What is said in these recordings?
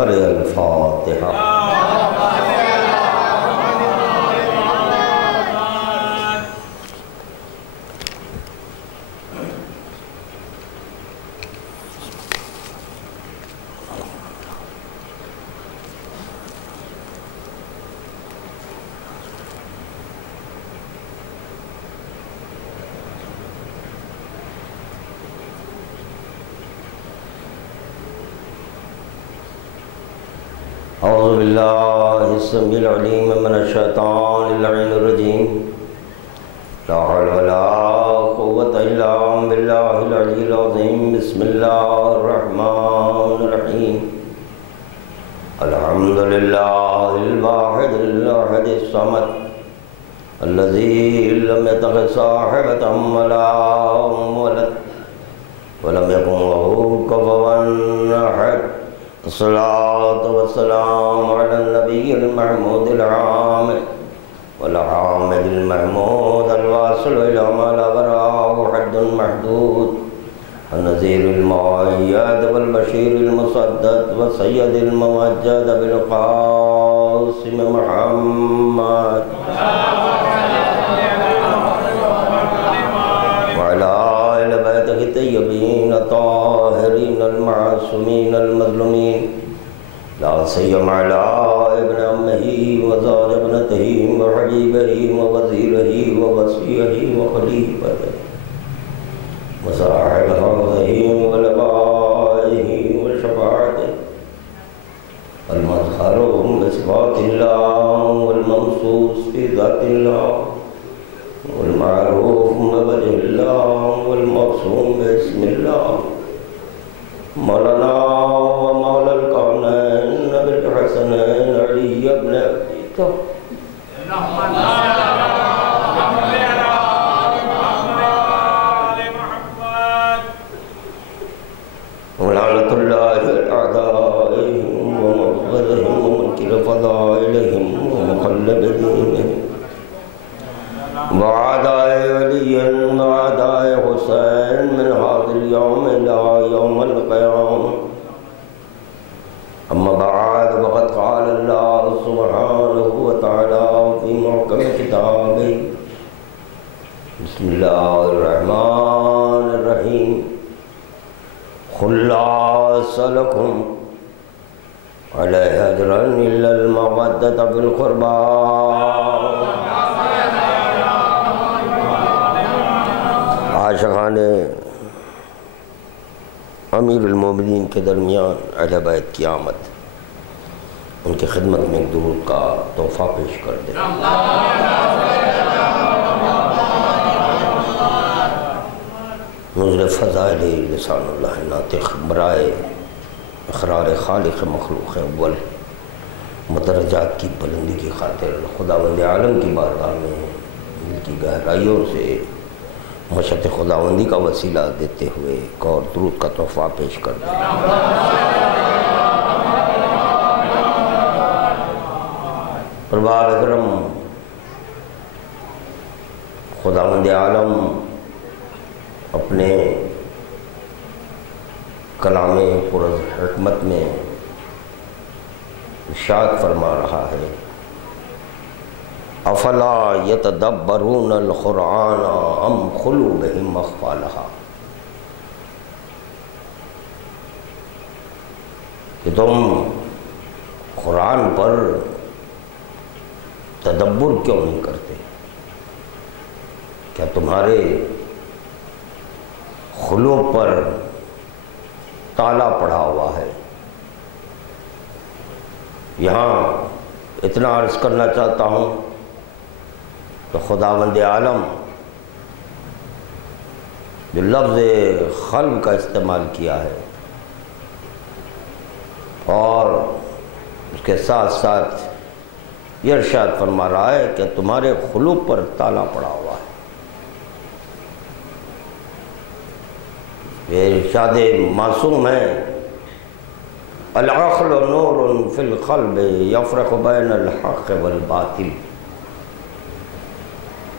بفخر الفاتحہ۔ اعوذ باللہ السمیع العلیم من الشیطان اللعین الرجیم، لا حول ولا قوة الا باللہ العلی العظیم۔ بسم اللہ الرحمن الرحیم۔ الحمدللہ الواحد الاحد الصمد الذی لم یتخذ صاحبۃ ولا ولد ولم یکن لہ کفوا احد۔ الصلاة والسلام على النبي المحمود العامل والحامد المحمود الواصل إلى ما لا براء حد محدود، النذير المؤيد والبشير المصدد والسيد الممجد بالقاسم محمد وعلى آل بيته الطيبين الطاهرين المعصومين المظلومين، لا سيما على ابن أمه وزوج ابنته وحبيبه ووزيره ووصيه وخليفته وصاحب حوضه ولقائه وشفاعته، المظهر بصفات الله والمنصوص في ذات الله والمعروف بوجه الله والمقصوم باسم الله، مولانا ومولا الكونين بالحسنين علي بن أبي طالب ولعنة الله على أعدائهم ومبغضهم ومنكر فضائلهم ومخلب دينهم وعداء ولي وعداء حسين من هذا اليوم إلى يوم القيامة، أما بعد فقد قال الله سبحانه وتعالى في محكم كتابه، بسم الله الرحمن الرحيم، قل لا أسألكم عليه أجرا إلا المودة في القربى۔ عاشقان امیر المومنین کے درمیان اہل بیت کی آمد، ان کی خدمت میں ایک درود کا تحفہ پیش کر دیں۔ نزل فضائل لسان اللہ ناطق برائے اقرار خالق مخلوق اول، مدرجات کی بلندی کی خاطر خداوند عالم کی بارگاہ میں دل کی گہرائیوں سے مشت خداوندی کا وسیلہ دیتے ہوئے ایک اور درود کا تحفہ پیش کر دیں۔ ارباب اکرم، خداوند عالم اپنے کلام پر حکمت میں ارشاد فرما رہا ہے، افلا یتدبرون القرآن ام قلوبہم اقفالہا، کہ تم قرآن پر تدبر کیوں نہیں کرتے؟ کیا تمہارے قلوب پر تالا پڑا ہوا ہے؟ یہاں اتنا عرض کرنا چاہتا ہوں تو خداوند عالم جو لفظ خلق کا استعمال کیا ہے اور اس کے ساتھ ساتھ یہ ارشاد فرما رہا ہے کہ تمہارے قلوب پر تالا پڑا ہوا ہے۔ یہ ارشاد معصوم ہے، العقل نور فی القلب یفرق بین الحق والباطل۔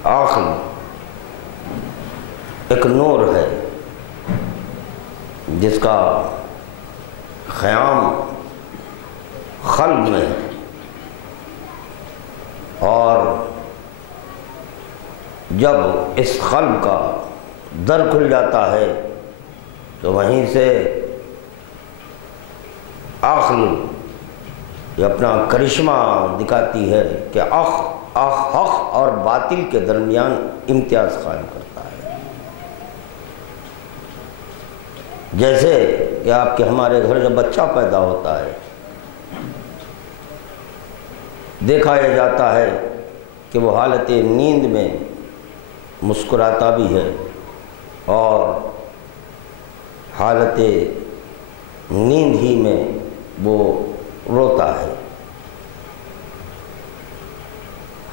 عقل ایک نور ہے جس کا خیام قلب میں، اور جب اس قلب کا در کھل جاتا ہے تو وہیں سے عقل یہ اپنا کرشمہ دکھاتی ہے کہ حق اور باطل کے درمیان امتیاز قائم کرتا ہے۔ جیسے کہ آپ کے ہمارے گھر جب بچہ پیدا ہوتا ہے، دیکھا یہ جاتا ہے کہ وہ حالت نیند میں مسکراتا بھی ہے اور حالت نیند ہی میں وہ روتا ہے،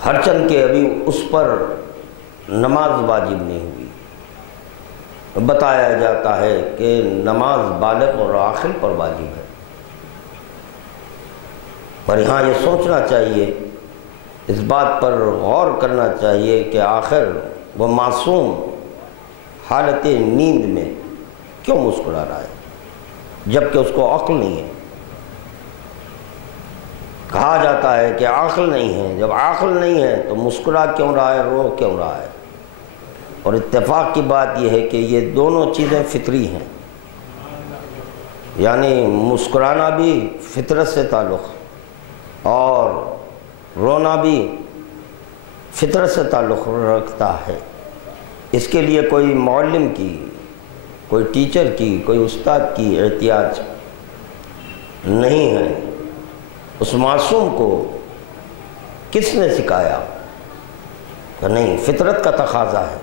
ہرچند کہ ابھی اس پر نماز واجب نہیں ہوئی۔ بتایا جاتا ہے کہ نماز بالغ اور عاقل پر واجب ہے، پر یہاں یہ سوچنا چاہیے، اس بات پر غور کرنا چاہیے کہ آخر وہ معصوم حالت نیند میں کیوں مسکرا رہا ہے جبکہ اس کو عقل نہیں ہے۔ کہا جاتا ہے کہ عقل نہیں ہے، جب عقل نہیں ہے تو مسکرا کیوں رہا ہے، رو کیوں رہا ہے؟ اور اتفاق کی بات یہ ہے کہ یہ دونوں چیزیں فطری ہیں، یعنی مسکرانا بھی فطرت سے تعلق اور رونا بھی فطرت سے تعلق رکھتا ہے۔ اس کے لیے کوئی معلم کی، کوئی ٹیچر کی، کوئی استاد کی احتیاج نہیں ہے۔ اس معصوم کو کس نے سکھایا کہ نہیں، فطرت کا تقاضا ہے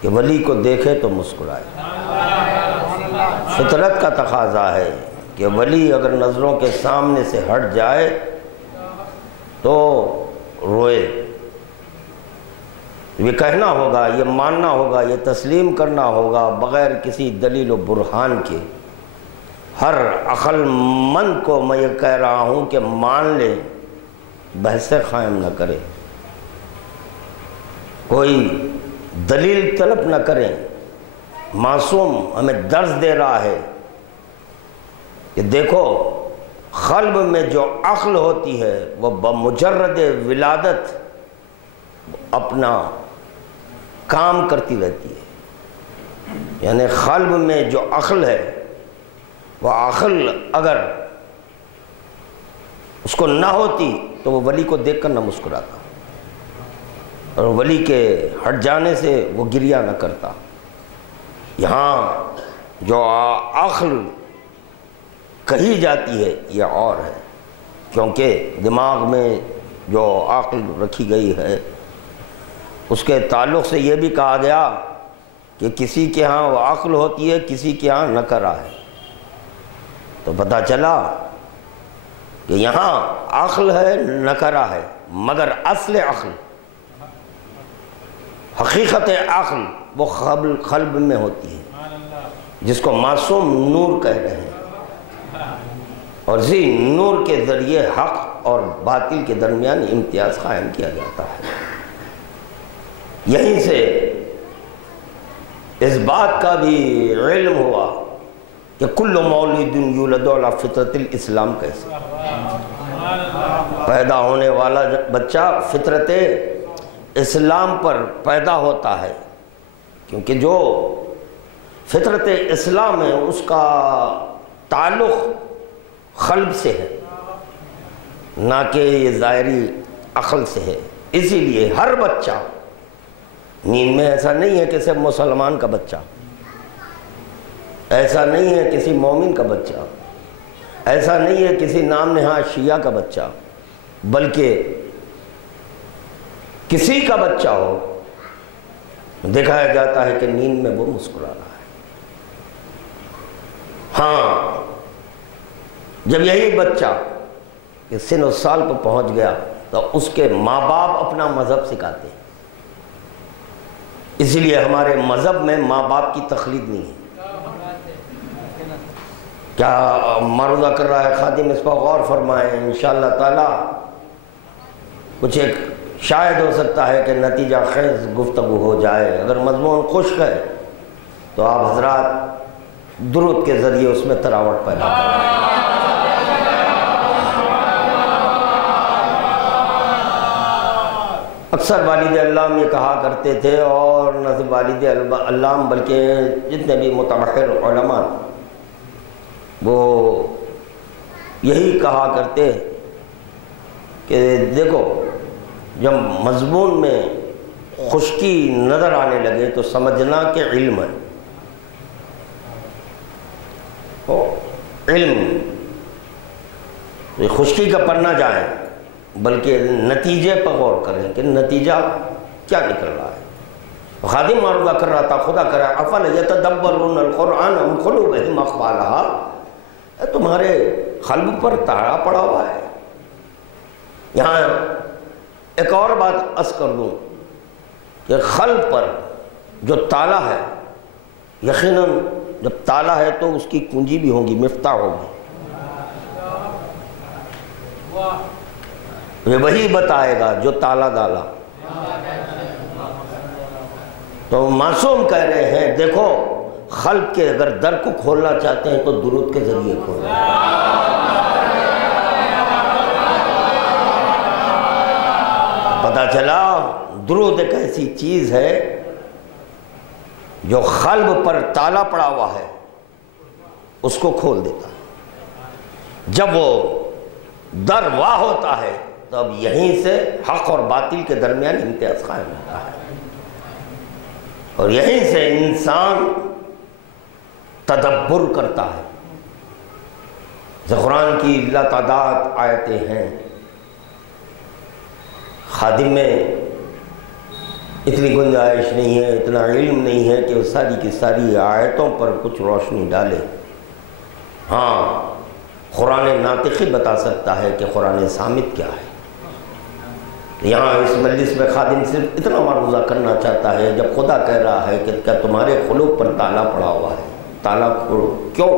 کہ ولی کو دیکھے تو مسکرائے، فطرت کا تقاضا ہے کہ ولی اگر نظروں کے سامنے سے ہٹ جائے تو روئے۔ یہ کہنا ہوگا، یہ ماننا ہوگا، یہ تسلیم کرنا ہوگا بغیر کسی دلیل و برہان کے۔ ہر عقل مند کو میں یہ کہہ رہا ہوں کہ مان لے، بحثیں قائم نہ کرے، کوئی دلیل طلب نہ کریں۔ معصوم ہمیں درس دے رہا ہے کہ دیکھو، قلب میں جو عقل ہوتی ہے وہ بمجرد ولادت اپنا کام کرتی رہتی ہے، یعنی قلب میں جو عقل ہے وہ عقل اگر اس کو نہ ہوتی تو وہ ولی کو دیکھ کر نہ مسکراتا، اور ولی کے ہٹ جانے سے وہ گریہ نہ کرتا۔ یہاں جو عقل کہی جاتی ہے یہ اور ہے، کیونکہ دماغ میں جو عقل رکھی گئی ہے اس کے تعلق سے یہ بھی کہا گیا کہ کسی کے ہاں وہ عقل ہوتی ہے، کسی کے ہاں نکرہ ہے۔ تو پتہ چلا کہ یہاں عقل ہے، نکرہ ہے، مگر اصل عقل، حقیقت عقل وہ قلب میں ہوتی ہے، جس کو معصوم نور کہہ رہے ہیں، اور اسی نور کے ذریعے حق اور باطل کے درمیان امتیاز قائم کیا جاتا ہے۔ یہیں سے اس بات کا بھی علم ہوا کہ کل مولود یولد علی فطرت الاسلام، کیسے پیدا ہونے والا بچہ فطرت اسلام پر پیدا ہوتا ہے، کیونکہ جو فطرت اسلام ہے اس کا تعلق قلب سے ہے، نہ کہ یہ ظاہری عقل سے ہے۔ اسی لیے ہر بچہ نیند میں ایسا نہیں ہے کہ صرف مسلمان کا بچہ، ایسا نہیں ہے کسی مومن کا بچہ، ایسا نہیں ہے کسی نام نہاد شیعہ کا بچہ، بلکہ کسی کا بچہ ہو دکھایا جاتا ہے کہ نیند میں وہ مسکرا رہا ہے۔ ہاں، جب یہی بچہ کہ سن و سال پر پہنچ گیا تو اس کے ماں باپ اپنا مذہب سکھاتے ہیں، اسی لیے ہمارے مذہب میں ماں باپ کی تقلید نہیں ہے۔ کیا معروضہ کر رہا ہے خادم، اس پر غور فرمائیں، انشاءاللہ تعالی کچھ ایک شاید ہو سکتا ہے کہ نتیجہ خیز گفتگو ہو جائے۔ اگر مضمون خشک ہے تو آپ حضرات درود کے ذریعے اس میں تراوٹ پیدا کریں۔ اکثر والد علام یہ کہا کرتے تھے، اور نہ صرف والد علام بلکہ جتنے بھی متبحر علماء وہ یہی کہا کرتے کہ دیکھو جب مضمون میں خشکی نظر آنے لگے تو سمجھنا کہ علم ہے، علم یہ خشکی کا پر نہ جائیں بلکہ نتیجے پر غور کریں کہ نتیجہ کیا نکل رہا ہے۔ خادم معروضہ کر رہا تھا، خدا کر رہا ہے افلا یتدبرون القرآن ام قلوبہم اقفالہا، تمہارے قلب پر تالا پڑا ہوا ہے۔ یہاں ایک اور بات عرض کر دوں کہ قلب پر جو تالا ہے، یقیناً جب تالا ہے تو اس کی کنجی بھی ہوگی، مفتاح ہوگی، یہ وہی بتائے گا جو تالا ڈالا۔ تو معصوم کہہ رہے ہیں دیکھو قلب کے اگر در کو کھولنا چاہتے ہیں تو درود کے ذریعے کھولنا۔ پتہ چلا درود ایک ایسی چیز ہے جو قلب پر تالا پڑا ہوا ہے، اس کو کھول دیتا ہے۔ جب وہ در واہ ہوتا ہے تو اب یہیں سے حق اور باطل کے درمیان امتیاز قائم ہوتا ہے، اور یہیں سے انسان تدبر کرتا ہے۔ قرآن کی لاتعداد آیتیں ہیں، خادم میں اتنی گنجائش نہیں ہے، اتنا علم نہیں ہے کہ وہ ساری کی ساری آیتوں پر کچھ روشنی ڈالے۔ ہاں قرآن ناطقی بتا سکتا ہے کہ قرآن صامت کیا ہے۔ یہاں اس مجلس میں خادم صرف اتنا معروضہ کرنا چاہتا ہے جب خدا کہہ رہا ہے کہ کیا تمہارے قلوب پر تالا پڑا ہوا ہے، تالا کھولو۔ کیوں؟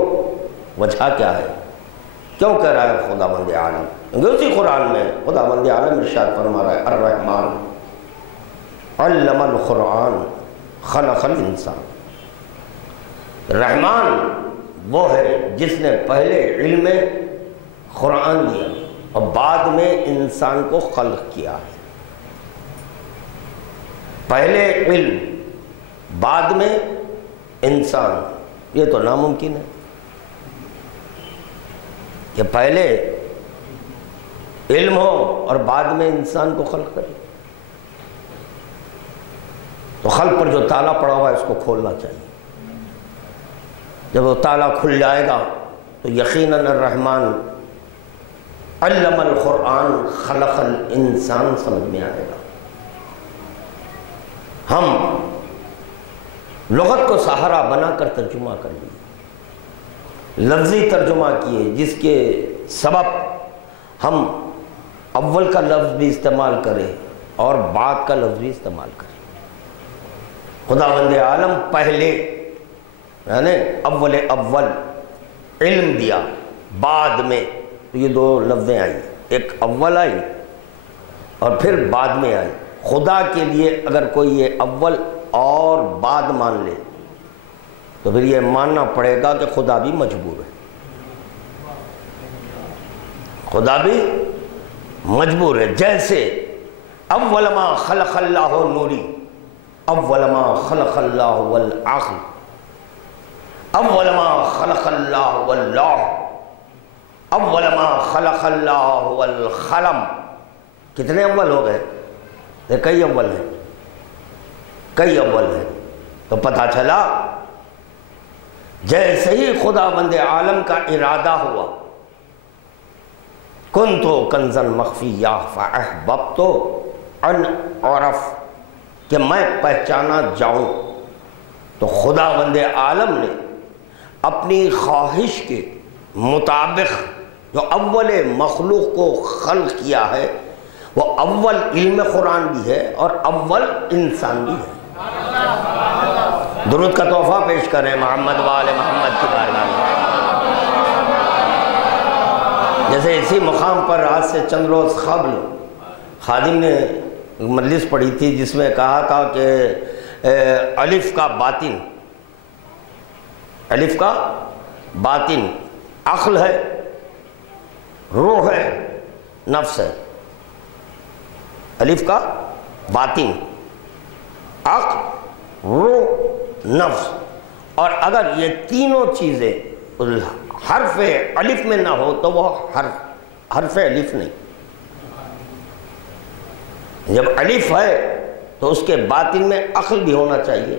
وجہ کیا ہے؟ کیوں کہہ رہا ہے خداوند عالم؟ اسی قرآن میں خداوند عالم ارشاد فرما رہا ہے الرحمن علم القرآن خلق الانسان۔ رحمان وہ ہے جس نے پہلے علم قرآن دیا اور بعد میں انسان کو خلق کیا ہے۔ پہلے علم بعد میں انسان، یہ تو ناممکن ہے کہ پہلے علم ہو اور بعد میں انسان کو خلق کرے۔ تو قلب پر جو تالا پڑا ہوا ہے اس کو کھولنا چاہیے۔ جب وہ تالا کھل جائے گا تو یقیناً الرحمن علم القرآن خلق الانسان سمجھ میں آئے گا۔ ہم لغت کو سہارا بنا کر ترجمہ کر لیے، لفظی ترجمہ کیے، جس کے سبب ہم اول کا لفظ بھی استعمال کریں اور بعد کا لفظ بھی استعمال کریں۔ خداوند عالم پہلے یعنی اول علم دیا، بعد میں تو یہ دو لفظیں آئی، ایک اول آئی اور پھر بعد میں آئی۔ خدا کے لیے اگر کوئی یہ اول اور بعد مان لے تو پھر یہ ماننا پڑے گا کہ خدا بھی مجبور ہے، خدا بھی مجبور ہے۔ جیسے اول ما خلق اللہ نوری، اول ما خلق اللہ والعقل، اول ما خلق اللہ واللوح، اول ما خلق اللہ والقلم۔ کتنے اول ہو گئے؟ کئی اول ہیں، کئی اول ہیں۔ تو پتہ چلا جیسے ہی خداوند عالم کا ارادہ ہوا کنتو کنزا مخفیا فاحببت ان اعرف، کہ میں پہچانا جاؤں، تو خداوند عالم نے اپنی خواہش کے مطابق جو اول مخلوق کو خلق کیا ہے وہ اول علم قرآن بھی ہے اور اول انسان بھی ہے۔ درود کا تحفہ پیش کریں محمد و آل محمد کی بارگاہ میں۔ جیسے اسی مقام پر آج سے چند روز قبل خادم نے مجلس پڑھی تھی جس میں کہا تھا کہ الف کا باطن، الف کا باطن عقل ہے، روح ہے، نفس ہے۔ الف کا باطن، عقل، روح، نفس. اور اگر یہ تینوں چیزیں حرف الف میں نہ ہو تو وہ حرف الف نہیں. جب الف ہے تو اس کے باطن میں عقل بھی ہونا چاہیے،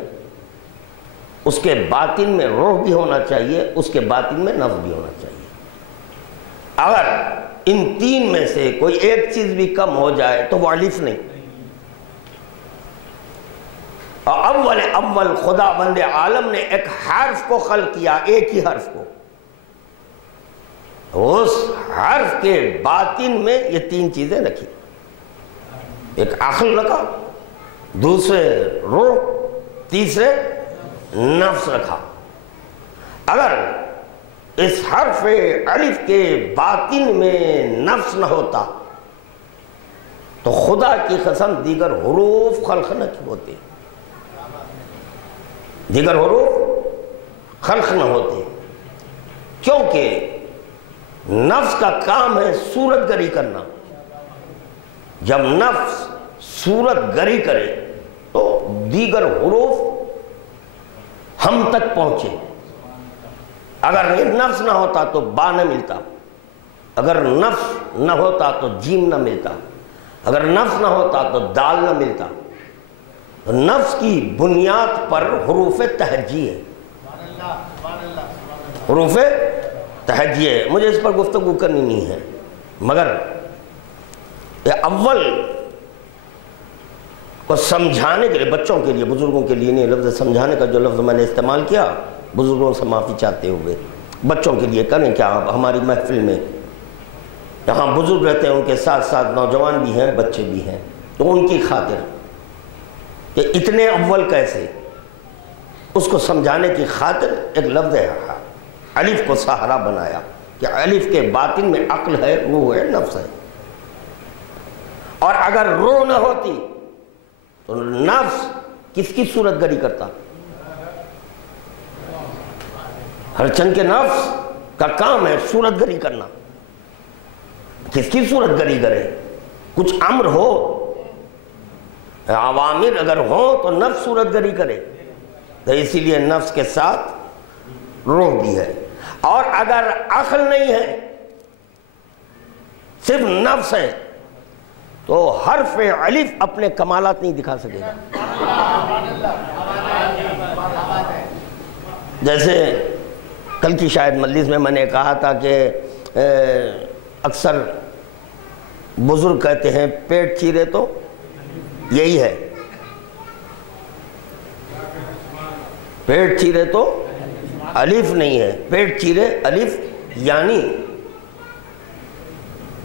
اس کے باطن میں روح بھی ہونا چاہیے، اس کے باطن میں نفس بھی ہونا چاہیے. اگر ان تین میں سے کوئی ایک چیز بھی کم ہو جائے تو وہ الف نہیں. اور اول خدا بند عالم نے ایک حرف کو خلق کیا، ایک ہی حرف کو. اس حرف کے باطن میں یہ تین چیزیں رکھی. ایک عقل رکھا، دوسرے روح، تیسرے نفس رکھا. اگر اس حرف الف کے باطن میں نفس نہ ہوتا تو خدا کی قسم دیگر حروف خلق نہ ہوتے، دیگر حروف خلق نہ ہوتے. کیونکہ نفس کا کام ہے صورت گری کرنا. جب نفس صورت گری کرے تو دیگر حروف ہم تک پہنچے. اگر یہ نفس نہ ہوتا تو با نہ ملتا، اگر نفس نہ ہوتا تو جیم نہ ملتا، اگر نفس نہ ہوتا تو دال نہ ملتا. نفس کی بنیاد پر حروف تہجی ہے، حروف تہجی ہے. مجھے اس پر گفتگو کرنی نہیں ہے، مگر یہ اول کو سمجھانے کے لیے، بچوں کے لیے، بزرگوں کے لیے نہیں. لفظ سمجھانے کا جو لفظ میں نے استعمال کیا، بزرگوں سے معافی چاہتے ہوئے بچوں کے لیے کریں کیا. ہماری محفل میں یہاں بزرگ رہتے ہیں، ان کے ساتھ ساتھ نوجوان بھی ہیں، بچے بھی ہیں. تو ان کی خاطر کہ اتنے اول کیسے، اس کو سمجھانے کی خاطر ایک لفظ ہے الف کو سہارا بنایا کہ الف کے باطن میں عقل ہے، روح ہے، نفس ہے. اور اگر روح نہ ہوتی تو نفس کس کی صورت گری کرتا؟ ہر چند کے نفس کا کام ہے صورت گری کرنا. کس کی صورت گری کرے؟ کچھ امر ہو، عوامر اگر ہو تو نفس صورت گری کرے. تو اسی لیے نفس کے ساتھ روح بھی ہے. اور اگر عقل نہیں ہے، صرف نفس ہے، تو حرف الف اپنے کمالات نہیں دکھا سکے گا. جیسے کل کی شاید مجلس میں نے کہا تھا کہ اکثر بزرگ کہتے ہیں پیٹ چیرے تو یہی ہے، پیٹ چیرے تو الف نہیں ہے، پیٹ چیرے الف. یعنی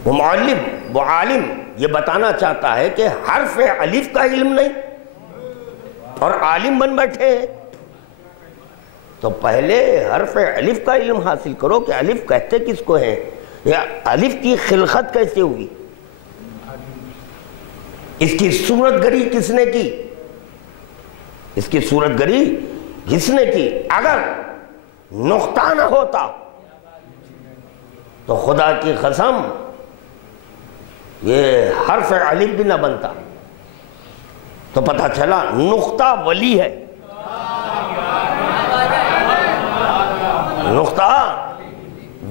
وہ معلم، وہ عالم یہ بتانا چاہتا ہے کہ حرف الف کا علم نہیں اور عالم بن بیٹھے ہیں. تو پہلے حرف الف کا علم حاصل کرو کہ الف کہتے کس کو ہیں، یا الف کی خلقت کیسے ہوئی، اس کی صورت گری کس نے کی، اس کی صورت گری کس نے کی. اگر نقطہ نہ ہوتا تو خدا کی قسم یہ حرف الف بھی نہ بنتا. تو پتہ چلا نقطہ ولی ہے، نقطہ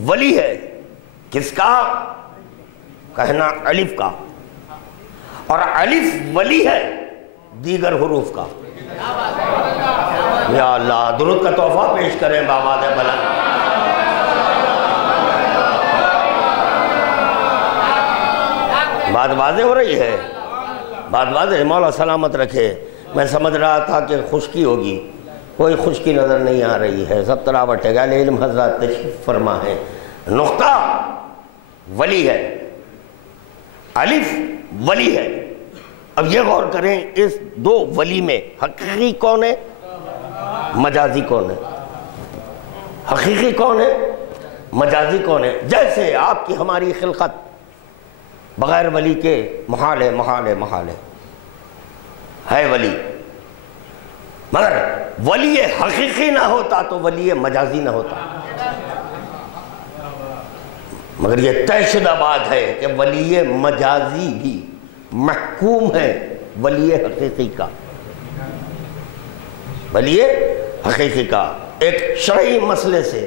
ولی ہے. کس کا؟ کہنا الف کا. اور الف ولی ہے دیگر حروف کا. یا اللہ درود کا تحفہ پیش کریں بابا دے بلند. بات واضح ہو رہی ہے، بات واضح ہے. مولا سلامت رکھے. میں سمجھ رہا تھا کہ خشکی ہوگی، کوئی خشکی نظر نہیں آ رہی ہے، سب تراوٹ ہے. اہل علم حضرات تشریف فرما ہے. نقطہ ولی ہے، الف ولی ہے. اب یہ غور کریں اس دو ولی میں حقیقی کون ہے، مجازی کون ہے؟ حقیقی کون ہے، مجازی کون ہے؟ جیسے آپ کی ہماری خلقت بغیر ولی کے محال ہے، محال ہے، محال ہے ولی. مگر ولی حقیقی نہ ہوتا تو ولی مجازی نہ ہوتا. مگر یہ طے شدہ بات ہے کہ ولی مجازی بھی محکوم ہے ولی حقیقی کا، ولی حقیقی کا ایک شرعی مسئلے سے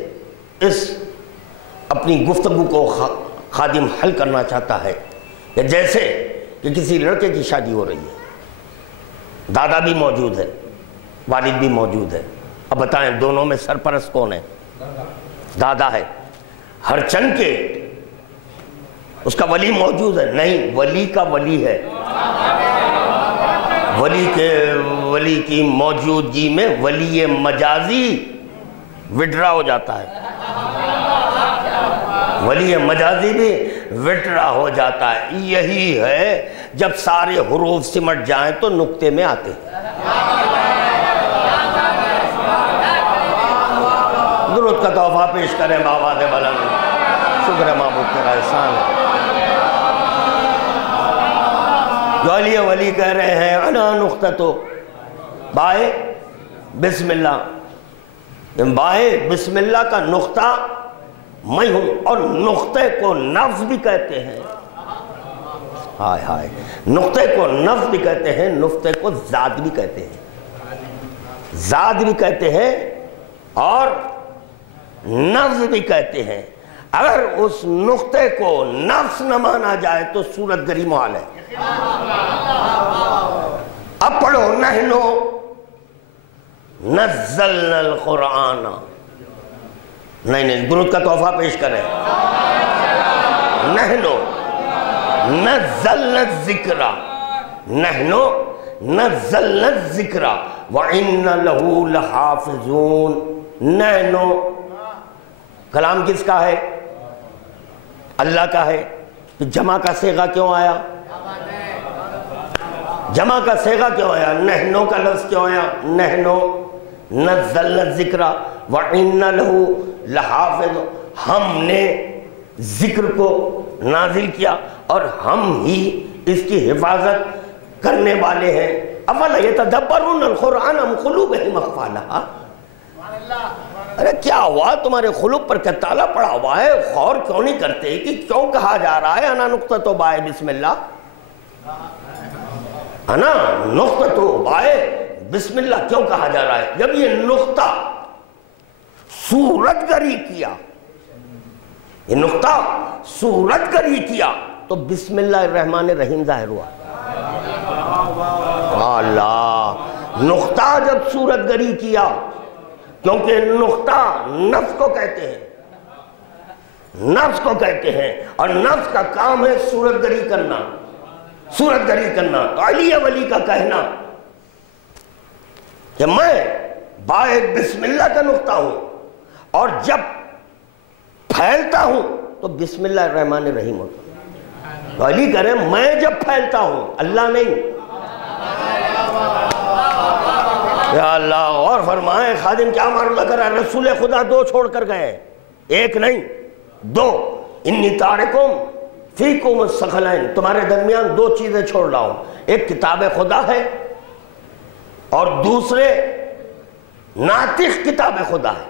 اس اپنی گفتگو کو خادم حل کرنا چاہتا ہے کہ جیسے کہ کسی لڑکے کی شادی ہو رہی ہے، دادا بھی موجود ہے، والد بھی موجود ہے، اب بتائیں دونوں میں سرپرست کون ہے؟ دادا ہے۔ ہر چند کے اس کا ولی موجود ہے؟ نہیں، ولی کا ولی ہے، ولی کی موجودگی میں ولی مجازی وڈرا ہو جاتا ہے، ولی مجازی بھی وڈرا ہو جاتا ہے۔ یہی ہے جب سارے حروف سمٹ جائیں تو نقطے میں آتے ہیں۔ درود کا تحفہ پیش کریں بآواز بلند، شکر معبود تیرا احسان ہے۔ جو علی ولی کہہ رہے ہیں انا نقطتو بائے بسم اللہ، بائے بسم اللہ کا نقطہ میں ہوں، اور نقطے کو نفس بھی کہتے ہیں، ہائے ہائے، نقطے کو نفس بھی کہتے ہیں، نقطے کو ذات بھی کہتے ہیں، ذات بھی کہتے ہیں اور نفس بھی کہتے ہیں۔ اگر اس نقطے کو نفس نہ مانا جائے تو صورت گری محال ہے۔ اب پڑھو نحنو نزلنا القرآن، نہیں درود کا تحفہ پیش کریں۔ نحنو نزلنا الذکر، نحنو نزلنا الذکر وَإِنَّ لَهُ لَحَافِظُونَ۔ نحنو کلام کس کا ہے؟ اللہ کا ہے۔ جمع کا صیغہ کیوں آیا؟ جمع کا صیغہ کیوں آیا؟ نحنو کا لفظ کیوں آیا؟ نحنو نزلنا الذکر وَإِنَّ لَهُ لَحَافِظٌ، ہم نے ذکر کو نازل کیا اور ہم ہی اس کی حفاظت کرنے والے ہیں۔ افلا یتدبرون القرآن ام قلوبہم اقفالہا، ارے کیا ہوا تمہارے قلوب پر کیا تالا پڑا ہوا ہے؟ غور کیوں نہیں کرتے کہ کیوں کہا جا رہا ہے انا نقطۃ بائے بسم اللہ، انا نقطۃ بائے بسم اللہ کیوں کہا جا رہا ہے؟ جب یہ نقطہ صورت گری کیا، یہ نقطہ صورت گری کیا تو بسم اللہ الرحمن الرحیم ظاہر ہوا۔ اللہ، نقطہ جب صورت گری کیا، کیونکہ نقطہ نفس کو کہتے ہیں، نفس کو کہتے ہیں، اور نفس کا کام ہے صورت گری کرنا، صورت گری کرنا۔ تو علی ولی کا کہنا کہ میں بائے بسم اللہ کا نقطہ ہوں، اور جب پھیلتا ہوں تو بسم اللہ الرحمن الرحیم ہوتا ہے۔ تو علی کہہ رہے ہیں میں جب پھیلتا ہوں، اللہ نہیں۔ یا اللہ غور فرمائیں، خادم کیا معاملہ کر رہا ہے؟ رسول خدا دو چھوڑ کر گئے، ایک نہیں دو۔ انی تارکم فیکم الثقلین، تمہارے درمیان دو چیزیں چھوڑ رہا ہوں، ایک کتاب خدا ہے اور دوسرے ناطق کتاب خدا ہے،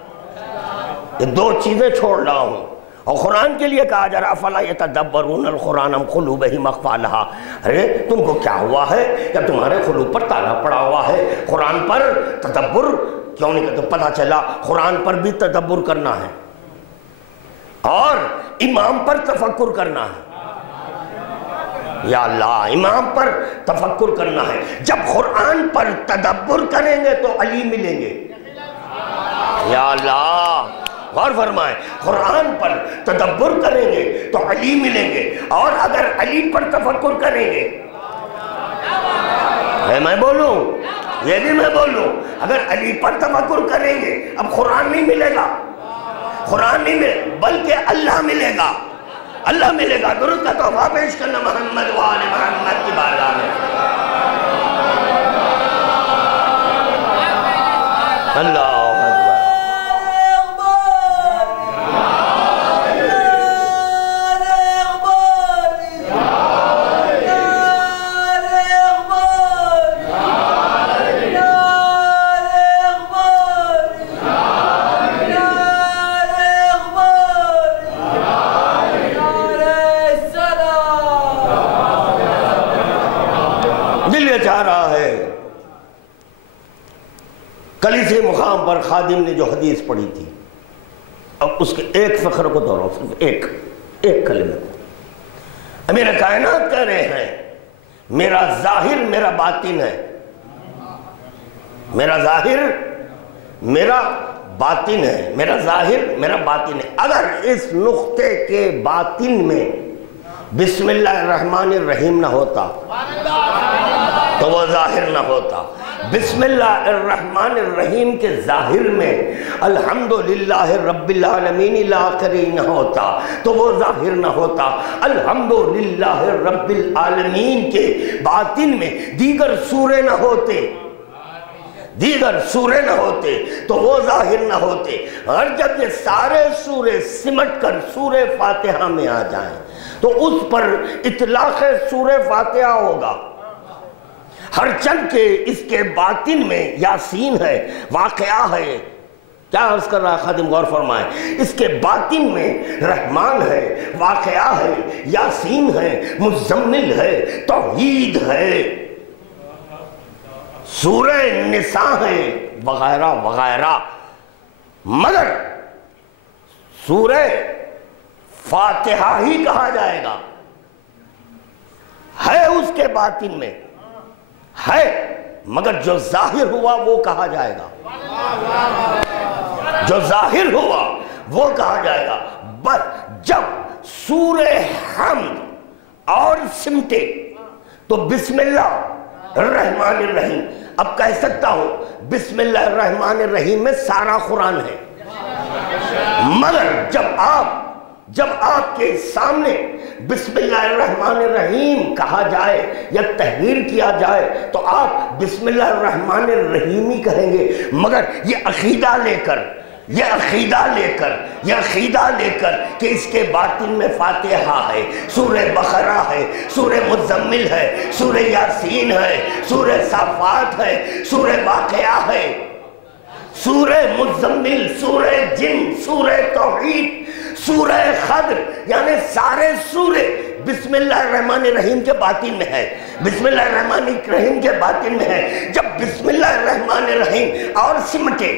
یہ دو چیزیں چھوڑ رہا ہوں۔ اور قرآن کے لیے کہا جا رہا افلا یتدبرون القرآن ام قلوبہم اقفالہا، ارے تم کو کیا ہوا ہے؟ کیا تمہارے قلوب پر تالا پڑا ہوا ہے؟ قرآن پر تدبر کیوں نہیں کرتے؟ پتہ چلا قرآن پر بھی تدبر کرنا ہے اور امام پر تفکر کرنا ہے۔ یا اللہ، امام پر تفکر کرنا ہے۔ جب قرآن پر تدبر کریں گے تو علی ملیں گے۔ یا اللہ غور فرمائیں، قرآن پر تدبر کریں گے تو علی ملیں گے، اور اگر علی پر تفکر کریں گے، میں بولوں یہ بھی میں بولوں، اگر علی پر تفکر کریں گے اب قرآن نہیں ملے گا، قرآن نہیں ملے بلکہ اللہ ملے گا، اللہ ملے گا۔ درود کا تحفہ پیش کرنا محمد و آل محمد کی بارگاہ میں۔ اللہ جا رہا ہے۔ کلیسے مقام پر خادم نے جو حدیث پڑھی تھی، اب اس کے ایک فخر کو دہراؤ، صرف ایک کلمہ کو۔ امیر کائنات کہہ رہے ہیں میرا ظاہر میرا باطن ہے، میرا ظاہر میرا باطن ہے، میرا ظاہر میرا باطن ہے۔ اگر اس نقطے کے باطن میں بسم اللہ الرحمن الرحیم نہ ہوتا تو وہ ظاہر نہ ہوتا۔ بسم اللہ الرحمن الرحیم کے ظاہر میں الحمدللہ رب العالمین الاخری نہ ہوتا تو وہ ظاہر نہ ہوتا۔ الحمدللہ رب العالمین کے باطن میں دیگر سورے نہ ہوتے تو وہ ظاہر نہ ہوتے۔ اور جب یہ سارے سورے سمٹ کر سورہ فاتحہ میں آ جائیں تو اس پر اطلاق سورہ فاتحہ ہوگا، ہر چند کے اس کے باطن میں یاسین ہے، واقعہ ہے۔ کیا عرض کر رہا ہے خادم؟ غور فرمائیں، اس کے باطن میں رحمان ہے، واقعہ ہے، یاسین ہے، مزمل ہے، توحید ہے، سورہ نساء ہے، وغیرہ وغیرہ۔ مگر سورہ فاتحہ ہی کہا جائے گا، ہے اس کے باطن میں ہے، مگر جو ظاہر ہوا وہ کہا جائے گا، جو ظاہر ہوا وہ کہا جائے گا۔ بس جب سورہ حمد اور سمٹے تو بسم اللہ الرحمن الرحیم، اب کہہ سکتا ہوں بسم اللہ الرحمن الرحیم میں سارا قرآن ہے، مگر جب آپ کے سامنے بسم اللہ الرحمن الرحیم کہا جائے یا تحریر کیا جائے تو آپ بسم اللہ الرحمن الرحیم ہی کہیں گے، مگر یہ عقیدہ لے کر کہ اس کے باطن میں فاتحہ ہے، سورہ بقرہ ہے، سورہ مزمل ہے، سورہ یاسین ہے، سورہ صافات ہے، سورہ واقعہ ہے، سورہ مزمل، سورہ جن، سورہ توحید، سورہ خضر، یعنی سارے سورے بسم اللہ الرحمن الرحیم کے باطن میں ہے، بسم اللہ الرحمن الرحیم کے باطن میں ہے۔ جب بسم اللہ الرحمن الرحیم اور سمٹے،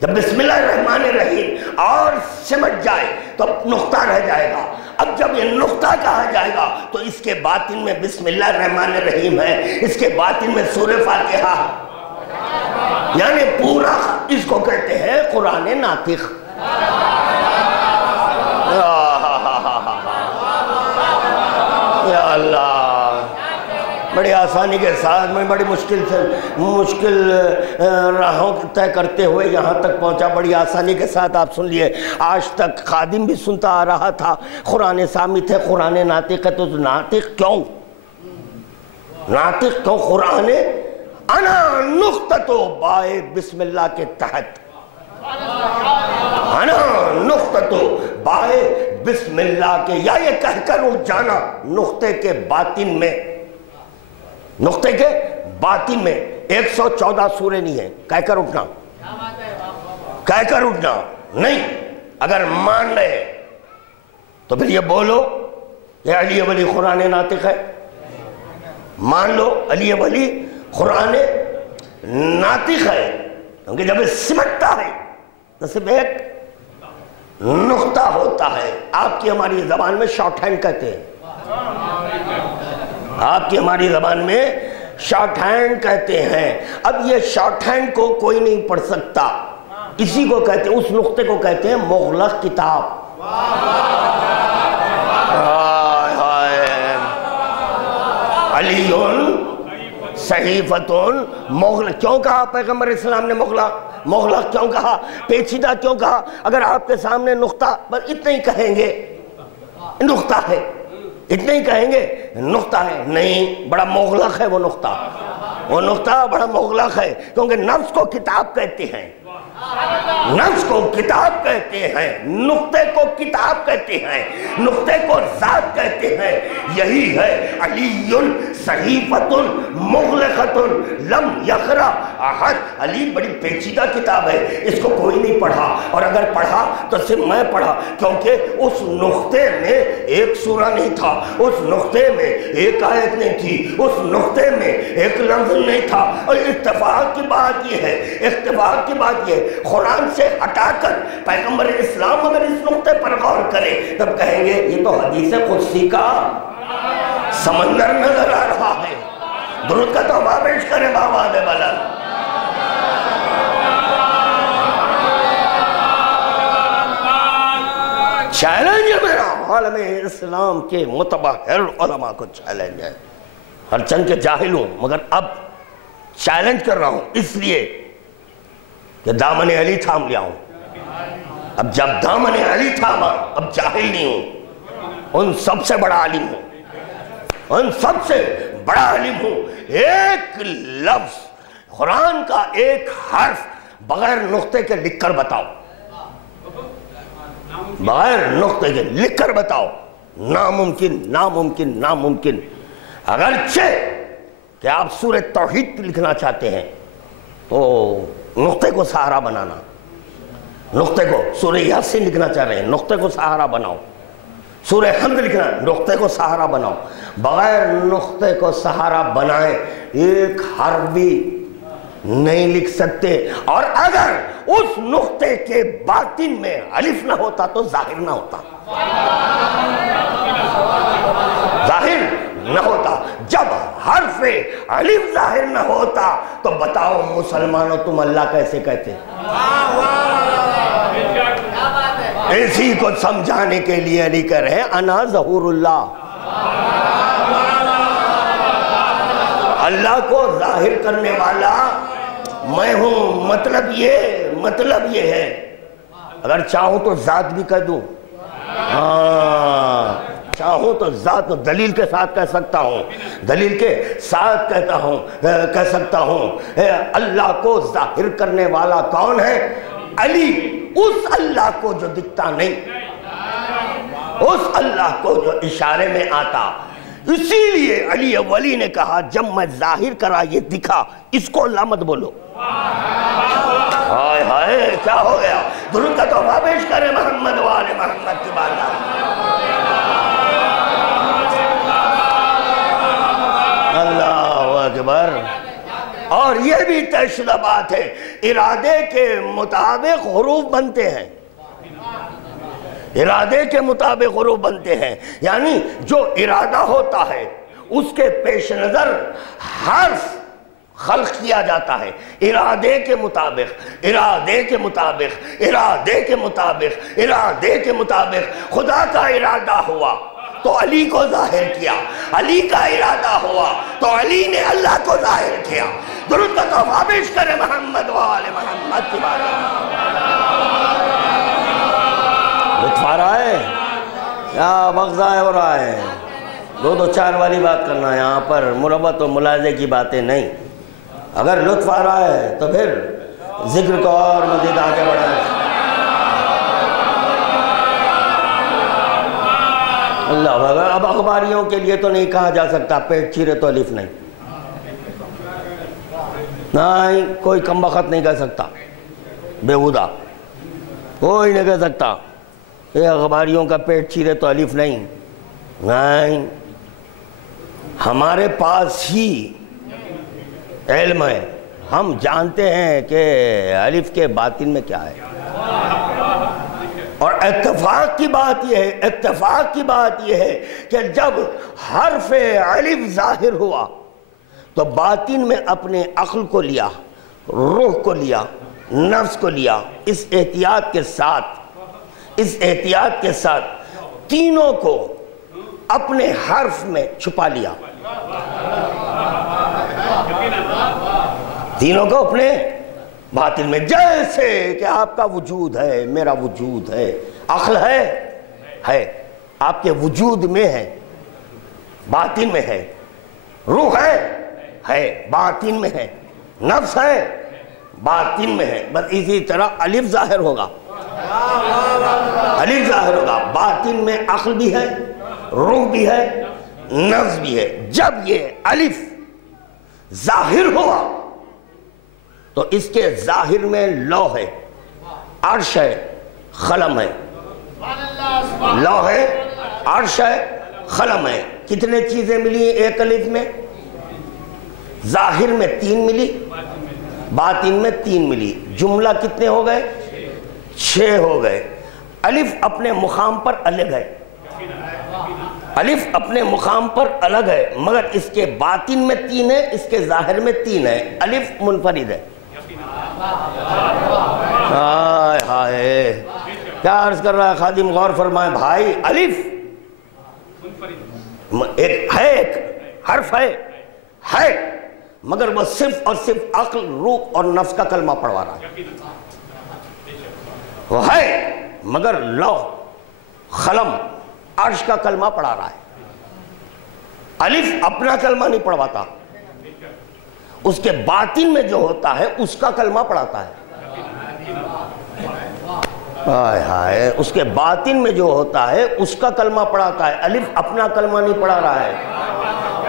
جب بسم اللہ الرحمن الرحیم اور سمٹ جائے تو نقطہ رہ جائے گا۔ اب جب یہ نقطہ کہا جائے گا تو اس کے باطن میں بسم اللہ الرحمن الرحیم ہے، اس کے باطن میں سورہ فاتحہ، یعنی پورا اس کو کہتے ہیں قرآن ناطق۔ یا اللہ، بڑی آسانی کے ساتھ، میں بڑی مشکل راہوں طے کرتے ہوئے یہاں تک پہنچا، بڑی آسانی کے ساتھ آپ سن لیے۔ آج تک خادم بھی سنتا آ رہا تھا قرآن سامت ہے، قرآن ناطق ہے، تو ناطق کیوں؟ قرآن انا نقطۃ بائے بسم اللہ کے تحت، انا نقطۃ بائے بسم اللہ کے، یا یہ کہہ کر اٹھ جانا نقطے کے باطن میں، نقطے کے باطن میں 114 سورے نہیں ہیں، کہہ کر اٹھنا نہیں۔ اگر مان لے تو پھر یہ بولو کہ علی ولی قرآن ناطق ہے، مان لو علی ولی قرآن ناطق ہے، کیونکہ جب یہ سمٹتا ہے تو صرف ایک نقطہ ہوتا ہے۔ آپ کی ہماری زبان میں شارٹ ہینڈ کہتے ہیں، آپ کی ہماری زبان میں شارٹ ہینڈ کہتے ہیں۔ اب یہ شارٹ ہینڈ کو کوئی نہیں پڑھ سکتا، اسی کو کہتے ہیں، اس نقطے کو کہتے ہیں مغلق کتاب۔ علیٌ صحیفتٌ مغلق، کیوں کہا پیغمبر اسلام نے مغلق کیوں کہا، پیچیدہ کیوں کہا؟ اگر آپ کے سامنے نقطہ، بس اتنا ہی کہیں گے نقطہ ہے، اتنا ہی کہیں گے نقطہ ہے، نہیں، بڑا مغلق ہے وہ نقطہ بڑا مغلق ہے، کیونکہ نفس کو کتاب کہتے ہیں، نفس کو کتاب کہتے ہیں، نقطے کو کتاب کہتے ہیں، نقطے کو ذات کہتے ہیں۔ یہی ہے علی صحیفۃ مغلقۃ لم یقرأ احد۔ علی بڑی پیچیدہ کتاب ہے، اس کو کوئی نہیں پڑھا، اور اگر پڑھا تو صرف میں پڑھا، کیونکہ اس نقطے میں ایک سورہ نہیں تھا، اس نقطے میں ایک آیت نہیں تھی، اس نقطے میں ایک لفظ نہیں تھا۔ اور اتفاق کی بات یہ ہے، اتفاق کی بات یہ ہے، قرآن سے ہٹا کر پیغمبر اسلام اگر اس نقطے پر غور کرے تب کہیں گے یہ تو حدیث قدسی کا سمندر نظر آ رہا ہے۔ درود کا تحفہ پیش کرے بابا دے بلند۔ چیلنج ہے میرا عالم اسلام کے متبحر علماء کو چیلنج ہے، ہرچند کے جاہل ہوں مگر اب چیلنج کر رہا ہوں اس لیے کہ دامن علی تھام لیا ہوں۔ اب جب دامن علی تھاما اب جاہل نہیں ہوں، ان سب سے بڑا عالم ہوں، ان سب سے بڑا عالم ہوں۔ ایک لفظ قرآن کا ایک حرف بغیر نقطے کے لکھ کر بتاؤ، بغیر نقطے کے لکھ کر بتاؤ، ناممکن ناممکن ناممکن۔ اگرچہ کہ آپ سورہ توحید لکھنا چاہتے ہیں تو نقطے کو سہارا بنانا، نقطے کو سورہ یاسین لکھنا چاہ رہے ہیں نقطے کو سہارا بناؤ، سورہ حمد لکھنا نقطے کو سہارا بناؤ، بغیر نقطے کو سہارا بنائے ایک حرف بھی نہیں لکھ سکتے۔ اور اگر اس نقطے کے باطن میں الف نہ ہوتا تو ظاہر نہ ہوتا، ظاہر نہ ہوتا۔ جب حرف الف ظاہر نہ ہوتا تو بتاؤ مسلمانوں تم اللہ کیسے کہتے؟ اسی کو سمجھانے کے لیے علی کہہ رہے ہیں انا ظہور اللہ، اللہ کو ظاہر کرنے والا میں ہوں۔ مطلب یہ ہے اگر چاہوں تو ذات بھی کہہ دوں، چاہوں تو ذات دلیل کے ساتھ کہہ سکتا ہوں، دلیل کے ساتھ کہہ سکتا ہوں۔ اللہ کو ظاہر کرنے والا کون ہے؟ علی، اس اللہ کو جو دکھتا نہیں، اس اللہ کو جو اشارے میں آتا۔ اسی لیے علی اولی نے کہا جب میں ظاہر کرا یہ دکھا، اس کو اللہ مت بولو۔ ہائے ہائے کیا ہو گیا؟ درود کا تحفہ پیش کرے محمد و آل محمد کی بارگاہ۔ اللہ اکبر۔ اور یہ بھی طے شدہ بات ہے، ارادے کے مطابق حروف بنتے ہیں، ارادے کے مطابق حروف بنتے ہیں، یعنی جو ارادہ ہوتا ہے اس کے پیش نظر حرف خلق کیا جاتا ہے، ارادے کے مطابق، ارادے کے مطابق، ارادے کے مطابق، ارادے کے مطابق۔ خدا کا ارادہ ہوا تو علی کو ظاہر کیا، علی کا ارادہ ہوا تو علی نے اللہ کو ظاہر کیا۔ درود کا تحفہ پیش کرے محمد و آل محمد کی بارگاہ۔ لطف آ رہا ہے یا وقت ضائع ہو رہا ہے؟ دو چار والی بات کرنا ہے یہاں پر، مربت و ملاحظے کی باتیں نہیں۔ اگر لطف آ رہا ہے تو پھر ذکر کو اور مزید آگے بڑھائیں۔ اللہ اکبر۔ اب اخباریوں کے لیے تو نہیں کہا جا سکتا پیٹ چیرے تو الف نہیں، نہیں کوئی کم بخت نہیں کہہ سکتا، بےہودہ کوئی نہیں کہہ سکتا یہ اخباریوں کا پیٹ چیرے تو الف نہیں۔ نہیں، ہمارے پاس ہی علم ہے، ہم جانتے ہیں کہ الف کے باطن میں کیا ہے۔ اور اتفاق کی بات یہ ہے، اتفاق کی بات یہ ہے کہ جب حرف الف ظاہر ہوا تو باطن میں اپنے عقل کو لیا، روح کو لیا، نفس کو لیا، اس احتیاط کے ساتھ تینوں کو اپنے حرف میں چھپا لیا، تینوں کو اپنے باطن میں، جیسے کہ آپ کا وجود ہے، میرا وجود ہے، عقل ہے آپ کے وجود میں ہے، باطن میں ہے، روح ہے باطن میں ہے، نفس ہے باطن میں ہے، بس اسی طرح الف ظاہر ہوگا، الف ظاہر ہوگا، باطن میں عقل بھی ہے، روح بھی ہے، نفس بھی ہے۔ جب یہ الف ظاہر ہوا تو اس کے ظاہر میں لوح ہے، عرش ہے، قلم ہے، لوح ہے، عرش ہے، قلم ہے۔ کتنے چیزیں ملی ہیں ایک الف میں؟ ظاہر میں 3 ملی، باطن میں 3 ملی، جملہ کتنے ہو گئے؟ 6 ہو گئے۔ الف اپنے مقام پر الگ ہے، الف اپنے مقام پر الگ ہے، مگر اس کے باطن میں 3 ہے، اس کے ظاہر میں 3 ہے۔ الف منفرد ہے۔ ہائے ہائے، کیا عرض کر رہا ہے خادم؟ غور فرمائیں بھائی، الف ایک ہے، ایک حرف ہے، مگر وہ صرف اور صرف عقل، روح اور نفس کا کلمہ پڑھوا رہا ہے۔ وہ ہے مگر لوح، قلم، عرش کا کلمہ پڑھا رہا ہے۔ الف اپنا کلمہ نہیں پڑھواتا، اس کے باطن میں جو ہوتا ہے اس کا کلمہ پڑھاتا ہے۔ ہائے ہائے، اس کے باطن میں جو ہوتا ہے اس کا کلمہ پڑھاتا ہے۔ الف اپنا کلمہ نہیں پڑھا رہا ہے،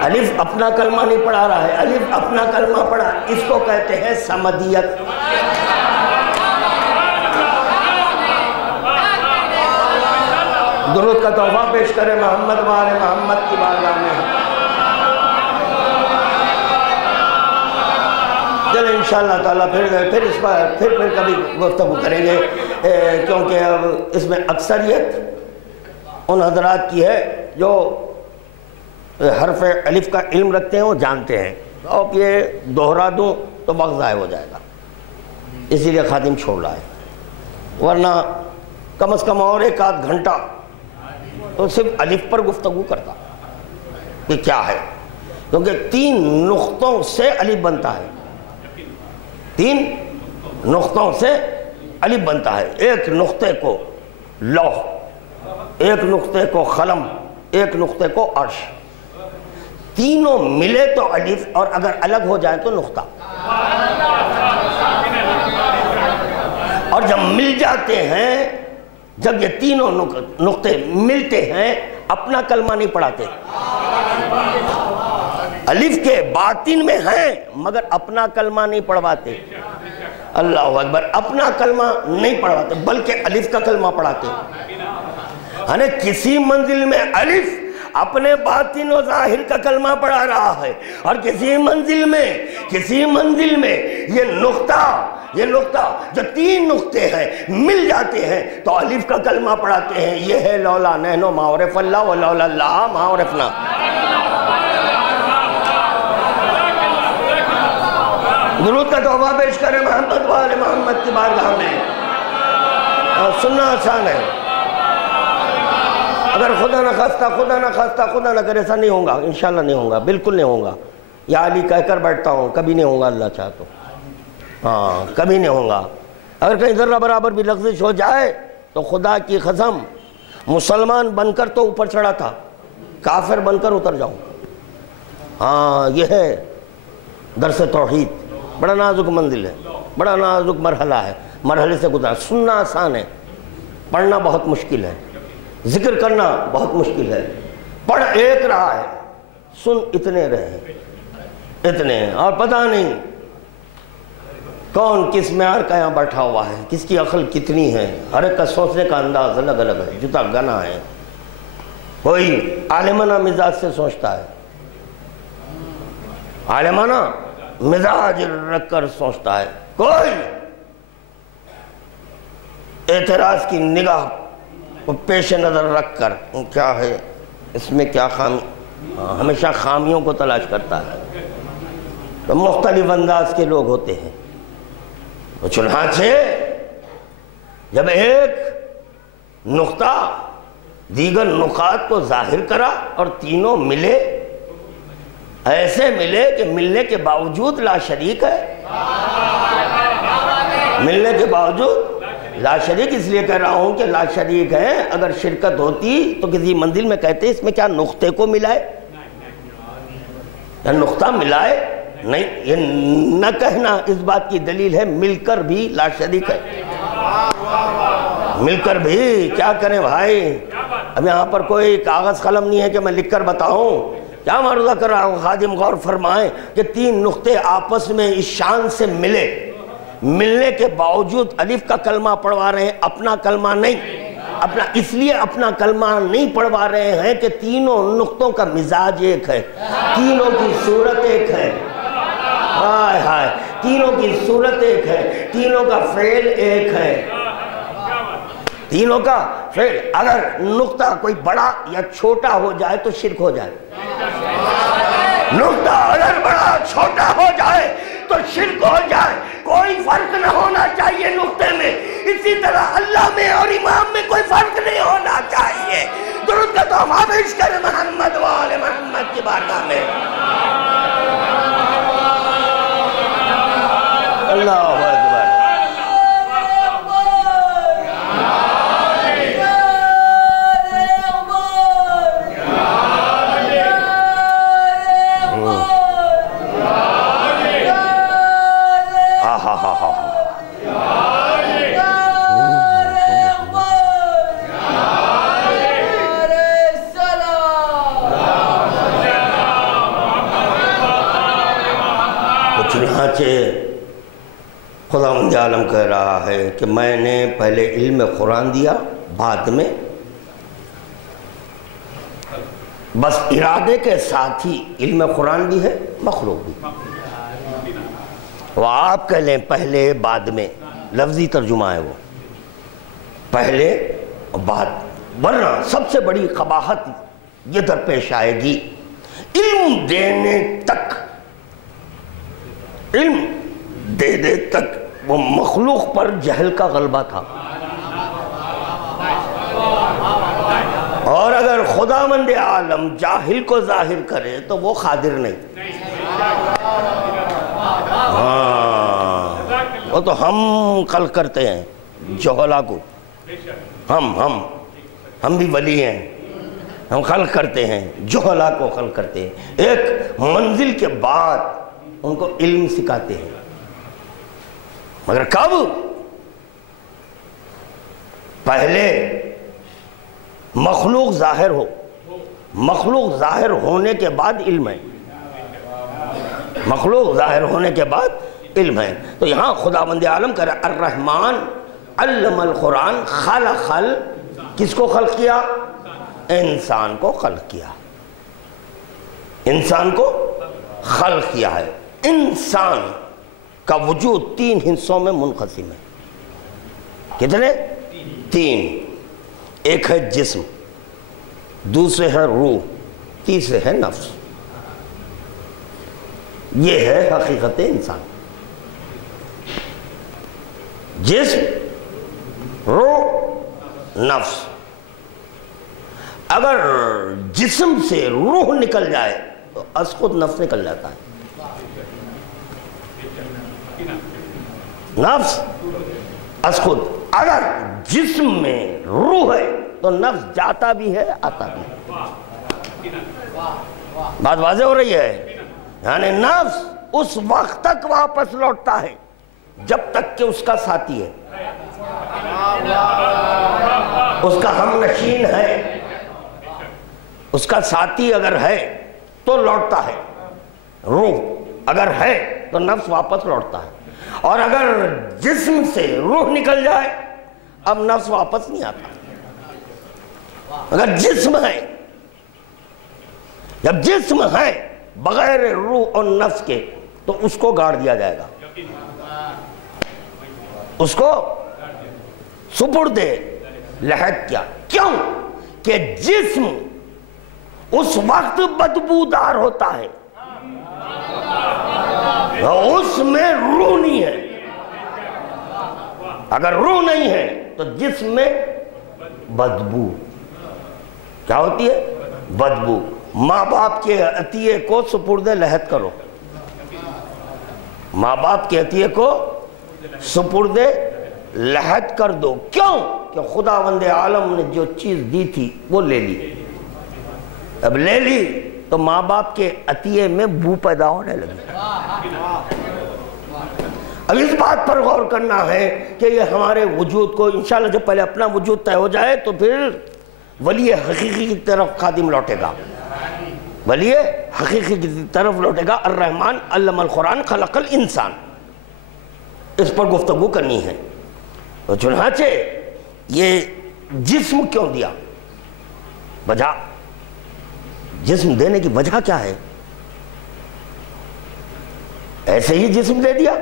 الف اپنا کلمہ نہیں پڑھا رہا ہے، الف اپنا کلمہ پڑھا، اس کو کہتے ہیں صمدیت۔ درود کا تحفہ پیش کریں محمد وآل محمد کی بارگاہ میں۔ چلیں انشاءاللہ تعالیٰ پھر اس پر پھر کبھی گفتگو کریں گے، کیونکہ اب اس میں اکثریت ان حضرات کی ہے جو حرف الف کا علم رکھتے ہیں، وہ جانتے ہیں، اب یہ دوہرا دوں تو وقت ضائع ہو جائے گا، اسی لیے خادم چھوڑ رہا ہے، ورنہ کم از کم اور 1 آدھ گھنٹہ تو صرف الف پر گفتگو کرتا کہ کیا ہے، کیونکہ 3 نقطوں سے الف بنتا ہے، 3 نقطوں سے الف بنتا ہے۔ ایک نقطے کو لوح، ایک نقطے کو قلم، ایک نقطے کو عرش، تینوں ملے تو الف، اور اگر الگ ہو جائے تو نقطہ، اور جب مل جاتے ہیں، جب یہ تینوں نقطے ملتے ہیں، اپنا کلمہ نہیں پڑھاتے، الف کے باطن میں ہیں مگر اپنا کلمہ نہیں پڑھواتے، اللہ اکبر، اپنا کلمہ نہیں پڑھواتے بلکہ الف کا کلمہ پڑھاتے۔ یعنی کسی منزل میں الف اپنے باطن و ظاہر کا کلمہ پڑھا رہا ہے، اور کسی منزل میں یہ نقطہ جو 3 نقطے ہیں مل جاتے ہیں تو الف کا کلمہ پڑھاتے ہیں۔ یہ ہے لولا نحن ما عرف اللہ ولولا اللہ ما عرفنا۔ درود کا تحفہ پیش کریں محمد وآل محمد کی بارگاہ میں۔ اور سننا آسان ہے، اگر خدا نہ کرے ایسا نہیں ہوگا، انشاءاللہ نہیں ہوگا، بالکل نہیں ہوگا، یا علی کہہ کر بیٹھتا ہوں، کبھی نہیں ہوگا اللہ چاہے تو، ہاں کبھی نہیں ہوگا۔ اگر کہیں ذرہ برابر بھی لغزش ہو جائے تو خدا کی قسم مسلمان بن کر تو اوپر چڑھا تھا، کافر بن کر اتر جاؤں۔ ہاں یہ ہے درس توحید، بڑا نازک منزل ہے، بڑا نازک مرحلہ ہے، مرحلے سے گزرا۔ سننا آسان ہے، پڑھنا بہت مشکل ہے، ذکر کرنا بہت مشکل ہے۔ پڑھ ایک رہا ہے، سن اتنے رہے، اتنے، اور پتہ نہیں کون کس معیار کا یہاں بیٹھا ہوا ہے، کس کی عقل کتنی ہے، ہر ایک کا سوچنے کا انداز الگ الگ ہے، جتا گنا ہے۔ کوئی عالمانہ مزاج سے سوچتا ہے، عالمانہ مزاج رکھ کر سوچتا ہے، کوئی اعتراض کی نگاہ کو پیش نظر رکھ کر کیا ہے اس میں کیا خامی، ہمیشہ خامیوں کو تلاش کرتا ہے۔ تو مختلف انداز کے لوگ ہوتے ہیں، چنانچہ جب ایک نقطہ دیگر نقاط کو ظاہر کرا اور تینوں ملے، ایسے ملے کہ ملنے کے باوجود لا شریک ہے، ملنے کے باوجود لا شریک، اس لیے کہہ رہا ہوں کہ لا شریک ہے۔ اگر شرکت ہوتی تو کسی منزل میں کہتے اس میں کیا نقطے کو ملائے، یا نقطہ ملائے، نہیں، یہ نہ کہنا اس بات کی دلیل ہے مل کر بھی لا شریک ہے۔ مل کر بھی کیا کریں بھائی؟ اب یہاں پر کوئی کاغذ قلم نہیں ہے کہ میں لکھ کر بتاؤں۔ کیا معروضہ کر رہا ہوں؟ خادم غور فرمائیں کہ 3 نقطے آپس میں اس شان سے ملنے کے باوجود الف کا کلمہ پڑھوا رہے ہیں، اپنا کلمہ نہیں۔ اس لیے اپنا کلمہ نہیں پڑھوا رہے ہیں کہ تینوں نقطوں کا مزاج ایک ہے، تینوں کی صورت ایک ہے، ہائے ہائے، تینوں کی صورت ایک ہے، تینوں کا فعل ایک ہے، تینوں کا فعل۔ اگر نقطہ کوئی بڑا یا چھوٹا ہو جائے تو شرک ہو جائے، نقطہ اگر بڑا چھوٹا ہو جائے تو شرک ہو جائے، کوئی فرق نہ ہونا چاہیے نقطے میں۔ اسی طرح اللہ میں اور امام میں کوئی فرق نہیں ہونا چاہیے۔ درود کا تحفہ پیش کریں محمد و آل محمد کی بارگاہ میں۔ اللہ اکبر۔ چنانچہ خداوند عالم کہہ رہا ہے کہ میں نے پہلے علم قرآن دیا، بعد میں بس ارادے کے ساتھ ہی علم قرآن بھی ہے، مخلوق بھی۔ وہ آپ کہہ لیں پہلے بعد میں، لفظی ترجمہ ہے وہ، پہلے اور بعد۔ ورنہ سب سے بڑی قباحت یہ درپیش آئے گی، علم دینے تک، علم دے تک وہ مخلوق پر جہل کا غلبہ تھا، اور اگر خداوند عالم جاہل کو ظاہر کرے تو وہ قادر نہیں۔ وہ تو ہم خلق کرتے ہیں جہلا کو، ہم بھی ولی ہیں، ہم خلق کرتے ہیں جہلا کو، خلق کرتے ہیں، ایک منزل کے بعد ان کو علم سکھاتے ہیں، مگر کب؟ پہلے مخلوق ظاہر ہو، مخلوق ظاہر ہونے کے بعد علم ہے، مخلوق ظاہر ہونے کے بعد علم ہے۔ تو یہاں خداوند عالم کہہ رہا الرحمن علم القرآن، خلق کس کو خلق کیا؟ انسان کو خلق کیا، انسان کو خلق کیا ہے۔ انسان کا وجود 3 حصوں میں منقسم ہے۔ کتنے؟ 3۔ ایک ہے جسم، دوسرے ہے روح، تیسرے ہے نفس۔ یہ ہے حقیقت انسان، جسم، روح، نفس۔ اگر جسم سے روح نکل جائے تو از خود نفس نکل جاتا ہے، نفس از خود۔ اگر جسم میں روح ہے تو نفس جاتا بھی ہے آتا بھی ہے۔ بات واضح ہو رہی ہے؟ یعنی نفس اس وقت تک واپس لوٹتا ہے جب تک کہ اس کا ساتھی ہے، اس کا ہم نشین ہے، اس کا ساتھی اگر ہے تو لوٹتا ہے۔ روح اگر ہے تو نفس واپس لوٹتا ہے، اور اگر جسم سے روح نکل جائے اب نفس واپس نہیں آتا۔ اگر جسم ہے، جب جسم ہے بغیر روح اور نفس کے تو اس کو گاڑ دیا جائے گا، اس کو سپرد لحد کیا۔ کیوں کہ جسم اس وقت بدبودار ہوتا ہے، اس میں روح نہیں ہے۔ اگر روح نہیں ہے تو جسم میں بدبو کیا ہوتی ہے؟ بدبو۔ ماں باپ کے عطیے کو سپرد لحد کرو، ماں باپ کے عطیے کو سپرد لحد کر دو۔ کیوں کہ خداوند عالم نے جو چیز دی تھی وہ لے لی، اب لے لی تو ماں باپ کے عطیے میں بو پیدا ہونے لگی۔ اب اس بات پر غور کرنا ہے کہ یہ ہمارے وجود کو انشاءاللہ جب پہلے اپنا وجود طے ہو جائے تو پھر ولی حقیقی کی طرف خادم لوٹے گا، ولی حقیقی کی طرف لوٹے گا۔ الرحمن علم القرآن خلق الانسان، اس پر گفتگو کرنی ہے۔ تو چنانچہ یہ جسم کیوں دیا؟ وجہ، جسم دینے کی وجہ کیا ہے؟ ایسے ہی جسم دے دیا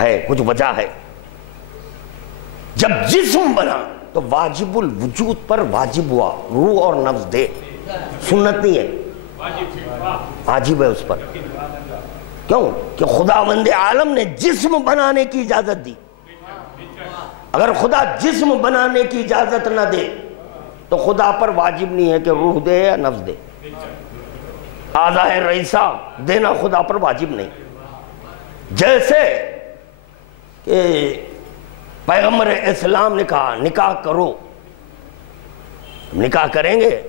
ہے؟ کچھ وجہ ہے۔ جب جسم بنا تو واجب الوجود پر واجب ہوا، روح اور نفس دے، سنت نہیں ہے، واجب ہے اس پر۔ کیوں؟ کہ خداوند عالم نے جسم بنانے کی اجازت دی۔ اگر خدا جسم بنانے کی اجازت نہ دے تو خدا پر واجب نہیں ہے کہ روح دے یا نفس دے۔ اعضاء رئیسہ دینا خدا پر واجب نہیں۔ جیسے کہ پیغمبر اسلام نے کہا نکاح کرو، نکاح کریں گے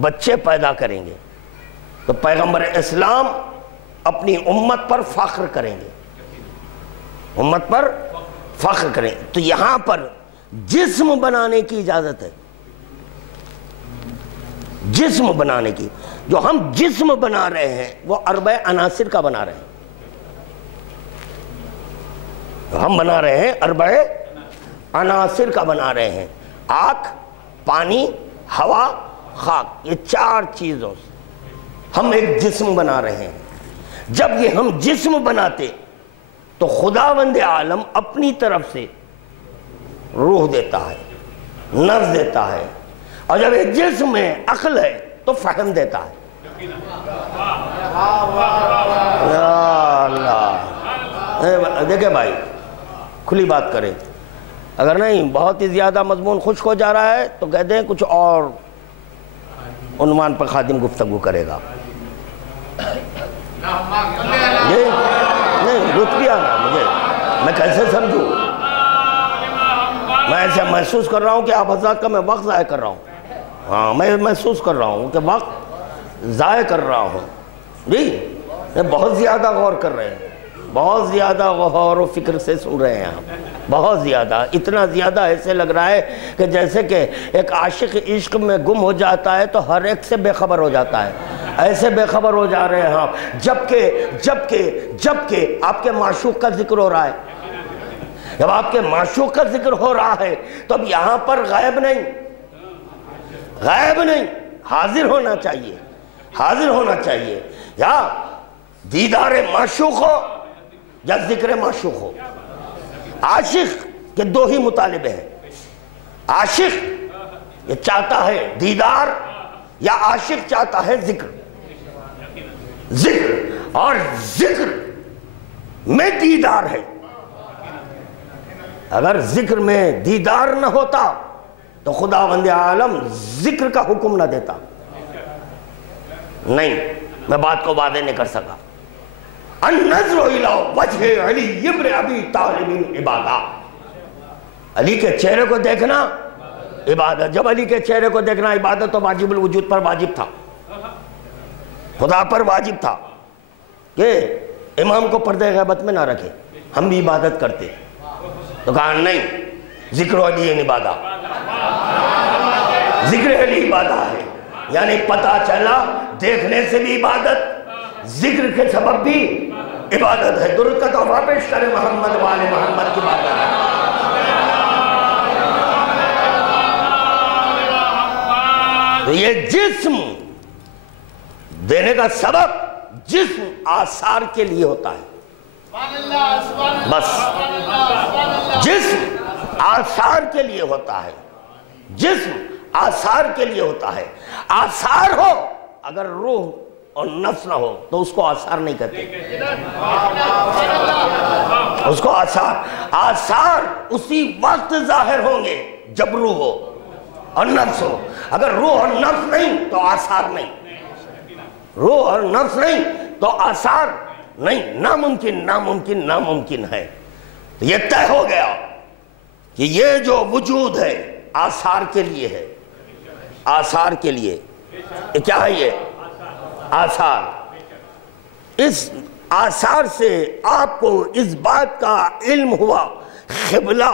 بچے پیدا کریں گے تو پیغمبر اسلام اپنی امت پر فخر کریں گے، امت پر فخر کریں۔ تو یہاں پر جسم بنانے کی اجازت ہے، جسم بنانے کی۔ جو ہم جسم بنا رہے ہیں وہ اربع عناصر کا بنا رہے ہیں، ہم بنا رہے ہیں اربع عناصر کا بنا رہے ہیں، آگ، پانی، ہوا، خاک، یہ چار چیزوں سے ہم ایک جسم بنا رہے ہیں۔ جب یہ ہم جسم بناتے تو خداوند عالم اپنی طرف سے روح دیتا ہے، نفس دیتا ہے، اور جب ایک جسم میں عقل ہے تو فہم دیتا ہے۔ یا اللہ، دیکھیں بھائی کھلی بات کریں، اگر نہیں بہت ہی زیادہ مضمون خشک ہو جا رہا ہے تو کہہ دیں کچھ اور عنوان پر خادم گفتگو کرے گا۔ نہیں رک گیا نا مجھے، میں کیسے سمجھوں؟ میں ایسے محسوس کر رہا ہوں کہ آپ حضرات کا میں وقت ضائع کر رہا ہوں۔ ہاں میں محسوس کر رہا ہوں کہ وقت ضائع کر رہا ہوں۔ جی بہت زیادہ غور کر رہے ہیں، بہت زیادہ غور و فکر سے سن رہے ہیں آپ، بہت زیادہ، اتنا زیادہ ایسے لگ رہا ہے کہ جیسے کہ ایک عاشق عشق میں گم ہو جاتا ہے تو ہر ایک سے بے خبر ہو جاتا ہے، ایسے بے خبر ہو جا رہے ہیں آپ۔ جبکہ آپ کے معشوق کا ذکر ہو رہا ہے، جب آپ کے معشوق کا ذکر ہو رہا ہے تو اب یہاں پر غائب نہیں، غائب نہیں، حاضر ہونا چاہیے، حاضر ہونا چاہیے۔ یا دیدار معشوق ہو یا ذکر معشوق ہو، عاشق کے دو ہی مطالبے ہیں۔ عاشق یہ چاہتا ہے دیدار یا عاشق چاہتا ہے ذکر، ذکر، اور ذکر میں دیدار ہے۔ اگر ذکر میں دیدار نہ ہوتا تو خداوند عالم ذکر کا حکم نہ دیتا۔ نہیں، میں بات کو واضح نہیں کر سکا۔ النظر الی وجہ علی ابن ابی طالب عبادہ، علی کے چہرے کو دیکھنا عبادت۔ جب علی کے چہرے کو دیکھنا عبادت تو واجب الوجود پر واجب تھا، خدا پر واجب تھا کہ امام کو پردہ غیبت میں نہ رکھے، ہم بھی عبادت کرتے۔ تو کہا نہیں، ذکر علی عبادہ، ذکر علی عبادہ ہے، یعنی پتہ چلا دیکھنے سے بھی عبادت، ذکر کے سبب بھی عبادت ہے۔ درود کا تحفہ پیش کرے محمد والے محمد کی بات ہے۔ تو یہ جسم دینے کا سبب جسم آثار کے لیے ہوتا ہے، بس جسم آثار کے لیے ہوتا ہے، جسم آثار کے لیے ہوتا ہے۔ آثار ہو، اگر روح اور نفس نہ ہو تو اس کو آثار نہیں کہتے، اس کو آثار اسی وقت ظاہر ہوں گے جب روح ہو اور نفس ہو۔ اگر روح اور نفس نہیں تو آثار نہیں، روح اور نفس نہیں تو آثار نہیں، ناممکن ناممکن ناممکن ہے۔ تو یہ طے ہو گیا کہ یہ جو وجود ہے آثار کے لیے ہے، آثار کے لیے۔ کیا ہے یہ آثار. اس آثار سے آپ کو اس بات کا علم ہوا قبلہ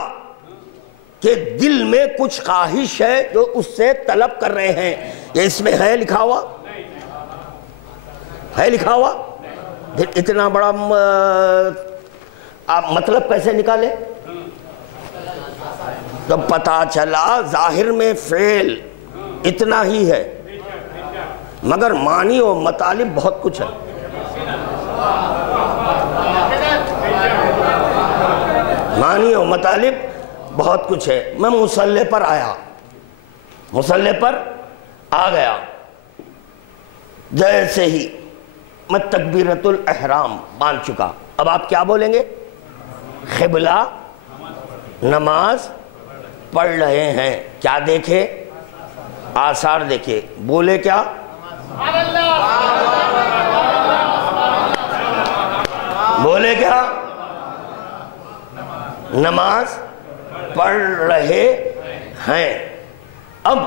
کہ دل میں کچھ خواہش ہے جو اس سے طلب کر رہے ہیں. یہ اس میں ہے لکھا ہوا؟ ہے لکھا ہوا؟ اتنا بڑا آپ مطلب کیسے نکالے؟ تو پتا چلا ظاہر میں فعل اتنا ہی ہے مگر معنی و مطالب بہت کچھ ہے. معنی و مطالب بہت کچھ ہے. میں مصلی پر آیا، مصلی پر آ گیا، جیسے ہی میں تکبیرۃ الاحرام باندھ چکا. اب آپ کیا بولیں گے؟ قبلہ نماز پڑھ رہے ہیں. کیا دیکھے؟ آثار دیکھے. بولے کیا؟ بولے کیا؟ نماز پڑھ رہے ہیں. اب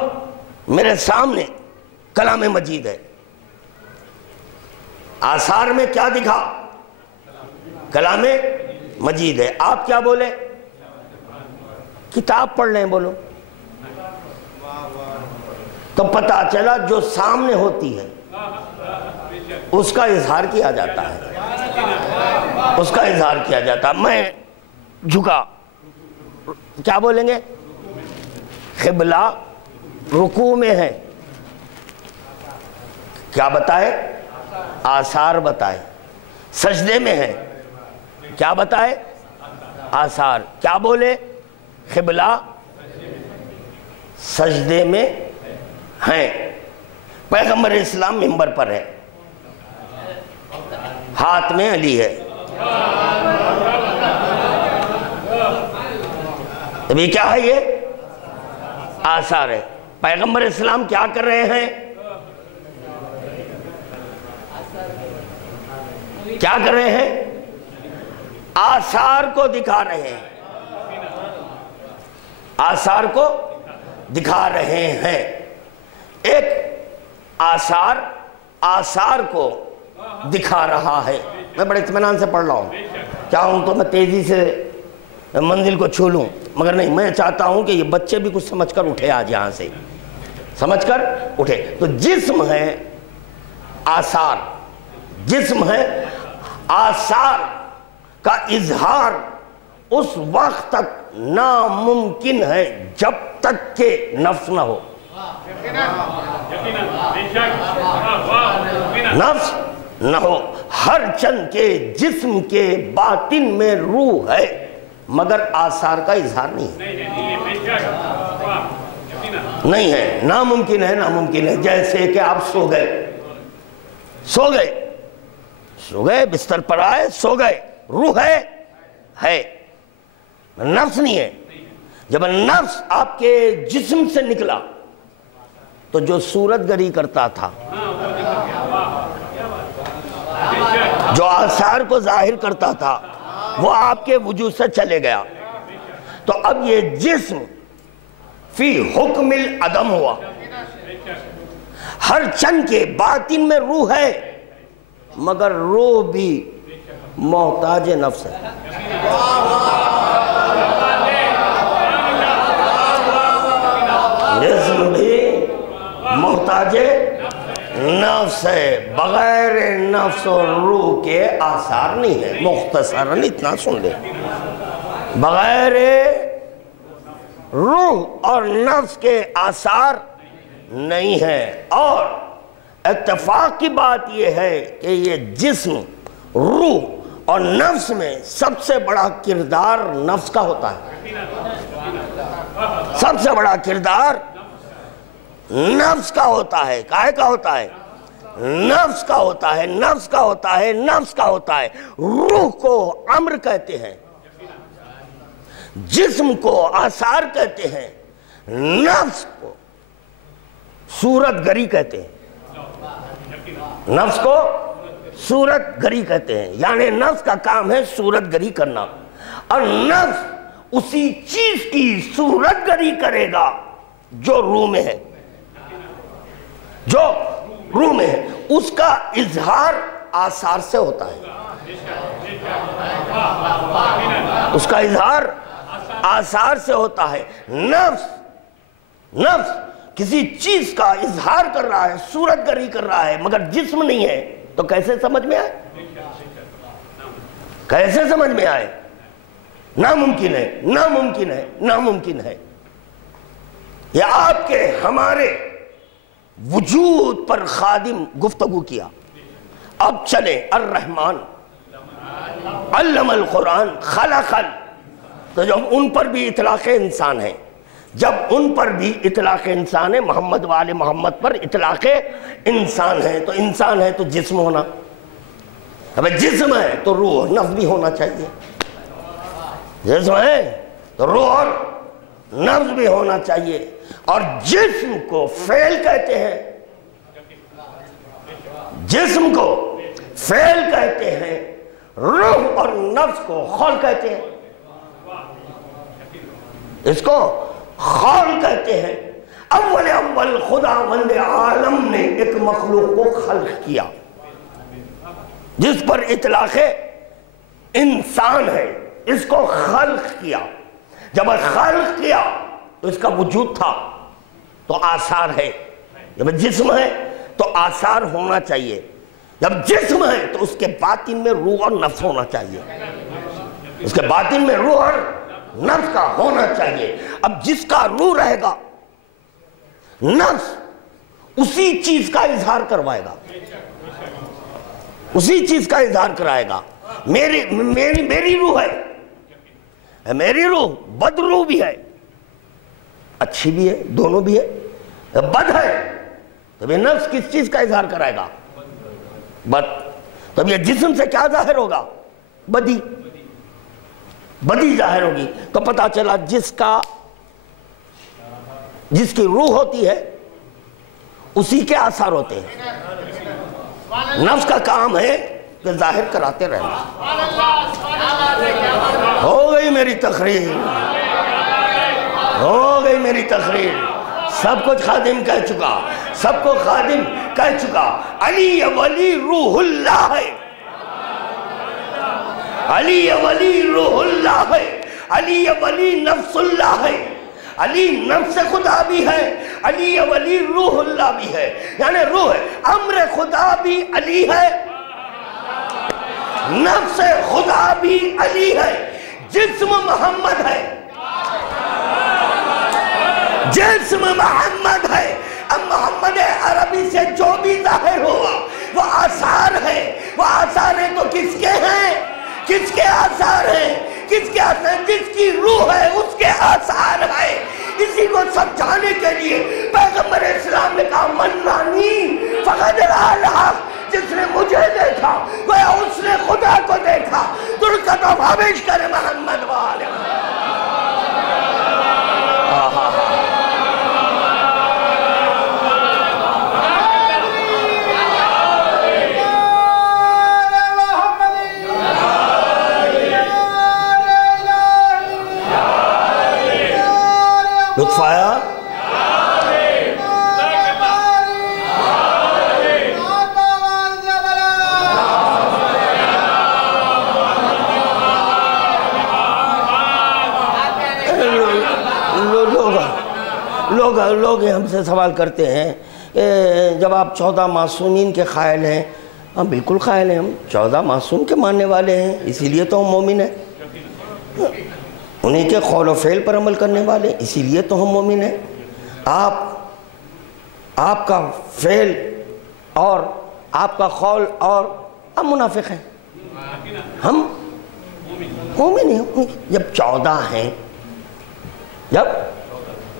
میرے سامنے کلام مجید ہے. آثار میں کیا دکھا؟ کلام مجید ہے. آپ کیا بولے؟ کتاب پڑھ لیں. بولو. تو پتہ چلا جو سامنے ہوتی ہے اس کا اظہار کیا جاتا ہے، اس کا اظہار کیا جاتا. میں جھکا. کیا بولیں گے؟ قبلہ رکوع میں ہے. کیا بتائے؟ آثار بتائے. سجدے میں ہے. کیا بتائے؟ آثار. کیا بولے؟ قبلہ سجدے میں ہیں. پیغمبر اسلام منبر پر ہے، ہاتھ میں علی ہے. ابھی کیا ہے؟ یہ آثار ہے. پیغمبر اسلام کیا کر رہے ہیں؟ کیا کر رہے ہیں؟ آثار کو دکھا رہے ہیں. آثار کو دکھا رہے ہیں. ایک آثار کو دکھا رہا ہے. میں بڑے اطمینان سے پڑھ رہا ہوں. چاہوں تو میں تیزی سے منزل کو چھو لوں مگر نہیں. میں چاہتا ہوں کہ یہ بچے بھی کچھ سمجھ کر اٹھے. آج یہاں سے سمجھ کر اٹھے. تو جسم ہے آثار. جسم ہے آثار کا اظہار اس وقت تک ناممکن ہے جب تک کہ نفس نہ ہو. نفس نہ ہو. ہر چند کے جسم کے باطن میں روح ہے مگر آثار کا اظہار نہیں ہے. نہیں ہے. ناممکن ہے. ناممکن ہے. جیسے کہ آپ سو گئے بستر پر آئے سو گئے. روح ہے نفس نہیں ہے. جب نفس آپ کے جسم سے نکلا تو جو صورت گری کرتا تھا، جو آثار کو ظاہر کرتا تھا، وہ آپ کے وجود سے چلے گیا. تو اب یہ جسم فی حکم العدم ہوا. ہر چند کے باطن میں روح ہے مگر روح بھی محتاج نفس ہے. جسم بھی محتاج نفس ہے. بغیر نفس اور روح کے آثار نہیں ہے. مختصراً اتنا سن لے. بغیر روح اور نفس کے آثار نہیں ہے. اور اتفاق کی بات یہ ہے کہ یہ جسم، روح اور نفس میں سب سے بڑا کردار نفس کا ہوتا ہے. سب سے بڑا کردار نفس کا ہوتا ہے. کائے کا ہوتا ہے؟ نفس کا ہوتا ہے. نفس کا ہوتا ہے. نفس کا ہوتا ہے. روح کو امر کہتے ہیں، جسم کو آثار کہتے ہیں، نفس کو صورت گری کہتے ہیں. نفس کو صورت گری کہتے ہیں. یعنی نفس کا کام ہے صورت گری کرنا. اور نفس اسی چیز کی صورت گری کرے گا جو روح میں ہے. جو روح میں ہے اس کا اظہار آثار سے ہوتا ہے، اس کا اظہار آثار سے ہوتا ہے۔ نفس کسی چیز کا اظہار کر رہا ہے، صورت گری کر رہا ہے، مگر جسم نہیں ہے، تو کیسے سمجھ میں آئے؟ کیسے سمجھ میں آئے؟ ناممکن ہے، ناممکن ہے، ناممکن ہے۔ یہ آپ کے ہمارے وجود پر خادم گفتگو کیا۔ اب چلیں، الرحمن علم القرآن خلق، تو جب ان پر بھی اطلاق انسان ہے، جب ان پر بھی اطلاق انسان ہے، محمد والے محمد پر اطلاق انسان ہے، تو انسان ہے تو جسم ہونا، اب جسم ہے تو روح اور نفس بھی ہونا چاہیے، جسم ہے تو روح اور نفس بھی ہونا چاہیے۔ اور جسم کو فعل کہتے ہیں، جسم کو فعل کہتے ہیں، روح اور نفس کو خول کہتے ہیں، اس کو خول کہتے ہیں۔ اول خداوند عالم نے ایک مخلوق کو خلق کیا جس پر اطلاق انسان ہے، اس کو خلق کیا۔ جب خلق کیا تو اس کا وجود تھا تو آثار ہے، جب جسم ہے تو آثار ہونا چاہیے، جب جسم ہے تو اس کے باطن میں روح اور نفس ہونا چاہیے، اس کے باطن میں روح اور نفس کا ہونا چاہیے۔ اب جس کا روح رہے گا، نفس اسی چیز کا اظہار کروائے گا، اسی چیز کا اظہار کرائے گا۔ میری روح ہے، میری روح بد روح بھی ہے، اچھی بھی ہے، دونوں بھی ہے، بد ہے تو یہ نفس کس چیز کا اظہار کرائے گا؟ بد۔ تب یہ جسم سے کیا ظاہر ہوگا؟ بدی، بدی ظاہر ہوگی۔ تو پتا چلا جس کی روح ہوتی ہے اسی کے آثار ہوتے ہیں۔ نفس کا کام ہے کہ ظاہر کراتے رہنا۔ ہو گئی میری تقریر، ہو گئی میری تقریر، سب کچھ خادم کہہ چکا، سب کو خادم کہہ چکا۔ علی ولی روح اللہ ہے، علی ولی روح اللہ ہے، علی ولی نفس اللہ ہے، علی نفس خدا بھی ہے، علی ولی روح اللہ بھی ہے، یعنی روح ہے، امر خدا بھی علی ہے، نفس خدا بھی علی ہے، جسم محمد ہے، جسم محمد ہے۔ اب محمد عربی سے جو بھی ظاہر ہوا وہ آثار ہے، وہ آثار ہیں تو کس کے ہیں؟ کس کے آثار ہیں؟ کس کے آثار ہیں؟ جس کی روح ہے اس کے آثار ہے۔ اسی کو سمجھانے کے لیے پیغمبر اسلام نے کہا من رانی فقد رأى الحق، جس نے مجھے دیکھا گویا اس نے خدا کو دیکھا۔ دل کا تو فابش کرے محمد والے۔ لطف آیا؟ لوگ ہم سے سوال کرتے ہیں جب آپ 14 معصومین کے قائل ہیں، ہم بالکل قائل ہیں، ہم 14 معصوم کے ماننے والے ہیں، اسی لیے تو ہم مومن ہیں، انہیں کے قول و فعل پر عمل کرنے والے، اسی لیے تو ہم مومن ہیں۔ آپ کا فعل اور آپ کا قول اور ہم منافق ہیں، ہم مومن ہیں۔ جب 14 ہیں، جب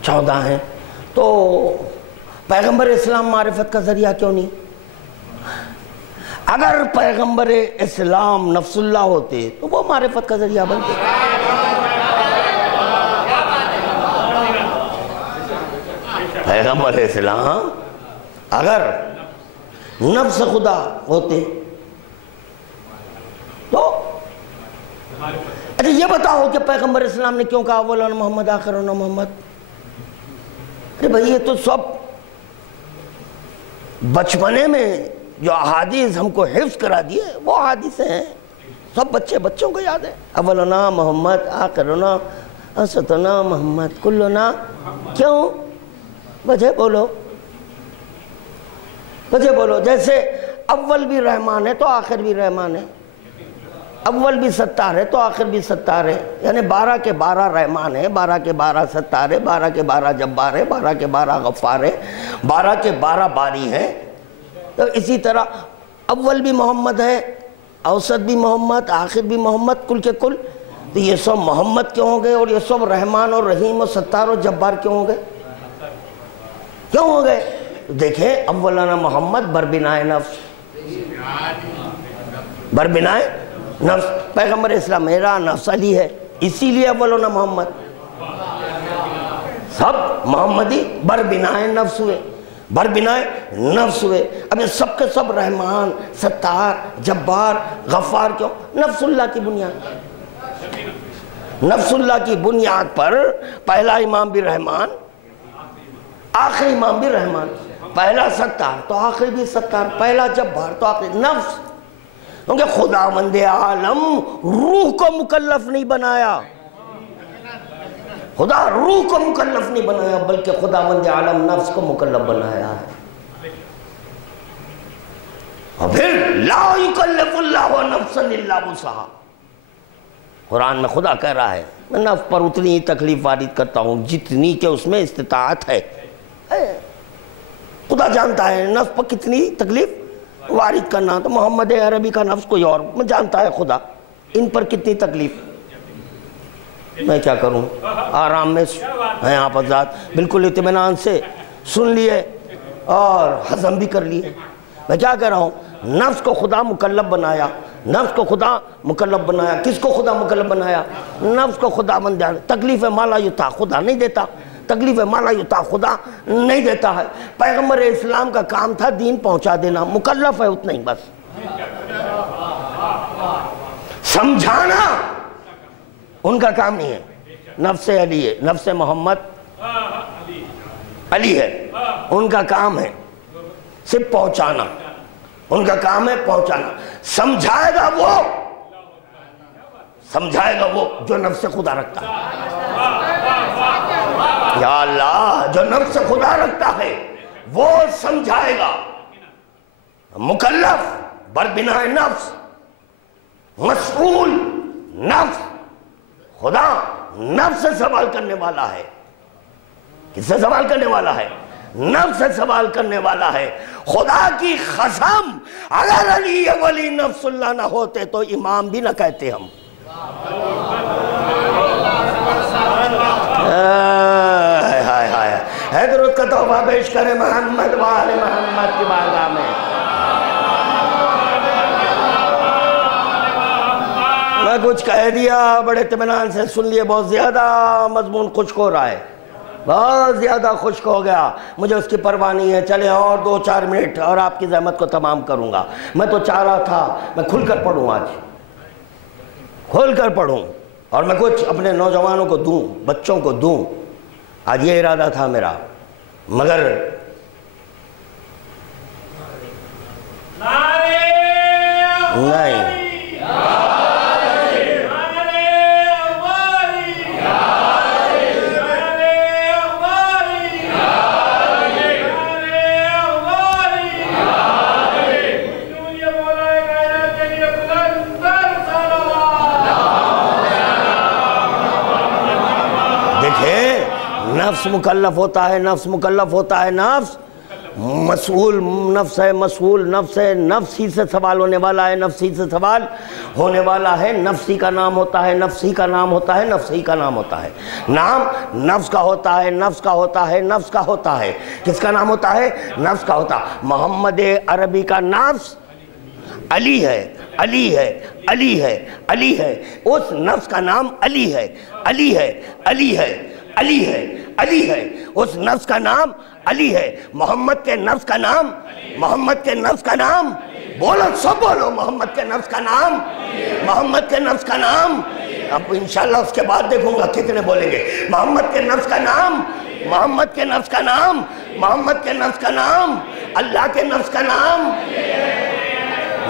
14 ہیں تو پیغمبر اسلام معرفت کا ذریعہ کیوں نہیں؟ اگر پیغمبر اسلام نفس اللہ ہوتے تو وہ معرفت کا ذریعہ بنتے۔ پیغمبر اسلام اگر نفس خدا ہوتے تو اچھا یہ بتاؤ کہ پیغمبر اسلام نے کیوں کہا اولاً محمد آخرون محمد؟ ارے بھائی یہ تو سب بچپنے میں جو احادیث ہم کو حفظ کرا دیے وہ احادیثیں ہیں، سب بچوں کو یاد ہے۔ اولنا محمد، آخرنا اوسطنا محمد، کلنا، کیوں؟ وجہ بولو، وجہ بولو۔ جیسے اول بھی رحمان ہے تو آخر بھی رحمان ہے، اول بھی ستار ہے تو آخر بھی ستار ہے، یعنی 12 کے 12 رحمان ہے، 12 کے 12 ستار ہے، 12 کے 12 جبار ہے، 12 کے 12 غفار ہے، 12 کے 12 باری ہیں۔ تو اسی طرح اول بھی محمد ہے، اوسط بھی محمد، آخر بھی محمد، کل کے کل۔ تو یہ سب محمد کیوں ہو گئے اور یہ سب رحمان اور رحیم اور ستار اور جبار کیوں ہو گئے؟ کیوں ہو گئے؟ دیکھیں، اولانا محمد بربنائے نفس، بربنائے نفس، پیغمبر اسلام میرا نفس علی ہے، اسی لیے اولانا محمد۔ سب محمدی بربنائے نفس ہوئے، بربنائے نفس ہوئے۔ اب یہ سب کے سب رحمان، ستار، جبار، غفار کیوں؟ نفس اللہ کی بنیاد، نفس اللہ کی بنیاد پر پہلا امام بھی رحمان، آخری امام بھی رحمان، پہلا ستار تو آخری بھی ستار، پہلا جبار تو آخری نفس۔ کیونکہ خداوند عالم روح کو مکلف نہیں بنایا، خدا روح کو مکلف نہیں بنایا بلکہ خداوند عالم نفس کو مکلف بنایا ہے۔ اور پھر لا یکلف اللہ نفسا الا وسعہا، قرآن میں خدا کہہ رہا ہے میں نفس پر اتنی ہی تکلیف وارد کرتا ہوں جتنی کہ اس میں استطاعت ہے۔ خدا جانتا ہے نفس پر کتنی تکلیف وارد کرنا، تو محمد عربی کا نفس کوئی اور میں جانتا ہے خدا ان پر کتنی تکلیف، میں کیا کروں؟ آرام میں ہیں آپ حضرات، بالکل اطمینان سے سن لیے اور ہضم بھی کر لیے۔ میں کیا کہہ رہا ہوں؟ نفس کو خدا مکلف بنایا، نفس کو خدا مکلف بنایا۔ کس کو خدا مکلف بنایا؟ نفس کو خدا بن جانا۔ تکلیف مالا یطاق خدا نہیں دیتا، تکلیف مالا یطاق خدا نہیں دیتا ہے۔ پیغمبر اسلام کا کام تھا دین پہنچا دینا، مکلف ہے اتنا ہی بس، سمجھانا ان کا کام نہیں ہے۔ نفس علی ہے، نفس محمد علی ہے، ان کا کام ہے صرف پہنچانا، ان کا کام ہے پہنچانا۔ سمجھائے گا وہ، سمجھائے گا وہ جو نفس خدا رکھتا ہے۔ یا اللہ، جو نفس خدا رکھتا ہے وہ سمجھائے گا۔ مکلف بربنائے نفس، مسئول نفس، خدا نفس سے سوال کرنے والا ہے۔ کس سے سوال کرنے والا ہے؟ نفس سے سوال کرنے والا ہے۔ خدا کی قسم اگر علی ولی نفس اللہ نہ ہوتے تو امام بھی نہ کہتے ہم۔ حضرت کا توبہ پیش کرے محمد وآل محمد کی بارگاہ میں۔ میں کچھ کہہ دیا، بڑے اطمینان سے سن لیے، بہت زیادہ مضمون خشک ہو رہا ہے، بہت زیادہ خشک ہو گیا، مجھے اس کی پرواہ نہیں ہے۔ چلیں اور 2-4 منٹ اور آپ کی زحمت کو تمام کروں گا۔ میں تو چاہ رہا تھا میں کھل کر پڑھوں، آج کھل کر پڑھوں اور میں کچھ اپنے نوجوانوں کو دوں، بچوں کو دوں، آج یہ ارادہ تھا میرا، مگر نہیں۔ نفس مکلف ہوتا ہے، نفس مکلف ہوتا ہے، نفس مسئول نفس ہے، مسئول نفس ہے، نفس ہی سے سوال ہونے والا ہے، نفس ہی سے سوال ہونے والا ہے۔ نفسی کا نام ہوتا ہے، نفسی کا نام ہوتا ہے، نفسی کا نام ہوتا ہے، نام نفس کا ہوتا ہے، نفس کا ہوتا ہے، نفس کا ہوتا ہے۔ کس کا نام ہوتا ہے؟ نفس کا ہوتا ہے۔ محمد عربی کا نفس علی ہے، علی ہے، علی ہے، علی ہے، اس نفس کا نام علی ہے، علی ہے، علی ہے، علی ہے، علی ہے، اس نفس کا نام علی ہے۔ محمد کے نفس کا نام، محمد کے نفس کا نام، بولو سب بولو، محمد کے نفس کا نام، محمد کے نفس کا نام۔ اب انشاءاللہ اس کے بعد دیکھوں گا کتنے بولیں گے۔ محمد کے نفس کا نام محمد کے نفس کا نام، محمد کے نفس کا نام، اللہ کے نفس کا نام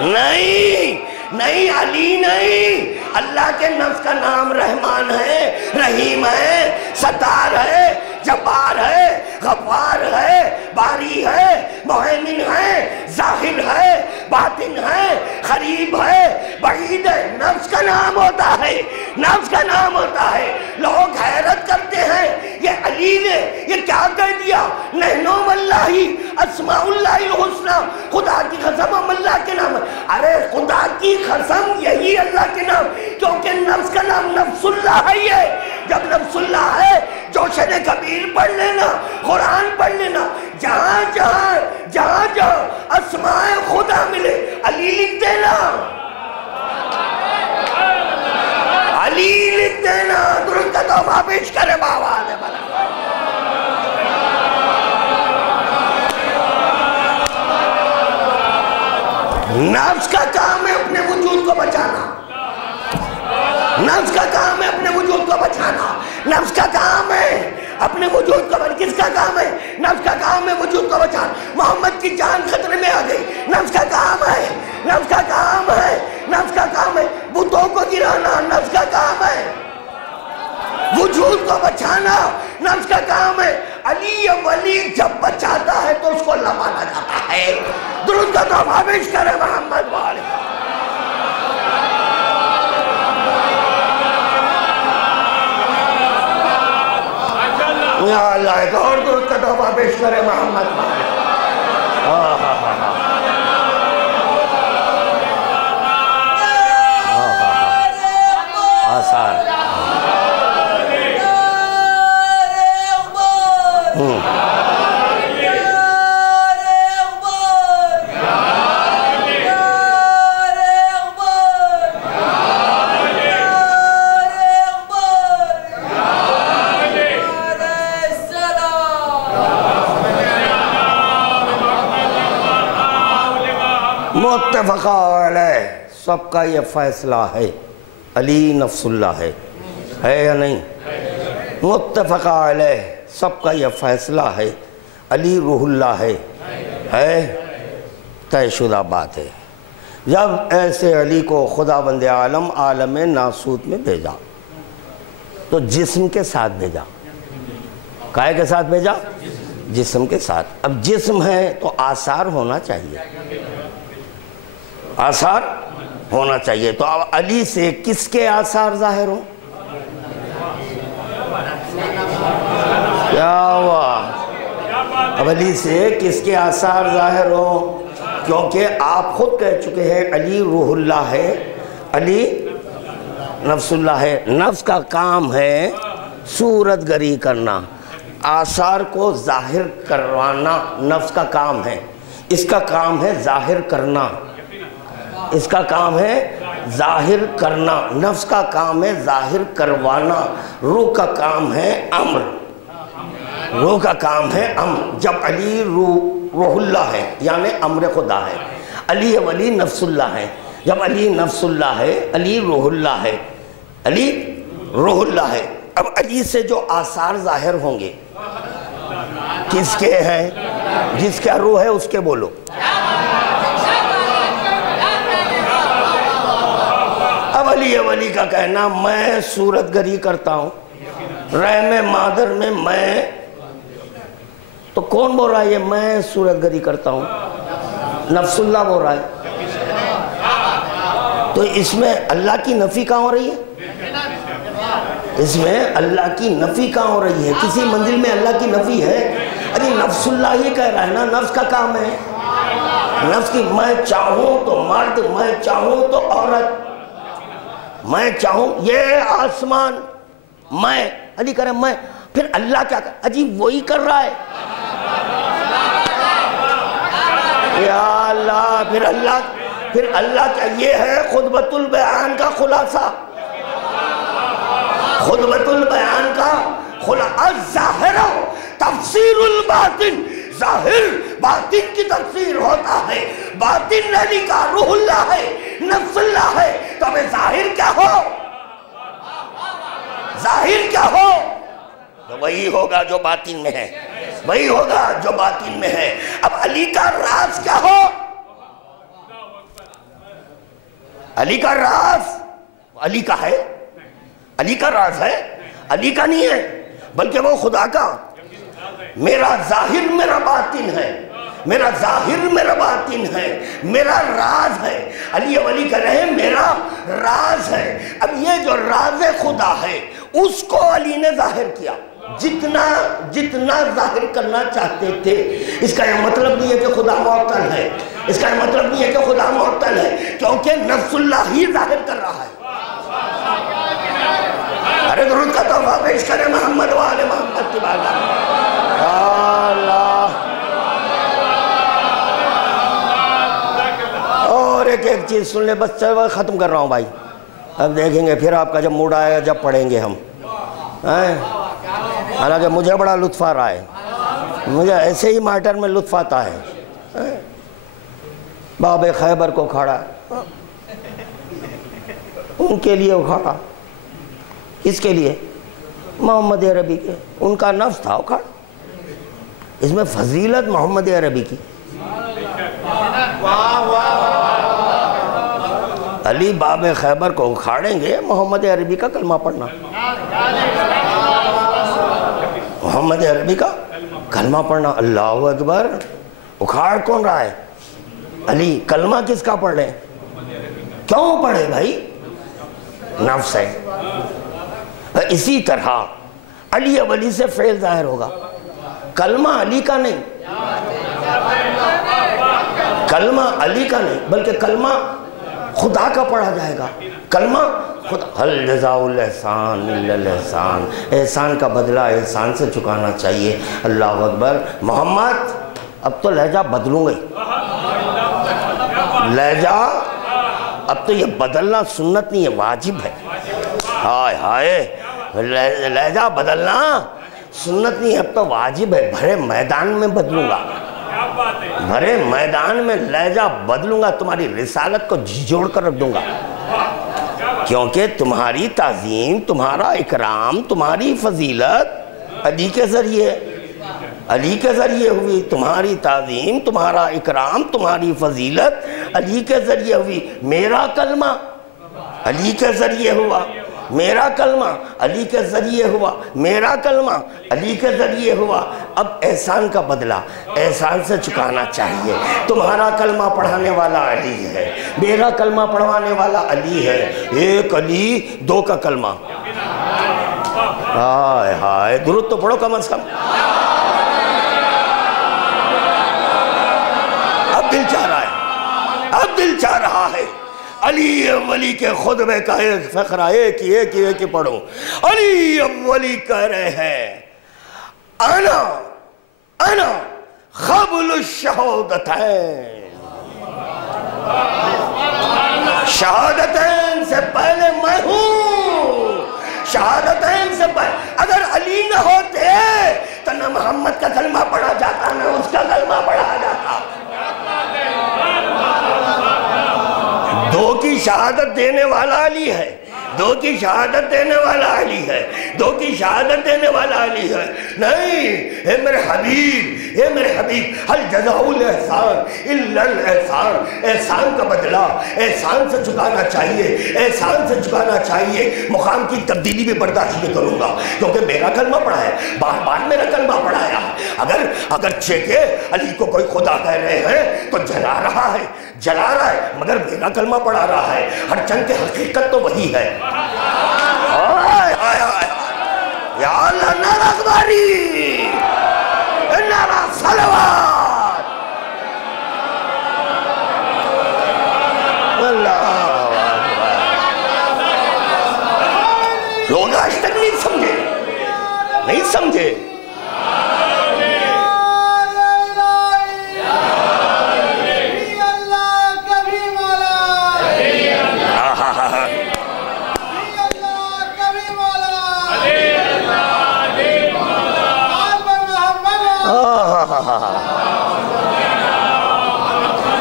نہیں، نہیں علی نہیں، اللہ کے نفس کا نام رحمان ہے، رحیم ہے، ستار ہے، جبار ہے، غفار ہے، باری ہے، مہیمن ہے، ظاہر ہے، باطن ہے، قریب ہے، بعید ہے۔ نفس کا نام ہوتا ہے، نفس کا نام ہوتا ہے۔ لوگ حیرت کرتے ہیں یہ علی نے یہ کیا کہہ دیا، نحنو واللہ اسماء اللہ الحسنی، خدا کی قسم ہم اللہ کے نام۔ ارے خدا کی قسم یہی اللہ کے نام، کیونکہ نفس کا نام نفس اللہ ہے۔ یہ جب نفس اللہ ہے، جوشن کبیر پڑھ لینا، قرآن پڑھ لینا، جہاں جہاں جہاں جہاں اسماء خدا ملے علی لکھ دینا، علی لکھ دینا۔ درود کا تحفہ پیش کرے بابا نے بنا۔ نفس کا کام ہے اپنے وجود کو بچانا، نفس کا کام ہے اپنے وجود کو بچانا، نفس کا کام ہے اپنے وجود کو بچانا۔ کس کا کام ہے؟ نفس کا کام ہے وجود کو بچانا۔ محمد کی جان خطرے میں آ گئی، نفس کا کام ہے، نفس کا کام ہے، نفس کا کام ہے بتوں کو گرانا، نفس کا کام ہے وجود کو بچانا، نفس کا کام ہے۔ علی ولی جب بچاتا ہے تو اس کو اللہ مانا جاتا ہے۔ درود کا تحفہ پیش کرے محمد والے۔ یا اللہ ایک اور درود کا تحفہ پیش کرے محمد والے۔ آسان متفق علیہ، سب کا یہ فیصلہ ہے علی نفس اللہ ہے یا نہیں؟ متفق علیہ، سب کا یہ فیصلہ ہے علی روح اللہ ہے، طے شدہ بات ہے۔ جب ایسے علی کو خداوند عالم عالم ناسوت میں بھیجا تو جسم کے ساتھ بھیجا۔ کائے کے ساتھ بھیجا؟ جسم کے ساتھ۔ اب جسم ہے تو آثار ہونا چاہیے، آثار ہونا چاہیے۔ تو اب علی سے کس کے آثار ظاہر ہوں؟ کیا ہوا؟ اب علی سے کس کے آثار ظاہر ہوں؟ کیونکہ آپ خود کہہ چکے ہیں علی روح اللہ ہے، علی نفس اللہ ہے۔ نفس کا کام ہے صورت گری کرنا، آثار کو ظاہر کروانا نفس کا کام ہے۔ اس کا کام ہے ظاہر کرنا، اس کا کام ہے ظاہر کرنا، نفس کا کام ہے ظاہر کروانا، روح کا کام ہے امر، روح کا کام ہے امر۔ جب علی روح اللہ ہے یعنی امر خدا ہے، علی ولی نفس اللہ ہے۔ جب علی نفس اللہ ہے، علی روح اللہ ہے، علی روح اللہ ہے۔ اب علی سے جو آثار ظاہر ہوں گے کس کے ہیں؟ جس کا روح ہے اس کے بولو۔ اب علی ولی کا کہنا میں صورت گری کرتا ہوں رحم مادر میں، میں تو کون بول رہا ہے یہ میں صورت گری کرتا ہوں؟ نفس اللہ بول رہا ہے۔ تو اس میں اللہ کی نفی کہاں ہو رہی ہے؟ اس میں اللہ کی نفی کہاں ہو رہی ہے؟ کسی منزل میں اللہ کی نفی ہے؟ ارے نفس اللہ ہی کہہ رہا ہے نا، نفس کا کام ہے نفس کی، میں چاہوں تو مرد، میں چاہوں تو عورت، میں چاہوں یہ آسمان، میں علی کہہ رہا ہے میں، پھر اللہ کیا کر عجیب وہی کر رہا ہے یا اللہ، پھر اللہ کیا؟ یہ ہے خطبۃ البیان کا خلاصہ، خطبۃ البیان کا خلاصہ۔ الظاہر تفسیر الباطن، ظاہر باطن کی تفسیر ہوتا ہے۔ باطن علی کا روح اللہ ہے، نفس اللہ ہے، تو ہمیں ظاہر کیا ہو؟ ظاہر کیا ہو؟ وہی ہوگا جو باطن میں ہے، وہی ہوگا جو باطن میں ہے۔ اب علی کا راز کیا ہو؟ علی کا راز علی کا ہے، علی کا راز ہے، علی کا نہیں ہے، بلکہ وہ خدا کا۔ میرا ظاہر میرا باطن ہے، میرا ظاہر میرا باطن ہے، میرا راز ہے۔ علی ولی کہہ رہے ہیں میرا راز ہے۔ اب یہ جو راز خدا ہے اس کو علی نے ظاہر کیا، جتنا ظاہر کرنا چاہتے تھے۔ اس کا یہ مطلب نہیں ہے کہ خدا معطل ہے، اس کا یہ مطلب نہیں ہے کہ خدا معطل ہے، کیونکہ نفس اللہ ہی ظاہر کر رہا ہے۔ ارے درود کا تحفہ پیش کریں محمد و آل محمد کی بارگاہ میں۔ اور ایک چیز سن لیں، بس ختم کر رہا ہوں بھائی، اب دیکھیں گے پھر آپ کا جب موڈ آئے گا جب پڑھیں گے ہم۔ حالانکہ مجھے بڑا لطف آ رہا ہے، مجھے ایسے ہی مارٹر میں لطف آتا ہے۔ باب خیبر کو اکھاڑا، ان کے لیے اکھاڑا، کس کے لیے؟ محمد عربی کے، ان کا نفس تھا اکھاڑا۔ اس میں فضیلت محمد عربی کی۔ علی باب خیبر کو اکھاڑیں گے، محمد عربی کا کلمہ پڑھنا، محمد عربی کا کلمہ پڑھنا۔ اللہ اکبر، اکھاڑ کون رہا ہے؟ علی۔ کلمہ کس کا پڑھ رہے ہیں؟ کیوں پڑھے بھائی؟ نفس ہے۔ اسی طرح علی ولی سے فعل ظاہر ہوگا، کلمہ علی کا نہیں، کلمہ علی کا نہیں، بلکہ کلمہ خدا کا پڑھا جائے گا۔ کلمہ خدا، حل جزاء الاحسان الا الاحسان، احسان کا بدلہ احسان سے چکانا چاہیے۔ اللہ اکبر۔ محمد اب تو لہجہ بدلوں گے، لہجہ اب تو یہ بدلنا سنت نہیں ہے، واجب ہے۔ ہائے ہائے، لہجہ بدلنا سنت نہیں ہے، اب تو واجب ہے۔ بھرے میدان میں بدلوں گا، بھرے میدان میں لہجہ بدلوں گا، تمہاری رسالت کو جھجوڑ کر رکھ دوں گا، کیونکہ تمہاری تعظیم، تمہارا اکرام، تمہاری فضیلت علی کے ذریعے، علی کے ذریعے ہوئی۔ تمہاری تعظیم، تمہارا اکرام، تمہاری فضیلت علی کے ذریعے ہوئی۔ میرا کلمہ علی کے ذریعے ہوا، میرا کلمہ علی کے ذریعے ہوا، میرا کلمہ علی کے ذریعے ہوا۔ اب احسان کا بدلہ احسان سے چکانا چاہیے۔ تمہارا کلمہ پڑھانے والا علی ہے، میرا کلمہ پڑھوانے والا علی ہے۔ ایک علی دو کا کلمہ۔ ہائے ہائے، درود تو پڑھو کم از کم۔ اب دل چاہ رہا ہے، اب دل چاہ رہا ہے علی اولی کے خطبے کا ایک فقرہ ایک ہی پڑھو۔ علی اولی کہہ رہے ہیں انا قبل الشہادتین، شہادتین سے پہلے میں ہوں، شہادتین سے پہلے۔ اگر علی نہ ہوتے تو نہ محمد کا کلمہ پڑھا جاتا، نہ اس کا کلمہ پڑھا جاتا۔ دو کی شہادت دینے والا علی ہے، دو کی شہادت دینے والا علی ہے، دو کی شہادت دینے والا علی ہے۔ نہیں، اے میرے حبیب، اے میرے حبیب، حل جزاء الاحسان الا الاحسان، احسان کا بدلہ احسان سے چکانا چاہیے، احسان سے چکانا چاہیے۔ مقام کی تبدیلی بھی برداشت نہیں کروں گا، کیونکہ میرا کلمہ پڑھا ہے، بار بار میرا کلمہ پڑھایا۔ اگر کہ علی کو کوئی خدا کہہ رہے ہیں تو جلا رہا ہے، مگر میرا کلمہ پڑھا رہا ہے۔ ہر چند کی حقیقت تو وہی ہے۔ یا اللہ نعرہ اکباری، نعرہ صلوات، اللہ اکبر۔ لوگ آج تک نہیں سمجھے،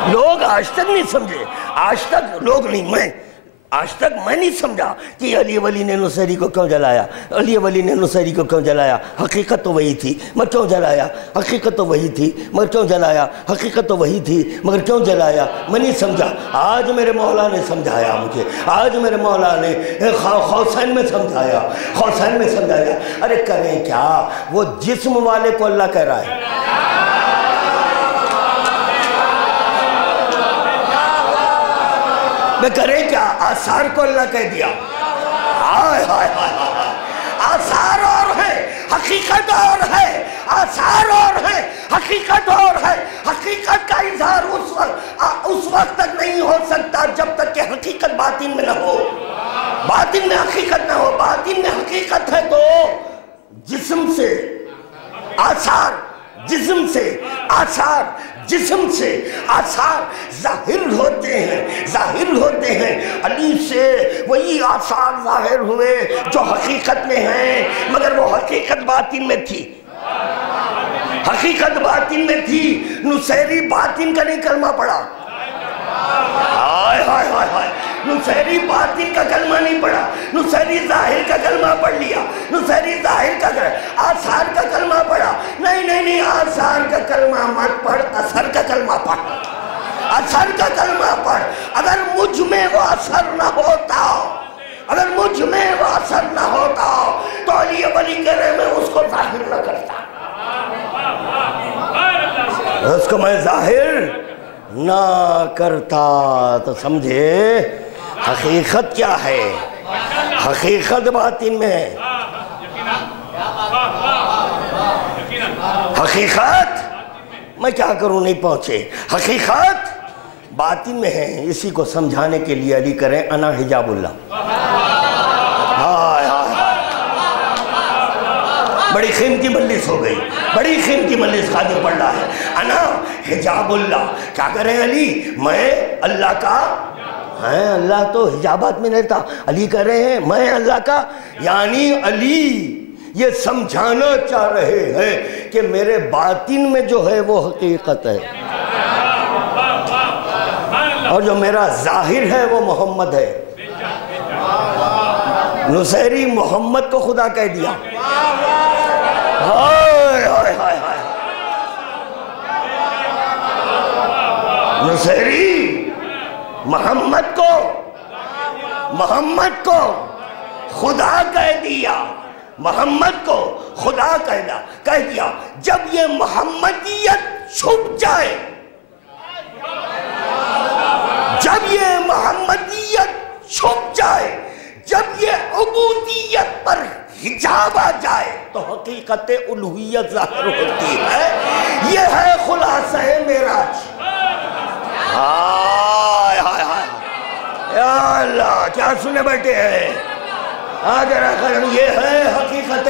لوگ آج تک نہیں سمجھے، آج تک لوگ نہیں، آج تک میں نہیں سمجھا کہ علی ولی نے نصیری کو کیوں جلایا، علی ولی نے نصیری کو کیوں جلایا، حقیقت تو وہی تھی مگر کیوں جلایا، حقیقت تو وہی تھی مگر کیوں جلایا، حقیقت تو وہی تھی مگر کیوں جلایا، میں نہیں سمجھا۔ آج میرے مولا نے سمجھایا مجھے، آج میرے مولا نے حسین میں سمجھایا، حسین میں سمجھایا۔ ارے کریں کیا، وہ جسم والے کو اللہ کہہ رہا ہے، میں کریں کیا، آثار کو اللہ کہہ دیا۔ ہائے ہائے ہائے، آثار اور ہے، حقیقت اور ہے، آثار اور ہے، حقیقت اور ہے۔ حقیقت کا اظہار اس وقت تک نہیں ہو سکتا جب تک کہ حقیقت باطن میں نہ ہو، باطن میں حقیقت نہ ہو۔ باطن میں حقیقت ہے تو جسم سے آثار، جسم سے آثار، جسم سے آثار ظاہر ہوتے ہیں، ظاہر ہوتے ہیں۔ علی سے وہی آثار ظاہر ہوئے جو حقیقت میں ہیں، مگر وہ حقیقت باطن میں تھی، حقیقت باطن میں تھی۔ نصیری باطن کا نہیں کلمہ پڑھا، ہائے ہائے ہائے ہائے، نصیری باطن کا کلمہ نہیں پڑھا، نصیری ظاہر کا کلمہ پڑھ لیا، نصیری ظاہر کا آثار کا کلمہ پڑھا۔ نہیں نہیں نہیں، آثار کا کلمہ مت پڑھ، اثر کا کلمہ پڑھ، اثر کا کلمہ پڑھ۔ اگر مجھ میں وہ اثر نہ ہوتا، اگر مجھ میں وہ اثر نہ ہوتا تو علی ولی کہہ رہے میں اس کو ظاہر نہ کرتا، اس کو میں ظاہر نہ کرتا۔ تو سمجھے حقیقت کیا ہے، حقیقت باطن میں ہے، حقیقت میں کیا کروں نہیں پہنچے، حقیقت باطن میں ہے۔ اسی کو سمجھانے کے لیے علی کریں انا حجاب اللہ۔ ہائے ہائے، بڑی قیمتی مجلس ہو گئی، بڑی قیمتی مجلس خادم پڑھ رہا ہے۔ انا حجاب اللہ، کیا کریں علی، میں اللہ کا، ہیں اللہ تو حجابات میں رہتا، علی کہہ رہے ہیں میں اللہ کا، یعنی علی یہ سمجھانا چاہ رہے ہیں کہ میرے باطن میں جو ہے وہ حقیقت ہے، اور جو میرا ظاہر ہے وہ محمد ہے۔ نصیری محمد کو خدا کہہ دیا، ہائے ہائے ہائے ہائے، نصیری محمد کو خدا کہہ دیا، محمد کو خدا کہہ دیا۔ جب یہ محمدیت چھپ جائے، جب یہ محمدیت چھپ جائے، جب یہ عبودیت پر حجاب آ جائے تو حقیقت الوہیت ظاہر ہوتی ہے۔ یہ ہے خلاصہ معراج۔ ہائے ہائے ہائے، یا اللہ کیا سنے بیٹھے ہیں، آگر آخر یہ ہے حقیقت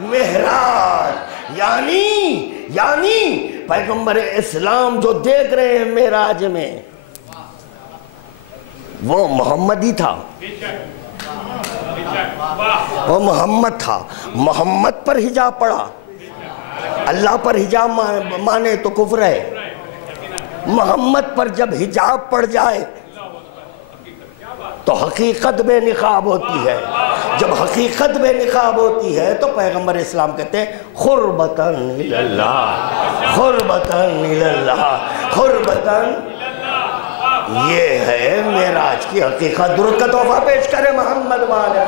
معراج، یعنی پیغمبر اسلام جو دیکھ رہے ہیں معراج میں وہ محمد ہی تھا، وہ محمد تھا۔ محمد پر حجاب پڑا، اللہ پر حجاب مانے تو کفر ہے۔ محمد پر جب حجاب پڑ جائے تو حقیقت بے نقاب ہوتی ہے، جب حقیقت بے نقاب ہوتی ہے تو پیغمبر اسلام کہتے ہیں قربتاً الاللہ، قربتاً الاللہ، قربتاً۔ یہ ہے معراج کی حقیقت۔ درود کا تحفہ پیش کرے محمد والے۔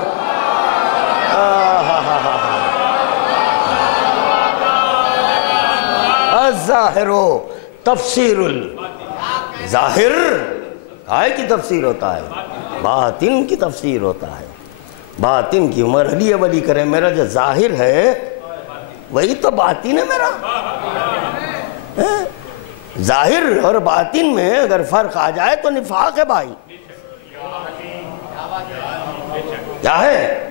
الظاہر تفسیر ظاہر ہے کی تفسیر ہوتا ہے، باطن کی تفسیر ہوتا ہے، باطن کی۔ عمر علی ولی کرے میرا جو ظاہر ہے وہی تو باطن ہے میرا۔ ظاہر اور باطن میں اگر فرق آ جائے تو نفاق ہے بھائی، کیا ہے؟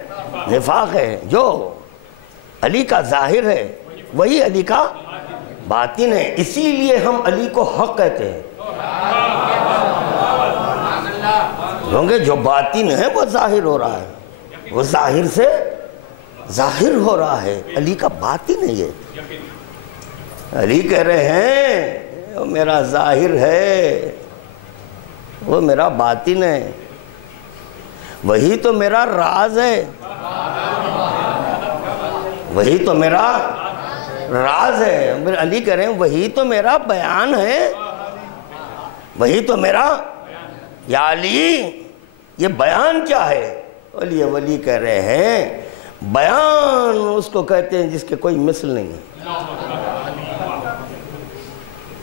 نفاق ہے۔ جو علی کا ظاہر ہے وہی علی کا باطن ہے، اسی لیے ہم علی کو حق کہتے ہیں، کیونکہ جو باطن ہے وہ ظاہر ہو رہا ہے، وہ ظاہر سے ظاہر ہو رہا ہے، علی کا باطن ہے یہ۔ علی کہہ رہے ہیں وہ میرا ظاہر ہے، وہ میرا باطن ہے۔ وہی تو میرا راز ہے، وہی تو میرا راز ہے۔ علی کہہ رہے ہیں وہی تو میرا بیان ہے، وہی تو میرا، یا علی یہ بیان کیا ہے؟ ولی کہہ رہے ہیں بیان اس کو کہتے ہیں جس کے کوئی مثل نہیں ہے،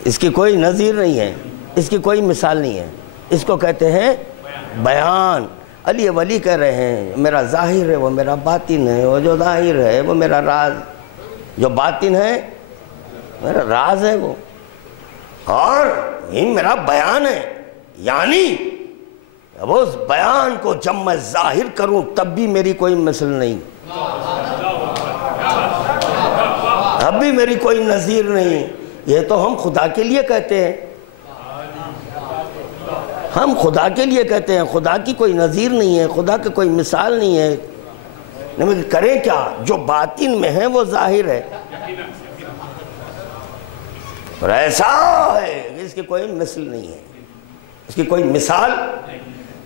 اس کی کوئی نظیر نہیں ہے، اس کی کوئی مثال نہیں ہے، اس کو کہتے ہیں بیان۔ علی ولی کہہ رہے ہیں میرا ظاہر ہے وہ میرا باطن ہے، وہ جو ظاہر ہے وہ میرا راز، جو باطن ہے میرا راز ہے وہ، اور یہ میرا بیان ہے۔ یعنی اب اس بیان کو جب میں ظاہر کروں تب بھی میری کوئی مثل نہیں، اب بھی میری کوئی نظیر نہیں۔ یہ تو ہم خدا کے لیے کہتے ہیں، ہم خدا کے لیے کہتے ہیں، خدا کی کوئی نظیر نہیں ہے، خدا کی کوئی مثال نہیں ہے۔ لیکن کریں کیا؟ جو باطن میں ہے وہ ظاہر ہے، اور ایسا ہے اس کی کوئی مثل نہیں ہے، اس کی کوئی مثال۔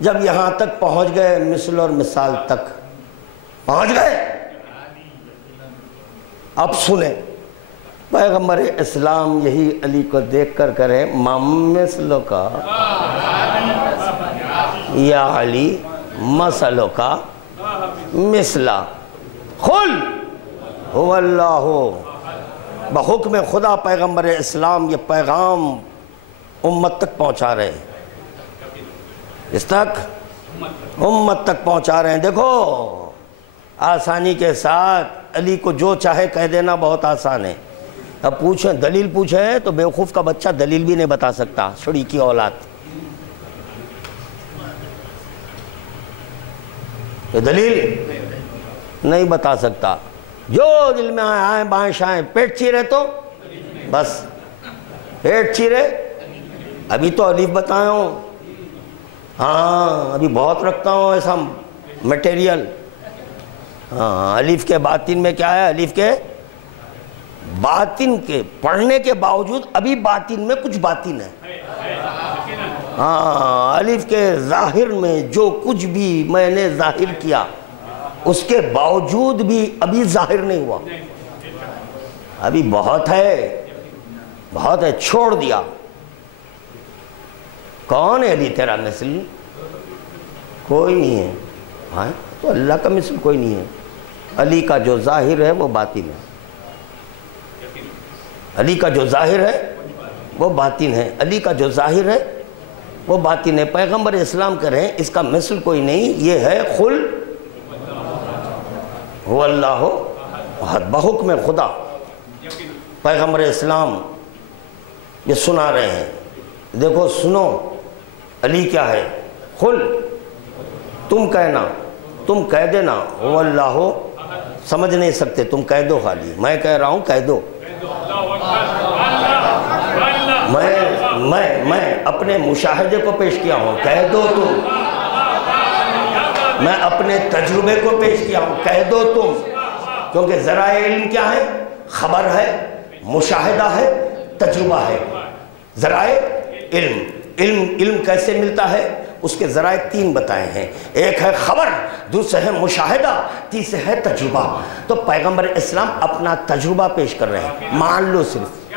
جب یہاں تک پہنچ گئے، مثل اور مثال تک پہنچ گئے، اب سنیں پیغمبر اسلام یہی علی کو دیکھ کر کرے مثلوں کا یا علی مسلوں کا مثلا قل هو اللہ۔ بحکم خدا پیغمبر اسلام یہ پیغام امت تک پہنچا رہے ہیں، اس تک امت تک پہنچا رہے ہیں۔ دیکھو آسانی کے ساتھ علی کو جو چاہے کہہ دینا بہت آسان ہے۔ اب پوچھیں، دلیل پوچھیں تو بیوقوف کا بچہ دلیل بھی نہیں بتا سکتا، چھڑی کی اولاد، یہ دلیل نہیں بتا سکتا۔ جو دل میں آئیں بائیں شائیں، پیٹ چیرے تو بس پیٹ چیرے۔ ابھی تو الف بتایا ہوں، ہاں ابھی بہت رکھتا ہوں ایسا میٹیریل۔ ہاں الف کے باطن میں کیا ہے؟ الف کے باطن کے پڑھنے کے باوجود ابھی باطن میں کچھ باطن ہے۔ ہاں الف کے ظاہر میں جو کچھ بھی میں نے ظاہر کیا اس کے باوجود بھی ابھی ظاہر نہیں ہوا، ابھی بہت ہے، بہت ہے، چھوڑ دیا۔ کون ہے علی تیرا مثل؟ کوئی نہیں ہے۔ ہاں تو اللہ کا مثل کوئی نہیں ہے۔ علی کا جو ظاہر ہے وہ باطن ہے، علی کا جو ظاہر ہے وہ باطن ہے، علی کا جو ظاہر ہے وہ باطن ہے۔ پیغمبر اسلام کریں اس کا مثل کوئی نہیں، یہ ہے قل هو اللہ احد۔ بحکم خدا پیغمبر اسلام یہ سنا رہے ہیں۔ دیکھو سنو علی کیا ہے، قل تم کہنا، تم کہہ دینا، هو اللہ، سمجھ نہیں سکتے تم کہہ دو، خالی میں کہہ رہا ہوں کہہ دو۔ میں اپنے مشاہدے کو پیش کیا ہوں، کہہ دو تم۔ میں اپنے تجربے کو پیش کیا ہوں، کہہ دو تم۔ کیونکہ ذرائع علم کیا ہے؟ خبر ہے، مشاہدہ ہے، تجربہ ہے۔ ذرائع علم کیسے ملتا ہے؟ اس کے ذرائع تین بتائے ہیں، ایک ہے خبر، دوسرے ہے مشاہدہ، تیسرے ہے تجربہ۔ تو پیغمبر اسلام اپنا تجربہ پیش کر رہے ہیں۔ مان لو صرف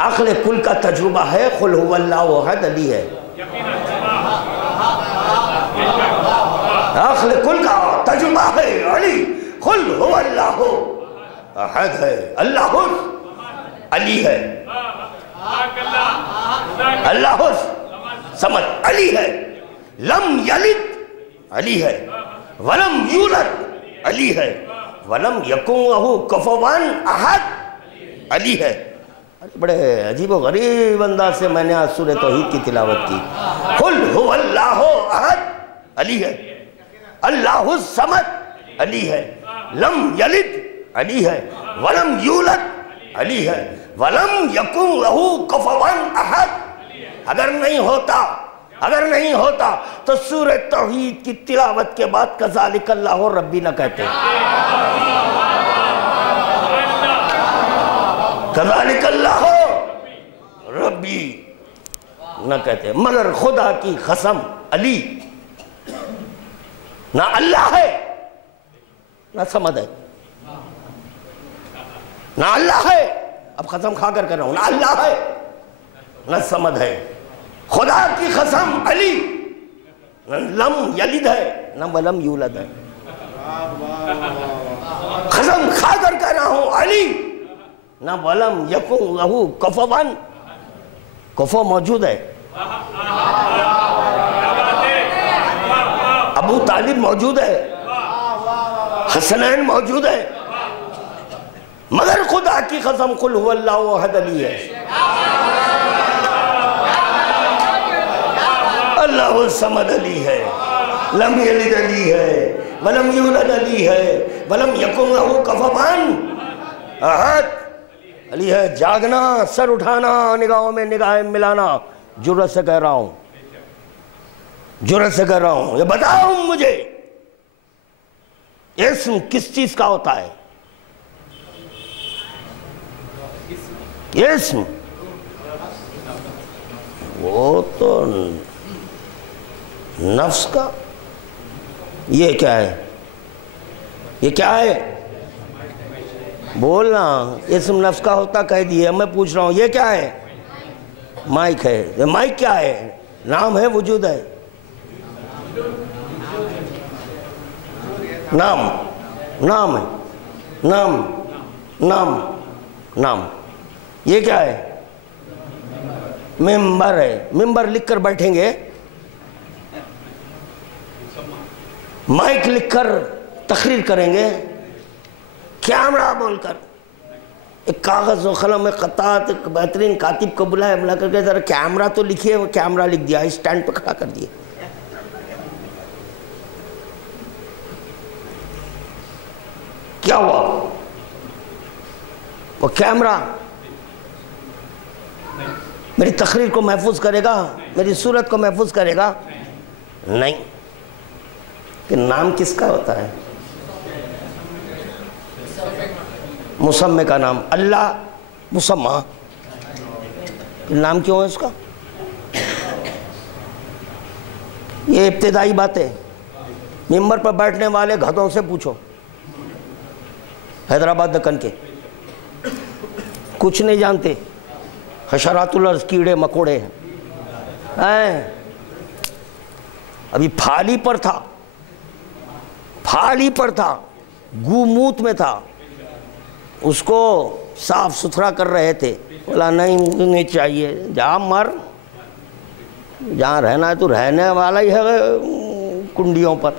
عقل کل کا تجربہ ہے قل هو اللہ احد، علی ہے۔ عقل کل کا تجربہ ہے علی، قل هو اللہ احد ہے، اللہ علی ہے، اللہ سمجھ علی ہے، لم یلد علی ہے، ولم یولد علی ہے، ولم یکن لہ کفوا احد علی ہے۔ بڑے عجیب و غریب انداز سے میں نے آج سورہ توحید کی تلاوت کی۔ قل هو اللہ احد علی ہے، اللہ الصمد علی ہے، لم یلد علی ہے، ولم یولد علی ہے، ولم یکن لہ کفوا احد۔ اگر نہیں ہوتا تو سورہ توحید کی تلاوت کے بعد کذالک اللہ ربی نہ کہتے، کذالک اللہ ربی نہ کہتے، مگر خدا کی قسم علی نہ اللہ ہے نہ سمد ہے، نہ اللہ ہے، اب قسم کھا کر رہا ہوں، نہ اللہ ہے نہ سمد ہے، خدا کی قسم علی نہ لم یلد ہے نہ ولم یولد ہے، قسم کھا کر کہہ رہا ہوں علی نہ ولم یکن لہو کفوا، کفو موجود ہے، ابو طالب موجود ہے، حسنین موجود ہے، مگر خدا کی قسم قل هو اللہ احد علی ہے، اللہ الصمد علی ہے، لم یلد علی ہے، ولم یولد علی ہے، ولم یکن لہ کفوا احد علی ہے۔ جاگنا، سر اٹھانا، نگاہوں میں نگاہیں ملانا، جرأت سے کہہ رہا ہوں، جرأت سے کہہ رہا ہوں، یہ بتاؤ مجھے اسم کس چیز کا ہوتا ہے؟ اسم وہ تو نفس کا، یہ کیا ہے؟ یہ کیا ہے؟ بولنا، اسم نفس کا ہوتا کہہ دیئے، میں پوچھ رہا ہوں یہ کیا ہے؟ مائک ہے، یہ مائک کیا ہے؟ نام ہے، وجود ہے؟ نام، نام ہے، نام، نام، نام، یہ کیا ہے؟ ممبر ہے، ممبر لکھ کر بیٹھیں گے، مائک لکھ کر تقریر کریں گے، کیمرہ بول کر، ایک کاغذ و قلم خطاط ایک بہترین کاتب کو بلایا، بلا کر کے ذرا کیمرہ تو لکھیے، وہ کیمرہ لکھ دیا، اسٹینڈ پہ کھڑا کر دیا۔ کیا ہوا؟ وہ کیمرہ میری تقریر کو محفوظ کرے گا، میری صورت کو محفوظ کرے گا؟ نہیں۔ کہ نام کس کا ہوتا ہے؟ مسمے کا نام، اللہ مسمہ، نام کیوں ہے اس کا؟ یہ ابتدائی بات ہے، ممبر پر بیٹھنے والے گدھوں سے پوچھو، حیدرآباد دکن کے، کچھ نہیں جانتے، حشرات الارض، کیڑے مکوڑے ہیں۔ ابھی پھالی پر تھا، پھالی پر تھا، گوموت میں تھا، اس کو صاف ستھرا کر رہے تھے، بولا نہیں چاہیے، جا مر، جہاں رہنا ہے تو رہنے والا ہی ہے کنڈیوں پر۔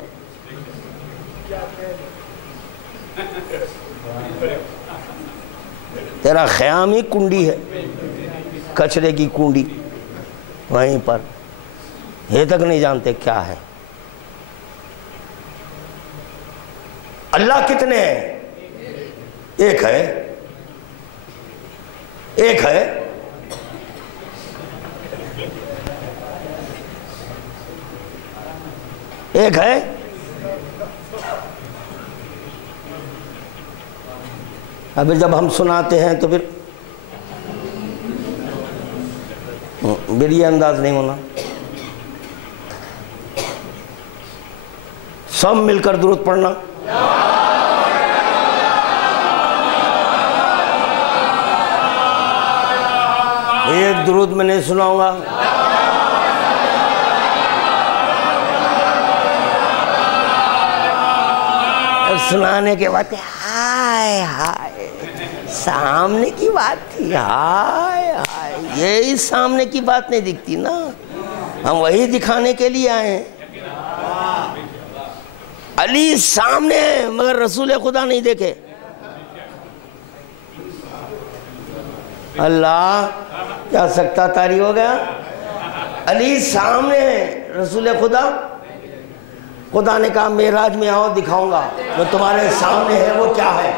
تیرا خیام ہی کنڈی ہے، کچرے کی کنڈی، وہیں پر، یہ تک نہیں جانتے کیا ہے۔ اللہ کتنے ہیں؟ ایک ہے، ایک ہے، ایک ہے، ابھی جب ہم سناتے ہیں تو پھر یہ انداز نہیں ہونا، سب مل کر درود پڑھنا۔ ایک درود میں نہیں سناؤں گا، سنانے کے بعد ہائے ہائے سامنے کی بات تھی، ہائے ہائے، یہی سامنے کی بات نہیں دکھتی نا، ہم وہی دکھانے کے لیے آئے ہیں۔ علی سامنے ہے مگر رسول خدا نہیں دیکھے۔ اللہ کیا سکتا تاری ہو گیا؟ علی سامنے ہے، رسول خدا، خدا نے کہا معراج میں آؤ دکھاؤں گا، جو تمہارے سامنے ہے وہ کیا ہے۔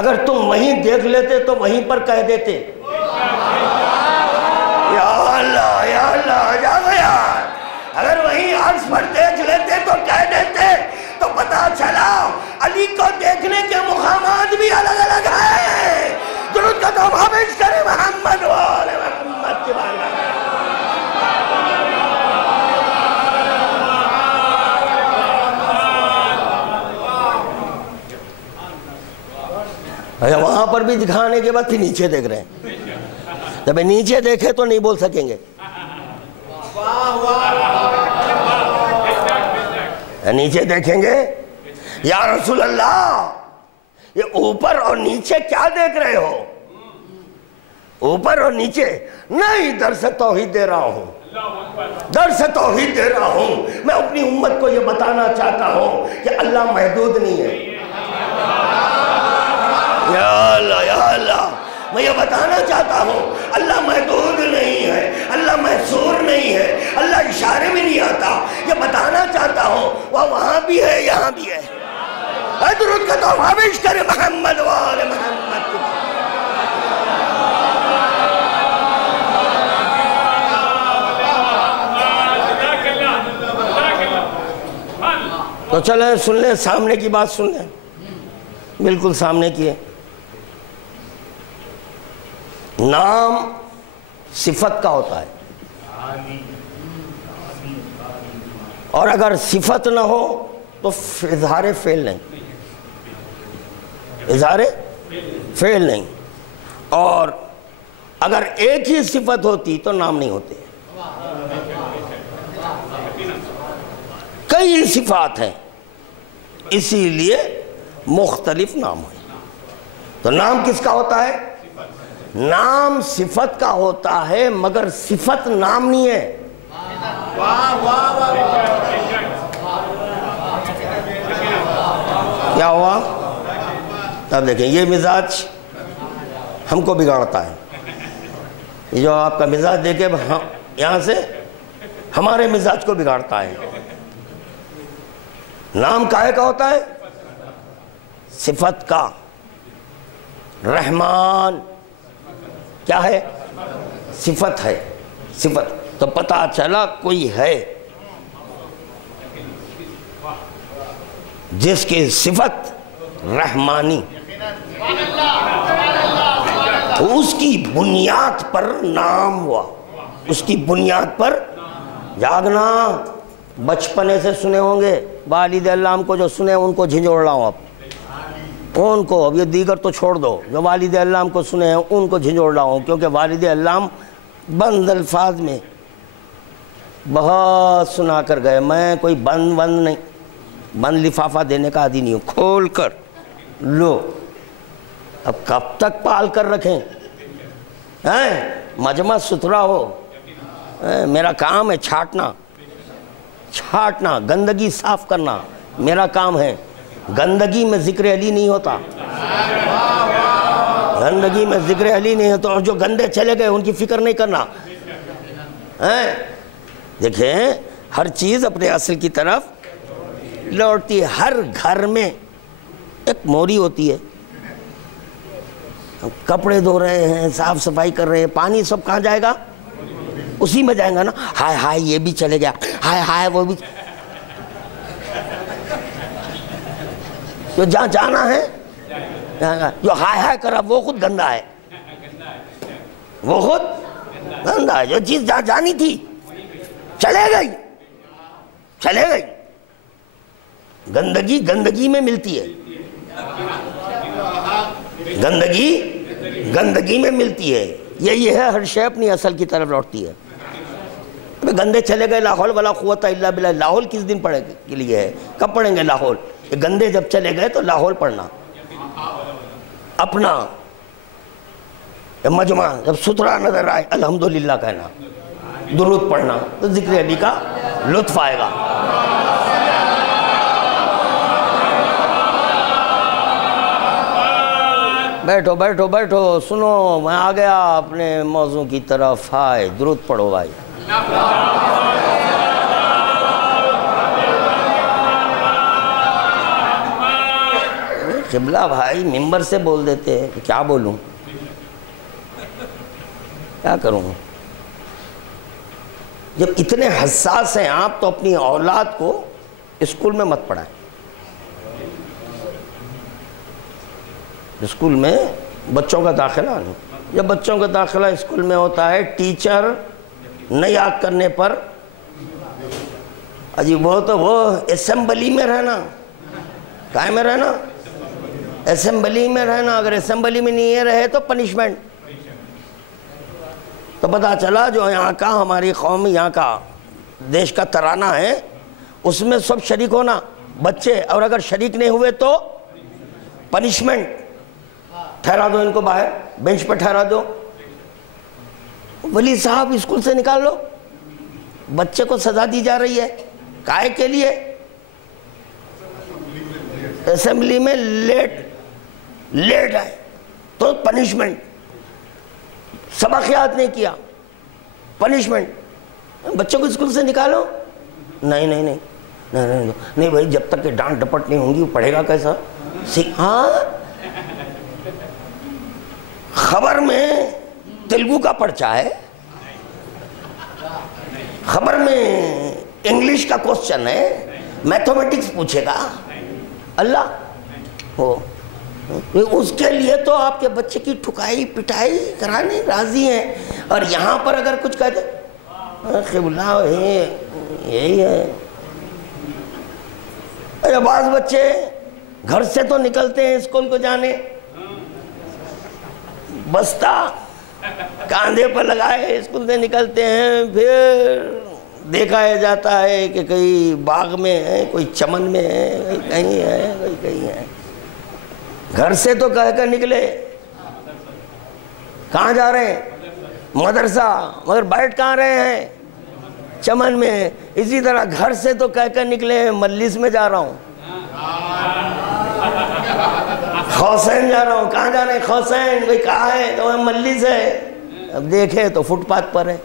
اگر تم وہیں دیکھ لیتے تو وہیں پر کہہ دیتے، یا اللہ جا گیا۔ اگر وہیں عرض پر دیکھ لیتے تو کہہ دیتے، تو پتا چلا علی کو دیکھنے کے مقامات بھی الگ الگ ہیں۔ درود کا تو حافظ کرے محمد و آل محمد کی بارگاہ۔ اوپر بھی دکھانے کے بعد پھر نیچے دیکھ رہے ہیں. جب نیچے دیکھے تو نہیں بول سکیں گے. نیچے دیکھیں گے یا رسول اللہ یہ اوپر اور نیچے کیا دیکھ رہے ہو؟ اوپر اور نیچے نہیں، درس توحید دے رہا ہوں، درس توحید دے رہا ہوں. میں اپنی امت کو یہ بتانا چاہتا ہوں کہ اللہ محدود نہیں ہے. یا اللہ یا اللہ، میں یہ بتانا چاہتا ہوں اللہ محدود نہیں ہے، اللہ محصور نہیں ہے، اللہ اشارے میں نہیں آتا. یہ بتانا چاہتا ہوں وہ وہاں بھی ہے یہاں بھی ہے. درود کا تحفہ پیش کرے محمد و آل محمد. تو چلیں سن لیں، سامنے کی بات سن لیں، بالکل سامنے کی ہے. نام صفت کا ہوتا ہے، اور اگر صفت نہ ہو تو اظہار فعل نہیں، اظہار فعل نہیں. اور اگر ایک ہی صفت ہوتی تو نام نہیں ہوتے. کئی صفات ہیں اسی لیے مختلف نام ہیں. تو نام کس کا ہوتا ہے؟ نام صفت کا ہوتا ہے، مگر صفت نام نہیں ہے. کیا ہوا؟ اب دیکھیں یہ مزاج ہم کو بگاڑتا ہے. یہ جو آپ کا مزاج دیکھے یہاں سے ہمارے مزاج کو بگاڑتا ہے. نام کائے کا ہوتا ہے؟ صفت کا. رحمان کیا ہے؟ صفت ہے. صفت تو پتہ چلا کوئی ہے جس کی صفت رحمانی، تو اس کی بنیاد پر نام ہوا. اس کی بنیاد پر جاگنا. بچپنے سے سنے ہوں گے، والد علام کو جو سنے ان کو جھنجھوڑ رہا ہوں اب ان کو. اب یہ دیگر تو چھوڑ دو، جو والد علام کو سنے ہیں ان کو جھنجھوڑ رہا ہوں، کیونکہ والد علام بند الفاظ میں بہت سنا کر گئے. میں کوئی بند نہیں، بند لفافہ دینے کا عادی نہیں ہوں. کھول کر لو. اب کب تک پال کر رکھیں؟ مجمع ستھرا ہو. میرا کام ہے چھاٹنا، گندگی صاف کرنا میرا کام ہے. گندگی میں ذکر علی نہیں ہوتا، گندگی میں ذکر علی نہیں ہوتا. اور جو گندے چلے گئے ان کی فکر نہیں کرنا. دیکھیں ہر چیز اپنے اصل کی طرف لوٹتی ہے. ہر گھر میں ایک موری ہوتی ہے. کپڑے دھو رہے ہیں، صاف صفائی کر رہے ہیں، پانی سب کہاں جائے گا؟ اسی میں جائیں گا نا. ہائے ہائے یہ بھی چلے گیا، ہائے ہائے وہ بھی. جو جہاں جانا ہے جو ہائے ہائے کرا وہ خود گندا ہے، وہ خود گندا ہے. جو چیز جہاں جانی تھی چلے گئی. گندگی میں ملتی ہے. گندگی میں ملتی ہے. یہی ہے ہر شے اپنی اصل کی طرف لوٹتی ہے. گندے چلے گئے، لا حول ولا قوت الا باللہ. لاحول کس دن پڑھے کے لیے ہے؟ کب پڑھیں گے لاحول؟ گندے جب چلے گئے تو لاحول پڑھنا. اپنا مجمع جب ستھرا نظر آئے الحمدللہ کہنا، درود پڑھنا، تو ذکر علی کا لطف آئے گا. بیٹھو سنو، میں آ گیا اپنے موضوع کی طرف. ہائے درود پڑھو بھائی. قبلہ بھائی ممبر سے بول دیتے ہیں، کیا بولوں، کیا کروں. جب اتنے حساس ہیں آپ تو اپنی اولاد کو اسکول میں مت پڑھائیں. اسکول میں بچوں کا داخلہ نہیں. جب بچوں کا داخلہ اسکول میں ہوتا ہے، ٹیچر نہ یاد کرنے پر وہ تو وہ اسمبلی میں رہنا، کائے میں رہنا، اسمبلی میں رہنا، اگر اسمبلی میں نہیں رہے تو پنشمنٹ. تو پتہ چلا جو یہاں کا ہماری قوم، یہاں کا دیش کا ترانہ ہے، اس میں سب شریک ہونا بچے، اور اگر شریک نہیں ہوئے تو پنشمنٹ. ٹھہرا دو ان کو باہر، بینچ پر ٹھہرا دو. ولی صاحب اسکول سے نکال لو. بچے کو سزا دی جا رہی ہے، کائے کے لیے؟ اسمبلی میں لیٹ آئے تو پنشمنٹ. سبق یاد نہیں کیا، پنشمنٹ. بچوں کو اسکول سے نکالو. نہیں بھائی، جب تک کہ ڈانٹ ڈپٹ نہیں ہوں گی وہ پڑھے گا کیسا؟ ہاں، خبر میں تیلگو کا پرچہ ہے، خبر میں انگلش کا کوسچن ہے، میتھمیٹکس پوچھے گا اللہ ہو. اس کے لیے تو آپ کے بچے کی ٹھکائی پٹائی کرانے راضی ہیں، اور یہاں پر اگر کچھ کہتے قبلہ یہی ہے. بعض بچے گھر سے تو نکلتے ہیں اسکول کو جانے، بستہ کاندھے پر لگائے اسکول سے نکلتے ہیں، پھر دیکھا جاتا ہے کہ کئی باغ میں ہے، کوئی چمن میں ہے، کہیں ہے، کوئی کہیں ہے. گھر سے تو کہہ کر نکلے، کہاں جا رہے ہیں؟ مدرسہ، مگر بیٹھ کہاں رہے ہیں؟ چمن میں. اسی طرح گھر سے تو کہہ کر نکلے ہیں مجلس میں جا رہا ہوں، خوسین جا رہا ہوں. کہاں جا رہے ہیں؟ خوسین. بھئی کہاں ہے؟ تو مجلس ہے. اب دیکھے تو فٹ پاتھ پر ہے.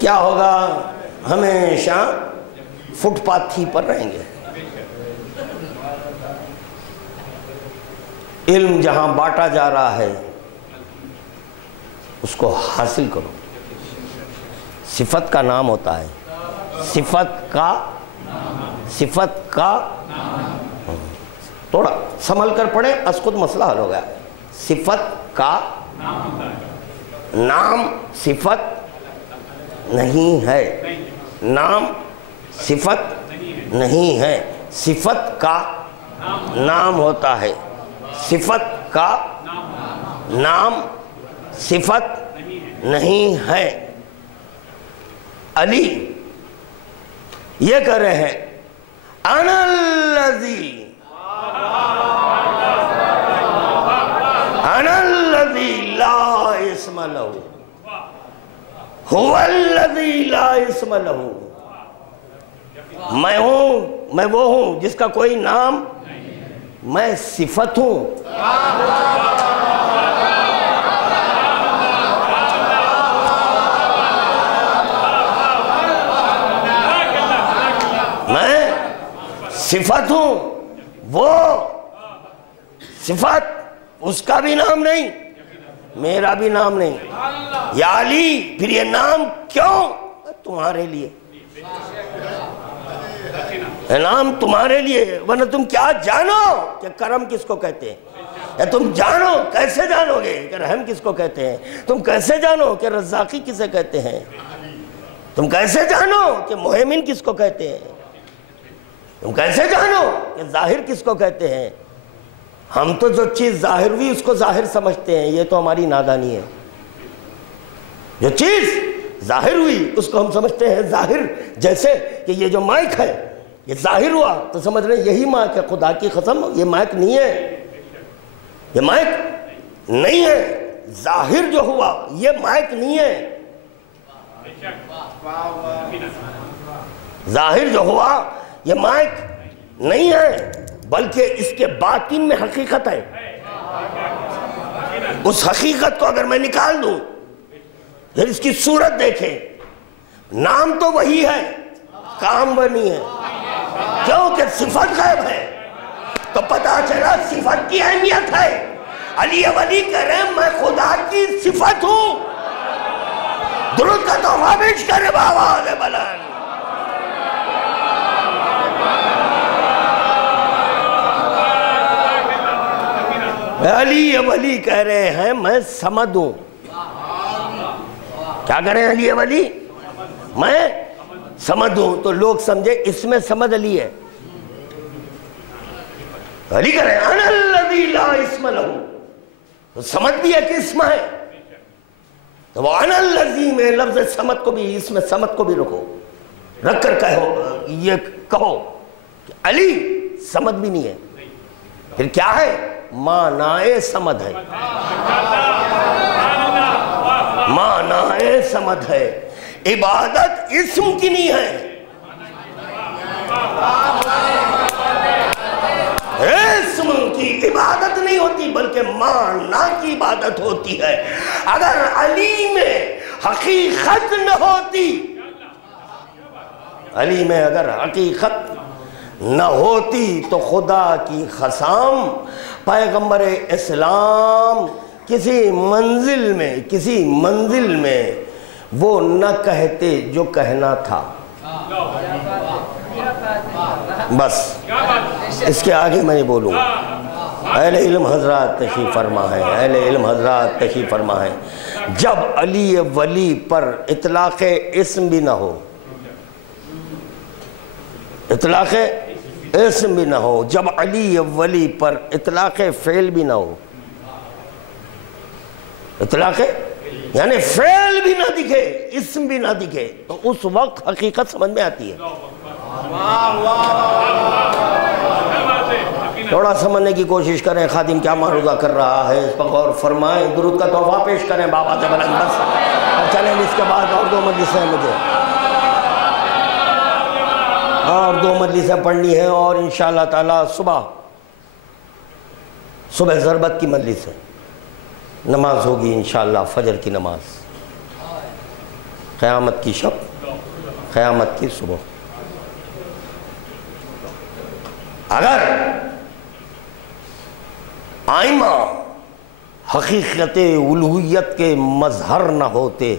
کیا ہوگا؟ ہمیشہ فٹ پاتھ ہی پر رہیں گے. علم جہاں بانٹا جا رہا ہے اس کو حاصل کرو. صفت کا نام ہوتا ہے، صفت کا تھوڑا سنبھل کر پڑھیں، از خود مسئلہ حل ہو گیا. صفت کا نام صفت نہیں ہے، نام صفت نہیں ہے. صفت کا نام ہوتا ہے، صفت کا نام صفت نہیں ہے. علی یہ کہہ رہے ہیں انا الذی لا اسم لہ هو الذی لا اسم لہ. میں وہ ہوں جس کا کوئی نام، میں صفت ہوں. میں صفت ہوں، وہ صفت، اس کا بھی نام نہیں، میرا بھی نام نہیں. یا علی، پھر یہ نام کیوں؟ تمہارے لیے، نام تمہارے لیے. ورنہ تم کیا جانو کہ کرم کس کو کہتے ہیں؟ یا تم جانو، کیسے جانو گے کہ رحم کس کو کہتے ہیں؟ تم کیسے جانو کہ رزاقی کسے کہتے ہیں؟ تم کیسے جانو کہ مہمن کس کو کہتے ہیں؟ تم کیسے جانو کہ ظاہر کس کو کہتے ہیں؟ ہم تو جو چیز ظاہر ہوئی اس کو ظاہر سمجھتے ہیں، یہ تو ہماری نادانی ہے. جو چیز ظاہر ہوئی اس کو ہم سمجھتے ہیں ظاہر. جیسے کہ یہ جو مائک ہے یہ ظاہر ہوا تو سمجھ رہے ہیں یہی مائک ہے. خدا کی قسم یہ مائک نہیں ہے، یہ مائک نہیں ہے. ظاہر جو ہوا یہ مائک نہیں ہے. ظاہر جو ہوا یہ مائک نہیں ہے، بلکہ اس کے باطن میں حقیقت ہے. اس حقیقت کو اگر میں نکال دوں، پھر اس کی صورت دیکھیں، نام تو وہی ہے، کام وہ نہیں ہے. کیونکہ صفت غائب ہے تو پتہ چلا صفت کی اہمیت ہے. علی ولی کہہ رہے ہیں میں خدا کی صفت ہوں. درود کا تحفہ پیش کرے بآواز بلند. علی ولی کہہ رہے ہیں میں سمد ہوں. کیا کریں علی ولی؟ میں سمد ہوں، تو لوگ سمجھے اس میں سمد علی ہے، علی کریں انا الذی لا اسم لہو، تو سمد بھی ایک اسم ہے، تو وہ انا الذی میں لفظ سمد کو بھی، اس میں سمد کو بھی رکھو، رکھ کر یہ کہو کہ علی سمد بھی نہیں ہے، پھر کیا ہے؟ معنی سمد ہے، معنی سمد ہے، عبادت اسم کی نہیں ہے، اسم کی عبادت نہیں ہوتی بلکہ معنی کی عبادت ہوتی ہے۔ اگر علی میں حقیقت نہ ہوتی، علی میں اگر حقیقت نہ ہوتی تو خدا کی قسم پیغمبر اسلام کسی منزل میں وہ نہ کہتے جو کہنا تھا، بس اس کے آگے میں نہیں بولوں۔ اہل علم حضرات تشریف فرما ہے، اہل علم حضرات تشریف فرما ہے، جب علی ولی پر اطلاق اسم بھی نہ ہو، اطلاق اسم بھی نہ ہو، جب علی ولی پر اطلاق فعل بھی نہ ہو، اطلاق یعنی فعل بھی نہ دکھے، اسم بھی نہ دکھے، تو اس وقت حقیقت سمجھ میں آتی ہے۔ تھوڑا سمجھنے کی کوشش کریں خادم کیا معروضہ کر رہا ہے، اس پر غور فرمائیں، درود کا تحفہ پیش کریں بابا سے بلند، بس اور چلیں اس کے بعد اور 2 مجلسیں مجھے اور 2 مجلسیں پڑھنی ہیں، اور انشاءاللہ تعالی صبح ضربت کی مجلس ہے، نماز ہوگی انشاءاللہ فجر کی نماز، قیامت کی شب، قیامت کی صبح۔ اگر آئمہ حقیقت الوہیت کے مظہر نہ ہوتے،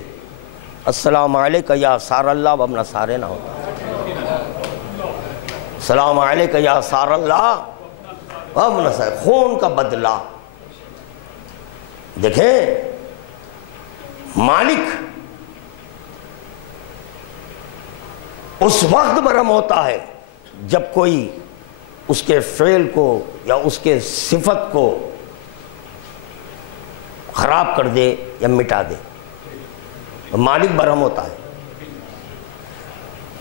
السلام علیکہ یا سار اللہ وابن سارے نہ ہوتا، السلام علیکہ یا سار اللہ وابن سارے، خون کا بدلہ۔ دیکھیں مالک اس وقت برہم ہوتا ہے جب کوئی اس کے فعل کو یا اس کے صفت کو خراب کر دے یا مٹا دے، مالک برہم ہوتا ہے۔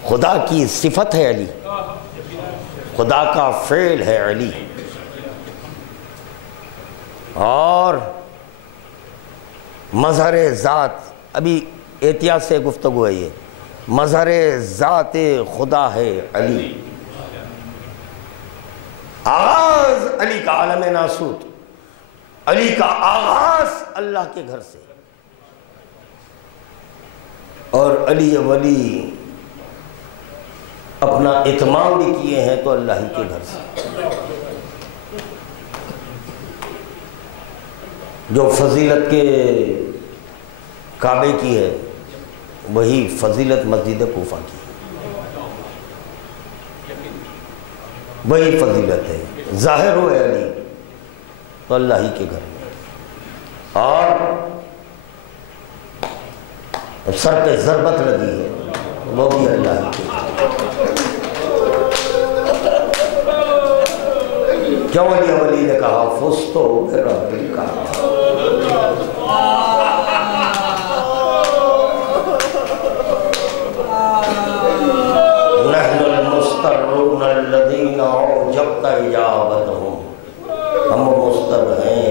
خدا کی صفت ہے علی، خدا کا فعل ہے علی، اور مظہر ذات، ابھی احتیاط سے گفتگو ہے، یہ مظہر ذات خدا ہے علی، آغاز علی کا عالم ناسوت، علی کا آغاز اللہ کے گھر سے، اور علی ولی اپنا اتمام بھی کیے ہیں تو اللہ ہی کے گھر سے۔ جو فضیلت کے کعبے کی ہے وہی فضیلت مسجد کوفہ کی، وہی فضیلت ہے، ظاہر ہو علی تو اللہ ہی کے گھر میں، اور سر پہ ضربت لگی ہے وہ بھی اللہ ہی کے گھر میں۔ کیوں علی ولی نے کہا فستو برب الکعبہ، نحن المسترون الذین اعجبت اجابتہم، ہم مستر ہیں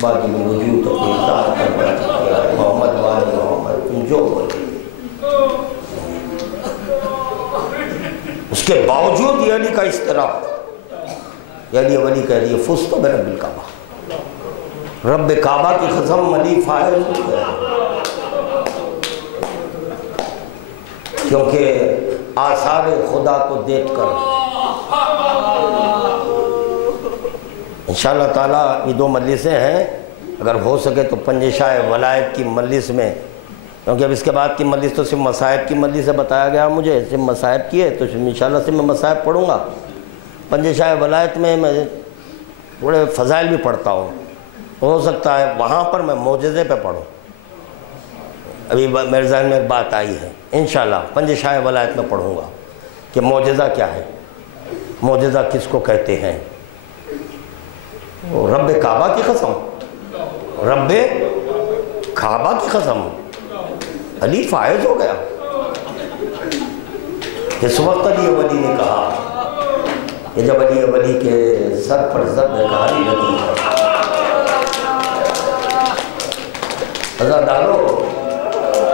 باقی وجود اپنی ذات پر بات کیا، محمد وآل محمد تم جو بولے، اس کے باوجود یہ علی کا استراف، علی ولی کہہ رہی ہے فستو برب الکعبہ، رب کعبہ کی قسم علی فاعل ہو گیا، کیونکہ آثار خدا کو دیکھ کر انشاءاللہ تعالیٰ یہ 2 مجلسیں ہیں، اگر ہو سکے تو پنجشاہ ولایت کی مجلس میں، کیونکہ اب اس کے بعد کی مجلس تو صرف مصائب کی مجلس سے بتایا گیا مجھے، صرف مصائب کی ہے، تو انشاءاللہ صرف میں مصائب پڑھوں گا۔ پنجشاہ ولایت میں تھوڑے فضائل بھی پڑھتا ہوں، ہو سکتا ہے وہاں پر میں معجزے پہ پڑھوں، ابھی میرے ذہن میں ایک بات آئی ہے، انشاءاللہ پنج شاہ ولایت میں پڑھوں گا کہ معجزہ کیا ہے، معجزہ کس کو کہتے ہیں۔ رب کعبہ کی قسم، رب کعبہ کی قسم، علی فائز ہو گیا۔ اس وقت علی ولی نے کہا کہ جب علی ولی کے سر پر ضرب کاری لگی ہے، عزادارو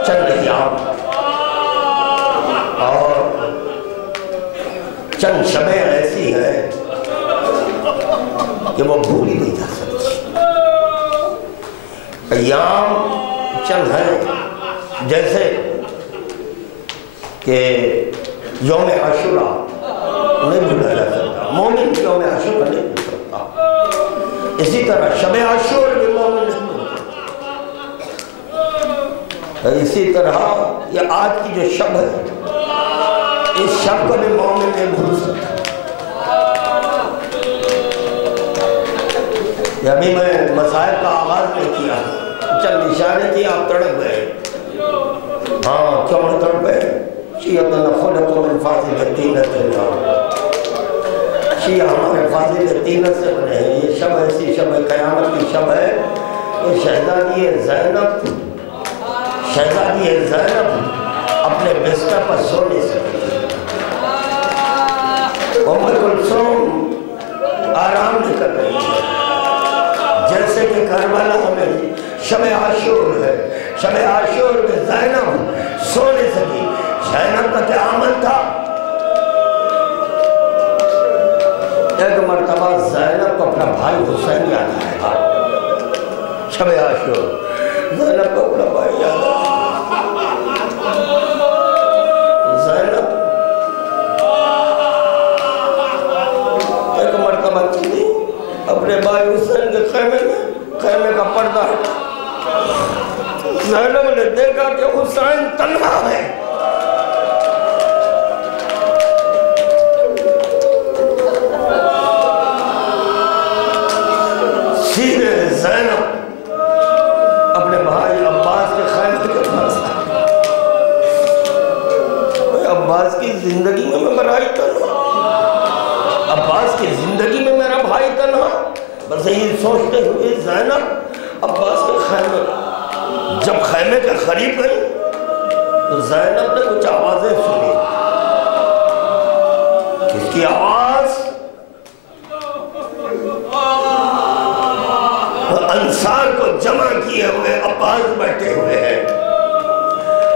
چند ایام اور چند شبیں ایسی ہیں کہ وہ بھولی نہیں جا سکتی۔ ایام چند ہیں جیسے کہ یوم عاشوراء نہیں بھولا جا سکتا، مومن یوم عاشوراء نہیں بھول سکتا، اسی طرح شب عاشور بھی مومن نہیں بھول سکتا، اسی طرح یہ آج کی جو شب ہے اس شب کو بھی مومن نہیں بھول سکتا۔ یہ ابھی میں مسائل کا آغاز نہیں کیا، چند اشارے کیا، آپ تڑپ گئے۔ ہاں کیوں تڑپ گئے؟ شیعتنا خلق من فاضل طینت اللہ، شیعہ ہمارے فاضل طینت سے بنے ہیں۔ یہ شب ایسی شب ہے، قیامت کی شب ہے، یہ شہزادی زینب اپنے بستر پر سو نہیں سکتی، ام کلثوم آرام نہیں کر رہی ہے، جیسے کہ کربلا میں شب عاشور ہے، شب عاشور میں زینب سو نہیں سکی۔ زینب کا کیا عمل تھا؟ ایک مرتبہ زینب کو اپنا بھائی حسین یاد آیا، شب عاشور زینب کو اپنا بھائی یاد آیا۔ زینب ایک مرتبہ چلی اپنے بھائی حسین کے خیمے میں، خیمے کا پردہ زینب نے دیکھا کہ حسین تنہا ہے، سیدھے زینب اپنے بھائی عباس کے خیمے کے پاس عباس کی زندگی میں میں برائی تنہا، عباس کی زندگی میں میرا بھائی تنہا، بس یہی سوچتے ہوئے زینب عباس کے خیمے، جب خیمے کے قریب گئی تو زینب نے کچھ آوازیں سنی۔ کس کی آواز؟ انصار کو جمع کیے ہوئے عباس بیٹھے ہوئے ہیں،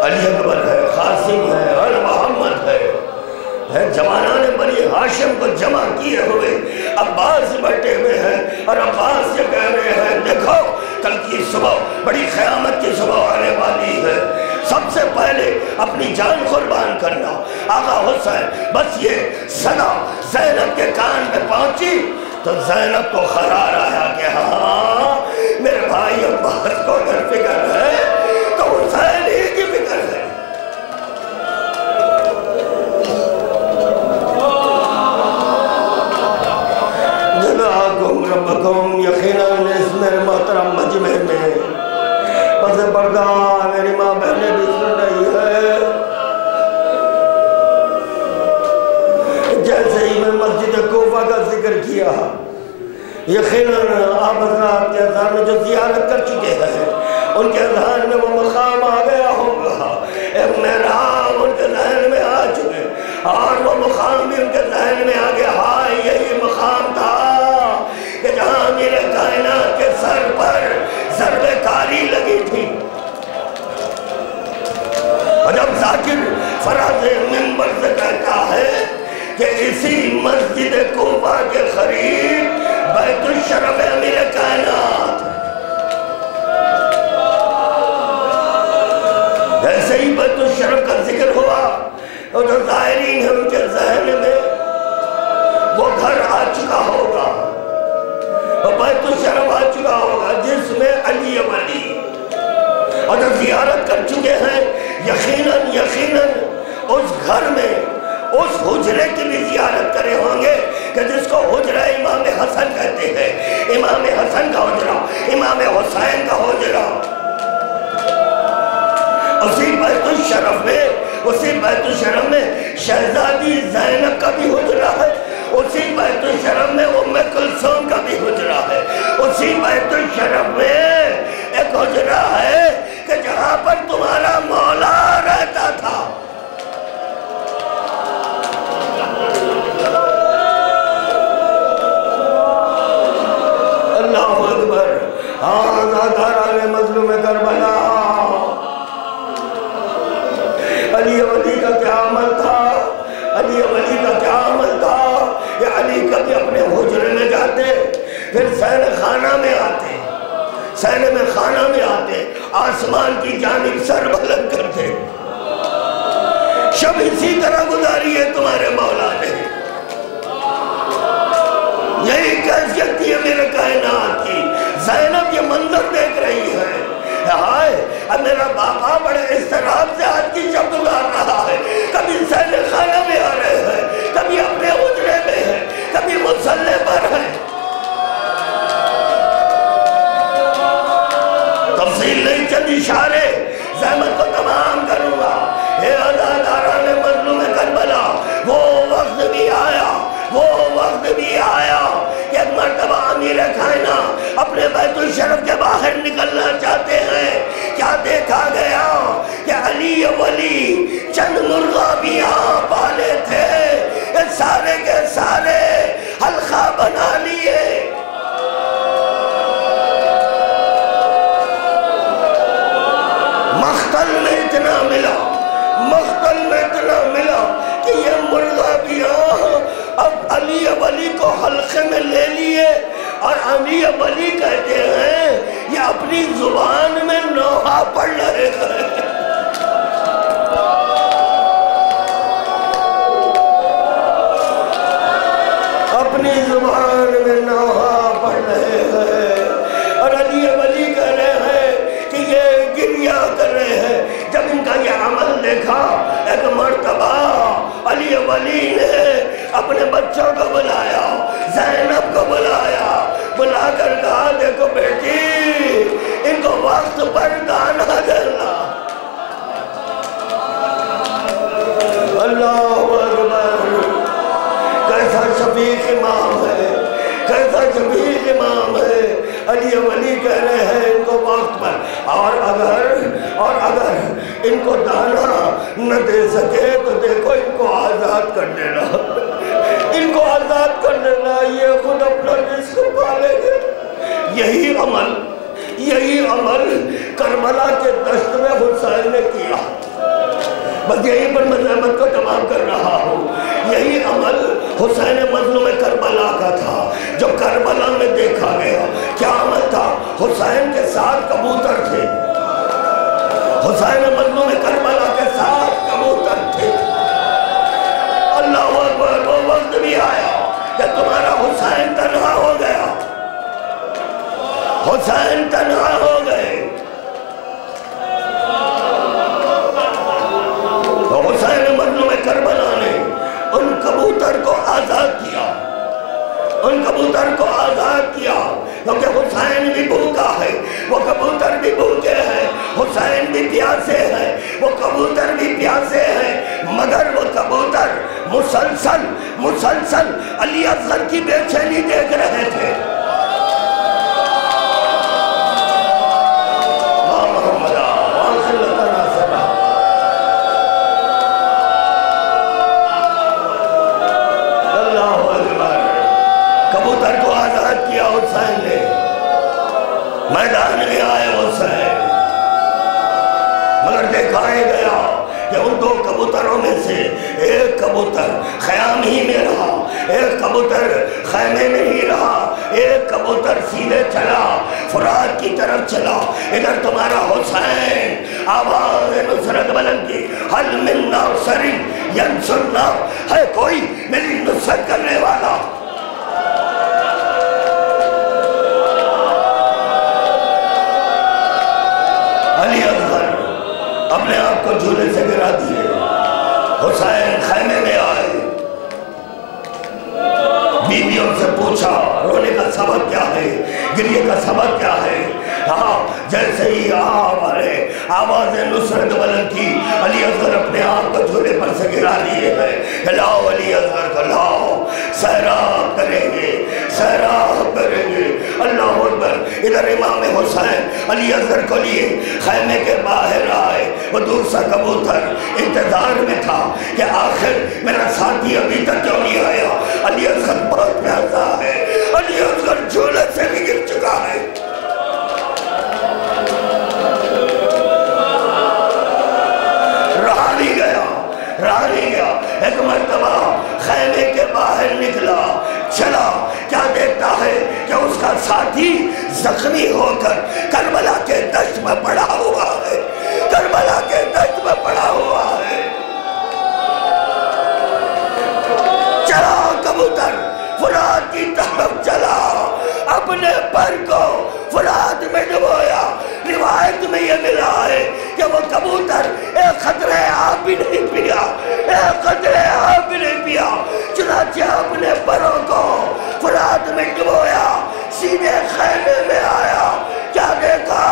علی اکبر ہے، قاسم ہے، اور محمد ہے، جوانان بنی ہاشم کو جمع کیے ہوئے عباس بیٹھے ہوئے ہیں، اور عباس یہ کہہ رہے ہیں دیکھو کل کی صبح بڑی قیامت کی صبح آنے والی ہے، سب سے پہلے اپنی جان قربان کرنا۔ آقا حسین بس یہ صدا زینب کے کان میں پہنچی تو زینب کو قرار آیا کہ ہاں میرے بھائی عباس کو اگر فکر ہے تو حسین ہی کی فکر ہے۔ جزاکم ربکم، یقیناً اس میرے محترم مجمع میں پس پردہ میری ماں بہنیں بھی سن رہی ہے، جیسے ہی میں مسجد کوفہ کا ذکر کیا، یقیناً آپ حضرات کے اذہان میں جو زیارت کر چکے ہیں ان کے اذہان میں وہ مقام آ گیا ہوگا، ایک محراب ان کے ذہن میں آ چکے، اور وہ مقام بھی ان کے ذہن میں آ گیا۔ ہاں یہی مقام تھا کہ جہاں میرے کائنات کے سر پر ضرب کاری لگی تھی، اور جب ذاکر فراز منبر سے کہتا ہے کہ اسی مسجد کوفہ کے قریب بیت الشرف امیر کائنات، جیسے ہی بیت الشرف کا ذکر ہوا اور جو ظاہرین ہیں ان کے ذہن میں وہ گھر آ چکا ہوگا، اور بیت الشرف آ چکا ہوگا جس میں علی ولی، اور جو زیارت کر چکے ہیں یقیناً اس گھر میں اس حجرے کی بھی زیارت کرے ہوں گے کہ جس کو حجرہ امام حسن کہتے ہیں، امام حسن کا حجرہ، امام حسین کا حجرہ، اسی بیت الشرف میں شہزادی زینب کا بھی حجرہ ہے، اسی بیت الشرف میں ام کلثوم کا بھی حجرہ ہے، اسی بیت الشرف میں ایک حجرہ ہے کہ جہاں پر تمہارا مولا رہتا تھا۔ اللہ اکبر۔ آزاداران مظلوم کربلا، علی ولی کا کیا عمل تھا، علی ولی کا کیا عمل تھا کہ علی کبھی اپنے حجرے میں جاتے، پھر سین خانہ میں آتے، سین میں خانہ میں آتے، آسمان کی جانب سر بلند کرتے۔ شب اسی طرح گزاری ہے تمہارے مولا نے، یہی کیفیت ہے میرے کائنات کی۔ زینب یہ منظر دیکھ رہی ہے، ہائے اب میرا بابا بڑے اضطراب سے آج کی شب گزار رہا ہے، کبھی سین خانہ میں آ رہے ہیں، کبھی اپنے حجرے میں ہے، کبھی مصلی پر ہے۔ تفصیل نہیں، چند اشارے زحمت کو تمام کروں گا۔ اے عزاداران مظلوم کربلا، وہ وقت بھی آیا، وہ وقت بھی آیا کہ ایک مرتبہ امیر کائنہ اپنے بیت الشرف کے باہر نکلنا چاہتے ہیں، کیا دیکھا گیا کہ علی ولی چند مرغابیاں پالے تھے، یہ سارے کے سارے حلقہ بنا لیے۔ مختل میں اتنا ملا، مختل میں اتنا ملا کہ یہ مرغابیاں اب علی ولی کو حلقے میں لے لیے، اور علی ولی کہتے ہیں یہ اپنی زبان میں نوحہ پڑھ رہے ہیں۔ اپنی زبان میں نوحہ پڑھ رہے ہیں، اور علی ولی کہہ رہے ہیں کہ یہ گریہ کر رہے ہیں۔ جب ان کا یہ عمل دیکھا، ایک مرتبہ علی ولی نے اپنے بچوں کو بلایا، زینب کو بلایا، بلا کر کہا دیکھو بیٹی ان کو وقت پر دانا دینا۔ اللہ اکبر، کیسا شفیق امام ہے، کیسا شفیق امام ہے۔ علی ولی کہہ رہے ہیں ان کو وقت پر، اور اگر ان کو دانا نہ دے سکے تو دیکھو ان کو آزاد کر دینا، ان کو آزاد کر دینا، یہ خود اپنا رزق پالے گے۔ یہی عمل کربلا کے دشت میں حسین نے کیا۔ بس یہیں پر میں زحمت کو تمام کر رہا ہوں۔ یہی عمل حسین مظلوم کربلا کا تھا جو کربلا میں دیکھا گیا۔ کیا عمل تھا؟ حسین کے ساتھ کبوتر تھے، حسین مظلوم کربلا کے ساتھ کبوتر تھے۔ اللہ اکبر، وہ وقت بھی آیا کہ تمہارا حسین تنہا ہو گیا، حسین تنہا ہو گئے۔ تو حسین مظلوم کربلا نے ان کبوتر کو آزاد کیا، ان کبوتر کو آزاد کیا، کیونکہ حسین بھی بھوکا ہے، وہ کبوتر بھی بھوکے ہیں، حسین بھی پیاسے ہیں، وہ کبوتر بھی پیاسے ہیں، مگر وہ کبوتر مسلسل علی اصغر کی بے چینی دیکھ رہے تھے۔ کبوتر کو آزاد کیا حسین نے، میدان میں آئے حسین، مگر دکھائے گیا کہ ان دو کبوتروں میں سے ایک کبوتر خیام ہی میں رہا، ایک کبوتر خیمے میں ہی رہا، ایک کبوتر سیدھے چلا، فرات کی طرف چلا۔ ادھر تمہارا حسین آواز نصرت بلند کی، حل من ناصر ینصرنا، ہے کوئی میری نصرت کرنے والا؟ علی اصغر اپنے آپ کو جھولے سے گرا دیے، حسین خیمے میں آئے، بیویوں سے پوچھا رونے کا سبب کیا ہے، گریے کا سبب کیا ہے؟ ہاں جیسے ہی آپ نے آواز نصرت بلند کی، علی اصغر اپنے آپ کو جھولے پر سے گرا لیے ہیں. لاؤ علی اصغر کو لاؤ، سیراب کریں گے، سیراب کریں گے. اللہ اکبر. ادھر امام حسین علی اصغر کو لیے خیمے کے باہر آئے. وہ دوسرا کبوتر انتظار میں تھا کہ آخر میرا ساتھی ابھی تک کیوں نہیں آیا. علی اصغر بہت پیاسا ہے، علی اصغر جھولے سے بھی گر چکا ہے. رہا نہیں گیا. ایک مرتبہ خیمے کے باہر نکلا، چلا، کیا دیکھتا ہے کہ اس کا ساتھی زخمی ہو کر کربلا کے دشت میں پڑا ہوا ہے. کربلا کے دشت میں پڑا ہوا ہے. چلا کبوتر، فرات کی طرف چلا، اپنے پر کو فرات میں ڈبویا. روایت میں یہ ملا ہے کہ وہ کبوتر ایک قطرہ آب بھی نہیں پیا، ایک قطرہ آب بھی نہیں پیا. چنانچہ اپنے پروں کو فرات میں ڈبویا، سیدھے خیمے میں آیا. کیا دیکھا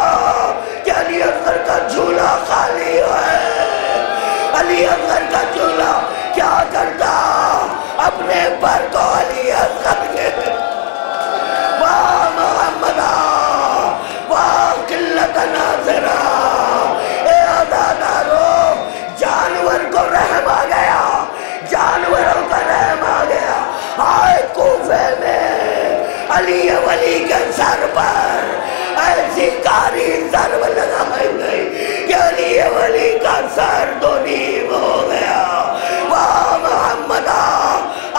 کہ علی اصغر کا جھولا خالی ہے. علی اصغر کا جھولا کیا کرتا، اپنے پر کو علی اصغر کے واہ محمدہ، واہ قلت ناظرہ. اے عزادارو، جانور کو رحم آ گیا، جانوروں کا رحم آ گیا. آئے کوفے میں علی ولی کے سر پر ایسی کاری ضرب لگائی گئی کہ علی ولی کا سر دو نیم ہو گیا. واہ محمدہ،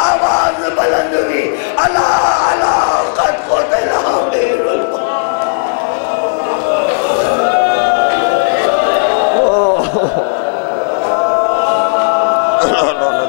آواز بلند ہوئی، اللہ اللہ قد قتل امیر المؤمنین. No.